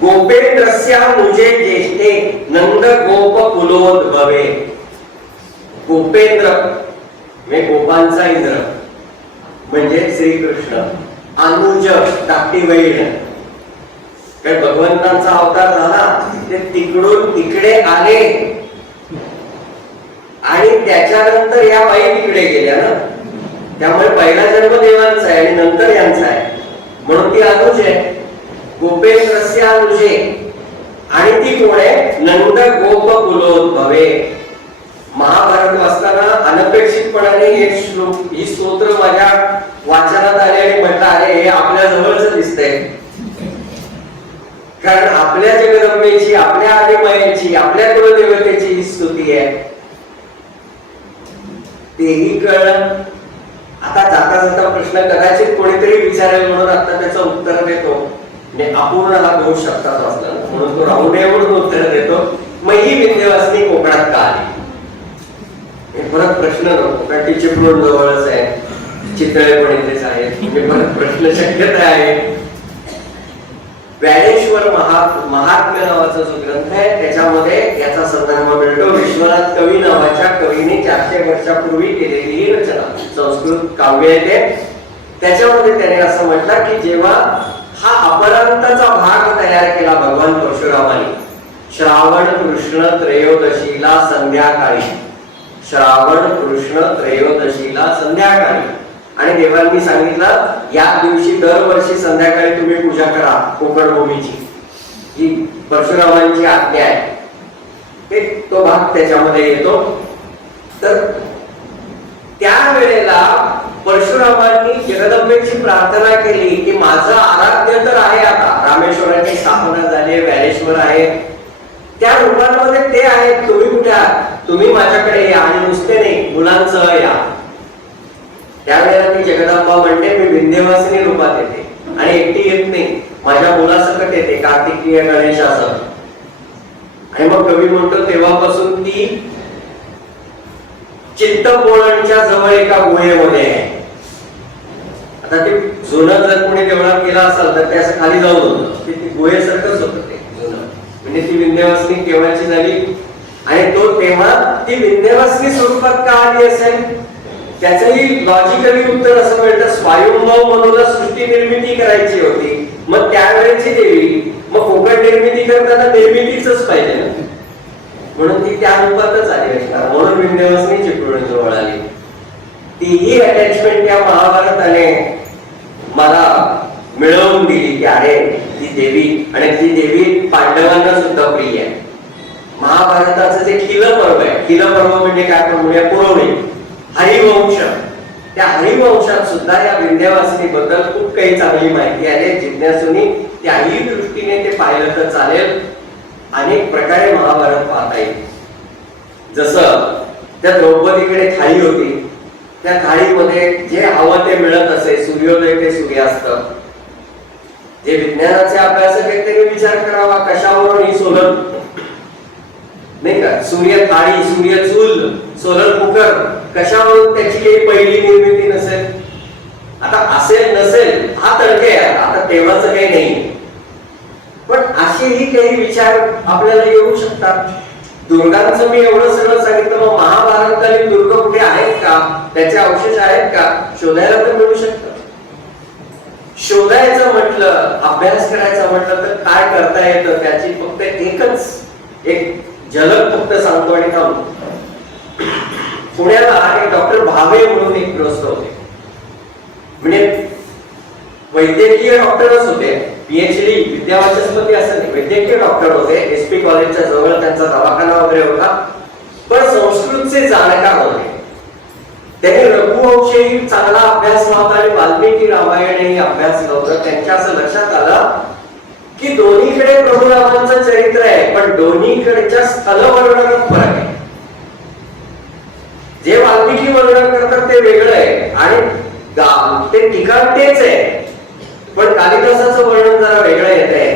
गोपेंद्रस्या मुझे ज्येष्ठे नंद गोप कुलोद्भवे. गोपेंद्र म्हणजे गोपांचा इंद्र म्हणजे श्रीकृष्ण. अनुज धाकटी बहीण. काय भगवंतांचा अवतार झाला ते तिकडून तिकडे आले आणि त्याच्यानंतर या बाई तिकडे गेल्या ना. त्यामुळे पहिला जन्म देवांचा आहे आणि नंतर यांचा आहे म्हणून ती अनुज आहे. गोपेंद्रस्य अनुजे. आणि ती कोण आहे? नंद गोप कुलोद्भवे. महाभारत वाचताना अनपेक्षितपणाने ही स्तोत्र माझ्या वाचनात आले आणि म्हटलं अरे हे आपल्या जवळच दिसतंय. कारण आपल्या जगदंबेची, आपल्या आदिमायेची, आपल्या कुलदेवतेची ही स्तुती आहे. तेही कळलं. आता जाता जाता प्रश्न कदाचित कोणीतरी विचारेल म्हणून आता त्याचं उत्तर देतो. म्हणजे अपूर्ण हा दोष शब्दाचा असला म्हणून तो राहू नये म्हणून उत्तर देतो. मग ही विंध्यवासिनी कोकणात का आली? परत प्रश्न नको, कारण ती चिपळूण जवळच आहे, चितळे पण इथेच आहेत. परत प्रश्न शक्यता आहे. ज्ञानेश्वर महात्म्य नावाचा जो ग्रंथ आहे त्याच्यामध्ये याचा संदर्भ मिळतो. विश्वनाथ कवी नावाच्या कवीने 400 वर्षापूर्वी केलेली ही रचना, संस्कृत काव्य आहे ते. त्याच्यामध्ये त्याने असं म्हटलं की जेव्हा हा अपरांताचा भाग तयार केला भगवान परशुरामाने श्रावण कृष्ण त्रयोदशीला संध्याकाळी, श्रावण कृष्ण त्रयोदशीला संध्याकाळी, आणि देवांनी सांगितलं या दिवशी दरवर्षी संध्याकाळी तुम्ही पूजा करा कोकण भूमीची, ही परशुरामांची आज्ञा आहे. ते तो भाग त्याच्यामध्ये येतो. तर त्यावेळेला परशुरामांनी जगदंबेची प्रार्थना केली की माझं आराध्य तर आहे, आता रामेश्वराची स्थापना झाली, ज्ञानेश्वर आहे, त्या रूपांमध्ये ते आहेत, तुम्ही कुठे आहात, तुम्ही माझ्याकडे या आणि नुसते नाही मुलांसह या. त्यावेळेला ती जगदंबा म्हणते मी विंध्यवासिनी रूपात येते आणि एकटी येत नाही, माझ्या मुलासकट येते कार्तिकीय गणेशासह. आणि मग कवी म्हणतो तेव्हापासून ती चित्तपोळणच्या जवळ एका गुहेमध्ये आहे. आता ते जुनं जर कोणी देवळात गेला असेल तर ते असं खाली जाऊन होतं, ते गुहेसारखंच होतं ते जुनं. म्हणजे ती विंध्यवासिनी केव्हाची झाली आणि तो तेव्हा ती विंध्यवासिनी स्वरूपात का आली असेल त्याचंही लॉजिकली उत्तर असं मिळतं. स्वायंभव मनूला सृष्टी निर्मिती करायची होती, मग त्यावेळेची देवी, मग कोकण निर्मिती करताना निर्मितीच पाहिजे ना, म्हणून ती त्या रूपातच आली असणार, म्हणून विंध्यवासिनी चिपळूण जवळ आली. तीही अटॅचमेंट त्या महाभारताने मला मिळवून दिली की अरे ती देवी, आणि ती देवी पांडवांना सुद्धा प्रिय आहे. महाभारताचं जे खिल पर्व आहे, खिल पर्व म्हणजे काय म्हणूया पुरवणी, हरिवंश, त्या हरिवंशात सुद्धा या विंध्यवासिनी बद्दल खूप काही चांगली माहिती आहे. जिज्ञासूंनी त्याही दृष्टीने ते पाहिलं तर चालेल. अनेक प्रकारे महाभारत पाहता येईल. जसं त्या द्रौपदीकडे थाळी होती, त्या थाळीमध्ये जे हवं ते मिळत असे, सूर्योदय ते सूर्यास्त. जे विज्ञानाचे अभ्यासक आहेत त्यांनी विचार करावा कशावरून ही सोलर नाही का, सूर्य थाळी, सूर्य चूल, सोलर कुकर, कशावरून त्याची काही पहिली निर्मिती नसेल. आता असेल नसेल हा तर्क आहे, आता तेव्हाच काही नाही, पण असेही काही विचार आपल्याला येऊ शकतात. दुर्गांचं मी एवढं सगळं सांगितलं, मग महाभारतातील दुर्ग कुठे आहेत का, त्याचे अवशेष आहेत का, शोधायला तर मिळू शकतं. शोधायचं म्हटलं, अभ्यास करायचा म्हटलं तर काय करता येतं त्याची फक्त एकच एक झलक फक्त सांगतो आणि थांबतो. पुण्याला एक डॉक्टर भावे म्हणून एक ग्रस्त होते, म्हणजे वैद्यकीय डॉक्टरच होते, पीएचडी विद्यावाचस्पती असं नाही, वैद्यकीय डॉक्टर होते. एसपी कॉलेजच्या जवळ त्यांचा दवाखाना वगैरे होता, पण संस्कृतचे जाणकार होते. त्यांनी रघुवंशही चांगला अभ्यास लावला आणि वाल्मिकी रामायणही अभ्यास लावला. त्यांच्या असं लक्षात आलं की दोन्हीकडे प्रभू रामांचं चरित्र आहे, पण दोन्हीकडच्या स्थलवर्णनात फरक आहे. जे वाल्मिकी वर्णन करतात ते वेगळं आहे आणि ते ठिकाण तेच आहे, पण कालिदासाचं वर्णन जरा वेगळं येत आहे.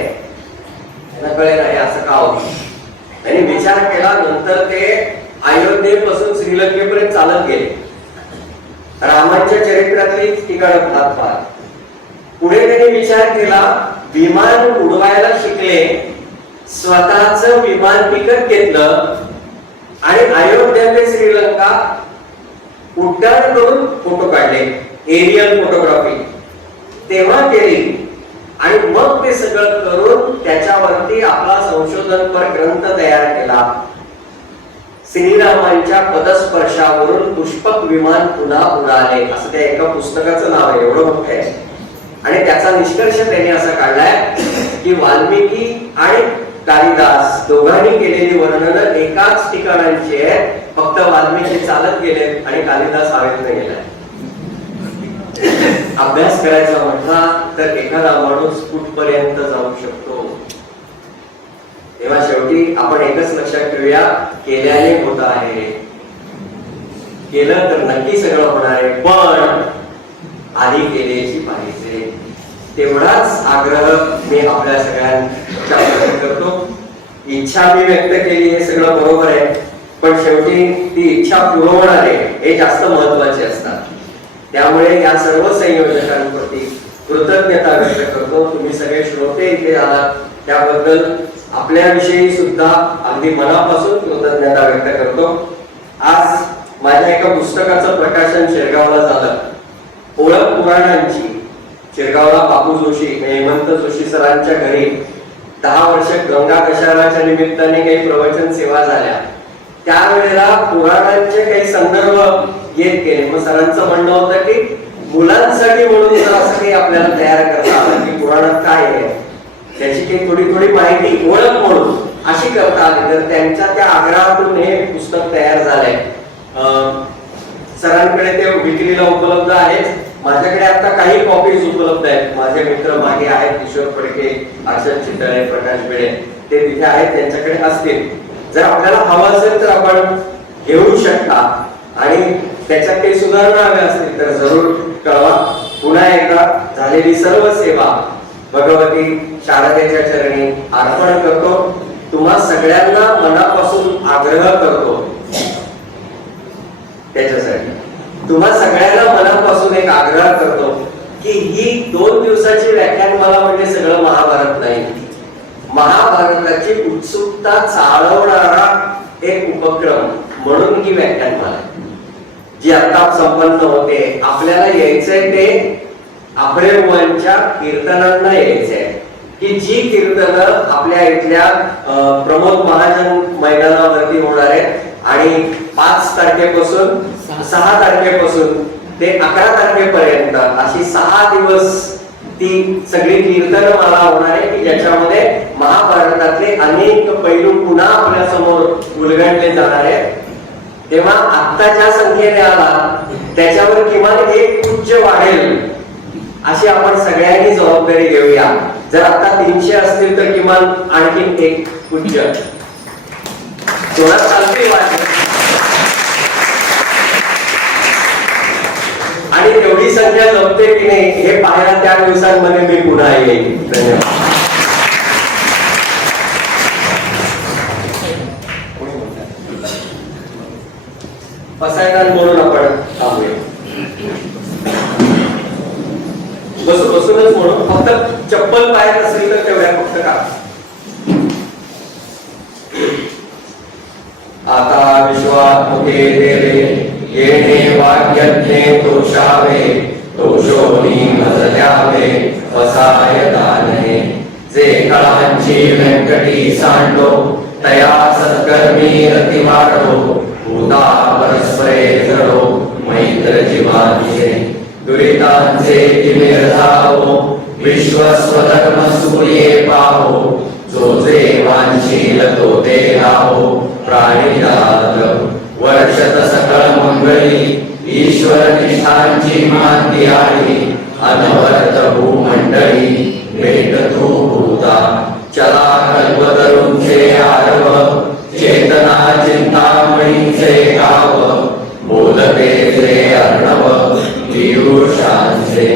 त्यांना कळेल आहे असं का होतं. त्यांनी विचार केला, नंतर ते अयोध्येपासून श्रीलंकेपर्यंत चालत गेले, रामांच्या चरित्रातली ठिकाणं पाहत पाहत. पुढे त्यांनी विचार केला, विमान उडवायला शिकले, स्वतःच विमान विकत घेतलं आणि अयोध्या ते श्रीलंका उड्डाण करून फोटो काढले, एरियल फोटोग्राफी तेव्हा केली. आणि मग ते सगळं करून त्याच्यावरती आपला संशोधनपर ग्रंथ तयार केला. श्रीरामांच्या पदस्पर्शावरून पुष्पक विमान पुन्हा उडाले, असं त्या एका पुस्तकाचं नाव आहे, एवढं मोठं आहे. आणि त्याचा निष्कर्ष त्यांनी असा काढलाय की वाल्मिकी आणि कालिदास दोघांनी केलेली वर्णनं एकाच ठिकाणांची आहेत, फक्त वाल्मिकी चालत गेले आणि कालिदास हवेत नाही गेलाय. अभ्यास करायचा म्हटला तर एखादा माणूस कुठपर्यंत जाऊ शकतो. तेव्हा शेवटी आपण एकच लक्षात ठेवूया, केल्याने होत आहे. केलं तर नक्की सगळं होणार आहे, पण आधी केल्याची पाहिजे. तेवढाच आग्रह मी आपल्या सगळ्यांच्या करतो. इच्छा मी व्यक्त केली हे सगळं बरोबर आहे, पण शेवटी ती इच्छा पुरवणारे हे जास्त महत्वाचे असतात. त्यामुळे या सर्व संयोजकांप्रती कृतज्ञता व्यक्त करतो. तुम्ही सगळे श्रोते इथे आलात त्याबद्दल आपल्याविषयी सुद्धा अगदी मनापासून कृतज्ञता व्यक्त करतो. आज माझ्या एका पुस्तकाचं प्रकाशन शिरगावला झालं, ओळख पुराणांची. शिरगावला बापू जोशी, हेमंत जोशी सरांच्या घरी 10 वर्ष गंगा कशाराच्या निमित्ताने काही प्रवचन सेवा झाल्या. त्यावेळेला पुराणांचे काही संदर्भ येत गेले. मग सरांचं म्हणणं होतं की मुलांसाठी म्हणून जर असं काही आपल्याला तयार करता आलं की पुराणात काय आहे त्याची काही थोडी थोडी माहिती ओळख म्हणून अशी करता आली, तर त्यांच्या त्या आग्रहातून हे पुस्तक तयार झालंय. सरांकडे ते विक्रीला उपलब्ध आहेत. माझ्याकडे आता काही कॉपीज उपलब्ध आहेत. माझे मित्र मागे आहेत, किशोर फडके, अर्षद चितळे, प्रकाश भिडे, ते तिथे आहेत, त्यांच्याकडे असतील. जर आपल्याला हवं असेल तर आपण घेऊ शकता आणि त्याच्यात काही सुधारणा हव्या असतील तर जरूर कळवा. पुन्हा एकदा झालेली सर्व सेवा भगवती शारदेच्या चरणी अर्पण करतो. तुम्हा सगळ्यांना मनापासून आग्रह करतो, त्याच्यासाठी तुम्हा सगळ्यांना मनापासून एक आग्रह करतो की ही 2 दिवसाची व्याख्यानमाला म्हणजे सगळं महाभारत नाही. महाभारताची उत्सुकता चालवणारा एक उपक्रम म्हणून ही व्याख्यानमाला जी आता संपन्न होते. आपल्याला यायचंय ते आभरेवांच्या कीर्तनांना यायचंय की जी कीर्तनं आपल्या इथल्या प्रमोद महाजन मैदानावरती होणार आहेत आणि 5 तारखेपासून 6 तारखेपासून ते 11 तारखेपर्यंत अशी 6 दिवस ती सगळी कीर्तन मला होणार आहे की ज्याच्यामध्ये महाभारतातले अनेक पैलू पुन्हा आपल्या समोर उलगडले जाणार आहेत. तेव्हा आता ज्या संख्येने आला त्याच्यावर किमान एक पूज्य वाढेल अशी आपण सगळ्यांनी जबाबदारी घेऊया. जर आता 300 असतील तर किमान आणखी एक पूज्य जोरात चालते वाढेल. आणि तेवढी संख्या जमते की नाही हे पाहायला त्या दिवसांमध्ये मी पुन्हा येईल. धन्यवाद. पसायदान म्हणून आपण थांबूया. बसूनच म्हणून फक्त चप्पल पायात असेल तर तेवढ्या फक्त का. आता विश्वात्मके देवे येणे वाक्यज्ञे तोषावे तोषोनी मजल्यावे वसायदाने जे कळांची व्यंकटी सांडो तया सत्कर्मी रती वाढो भूता परस्परे जडो मैत्र जीवांचे दुरितांचे तिमिर धावो विश्वस्वधर्म सूर्ये पाहो जो जे वांछील तो ते राहो प्राणिनाथ वर्षत सकळ मंगळी ईश्वर निष्ठांची माती आली अनवर्त भूमंडळी भेट तू भूता चला कल्पतरूंचे आरव चेतना चिंतामणींचे गाव बोलतेचे अर्णव पीयूषांचे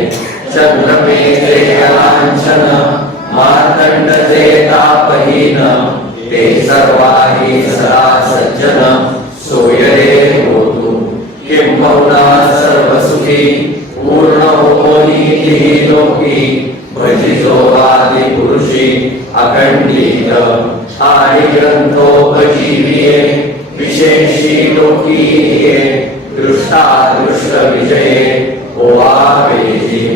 चंद्रमेचे अलांछन मार्तंडचे तापहीन ते सर्वाही सदा सज्जन सोयरे होतु किंबहुना सर्वसुखी पूर्ण होनी लोकी भजिजो आदि पुरुषी अखंडित आणि ग्रंथोपजीविये विशेषी लोकीये दृष्टादृष्ट विजये ओवावेजी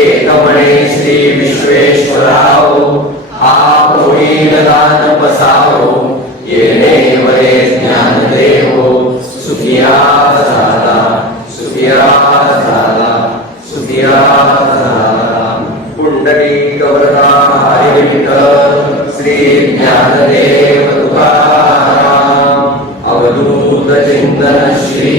एकमणे श्री विश्वेश्वराव आप होईल दान पसारो येणे वरे ज्ञान देवो सुखिया झाला सुखिया झाला सुखिया झाला. पुंडलिक वरदा हरी विठ्ठल श्री ज्ञानदेव तुकाराम अवधूत चिंतन श्री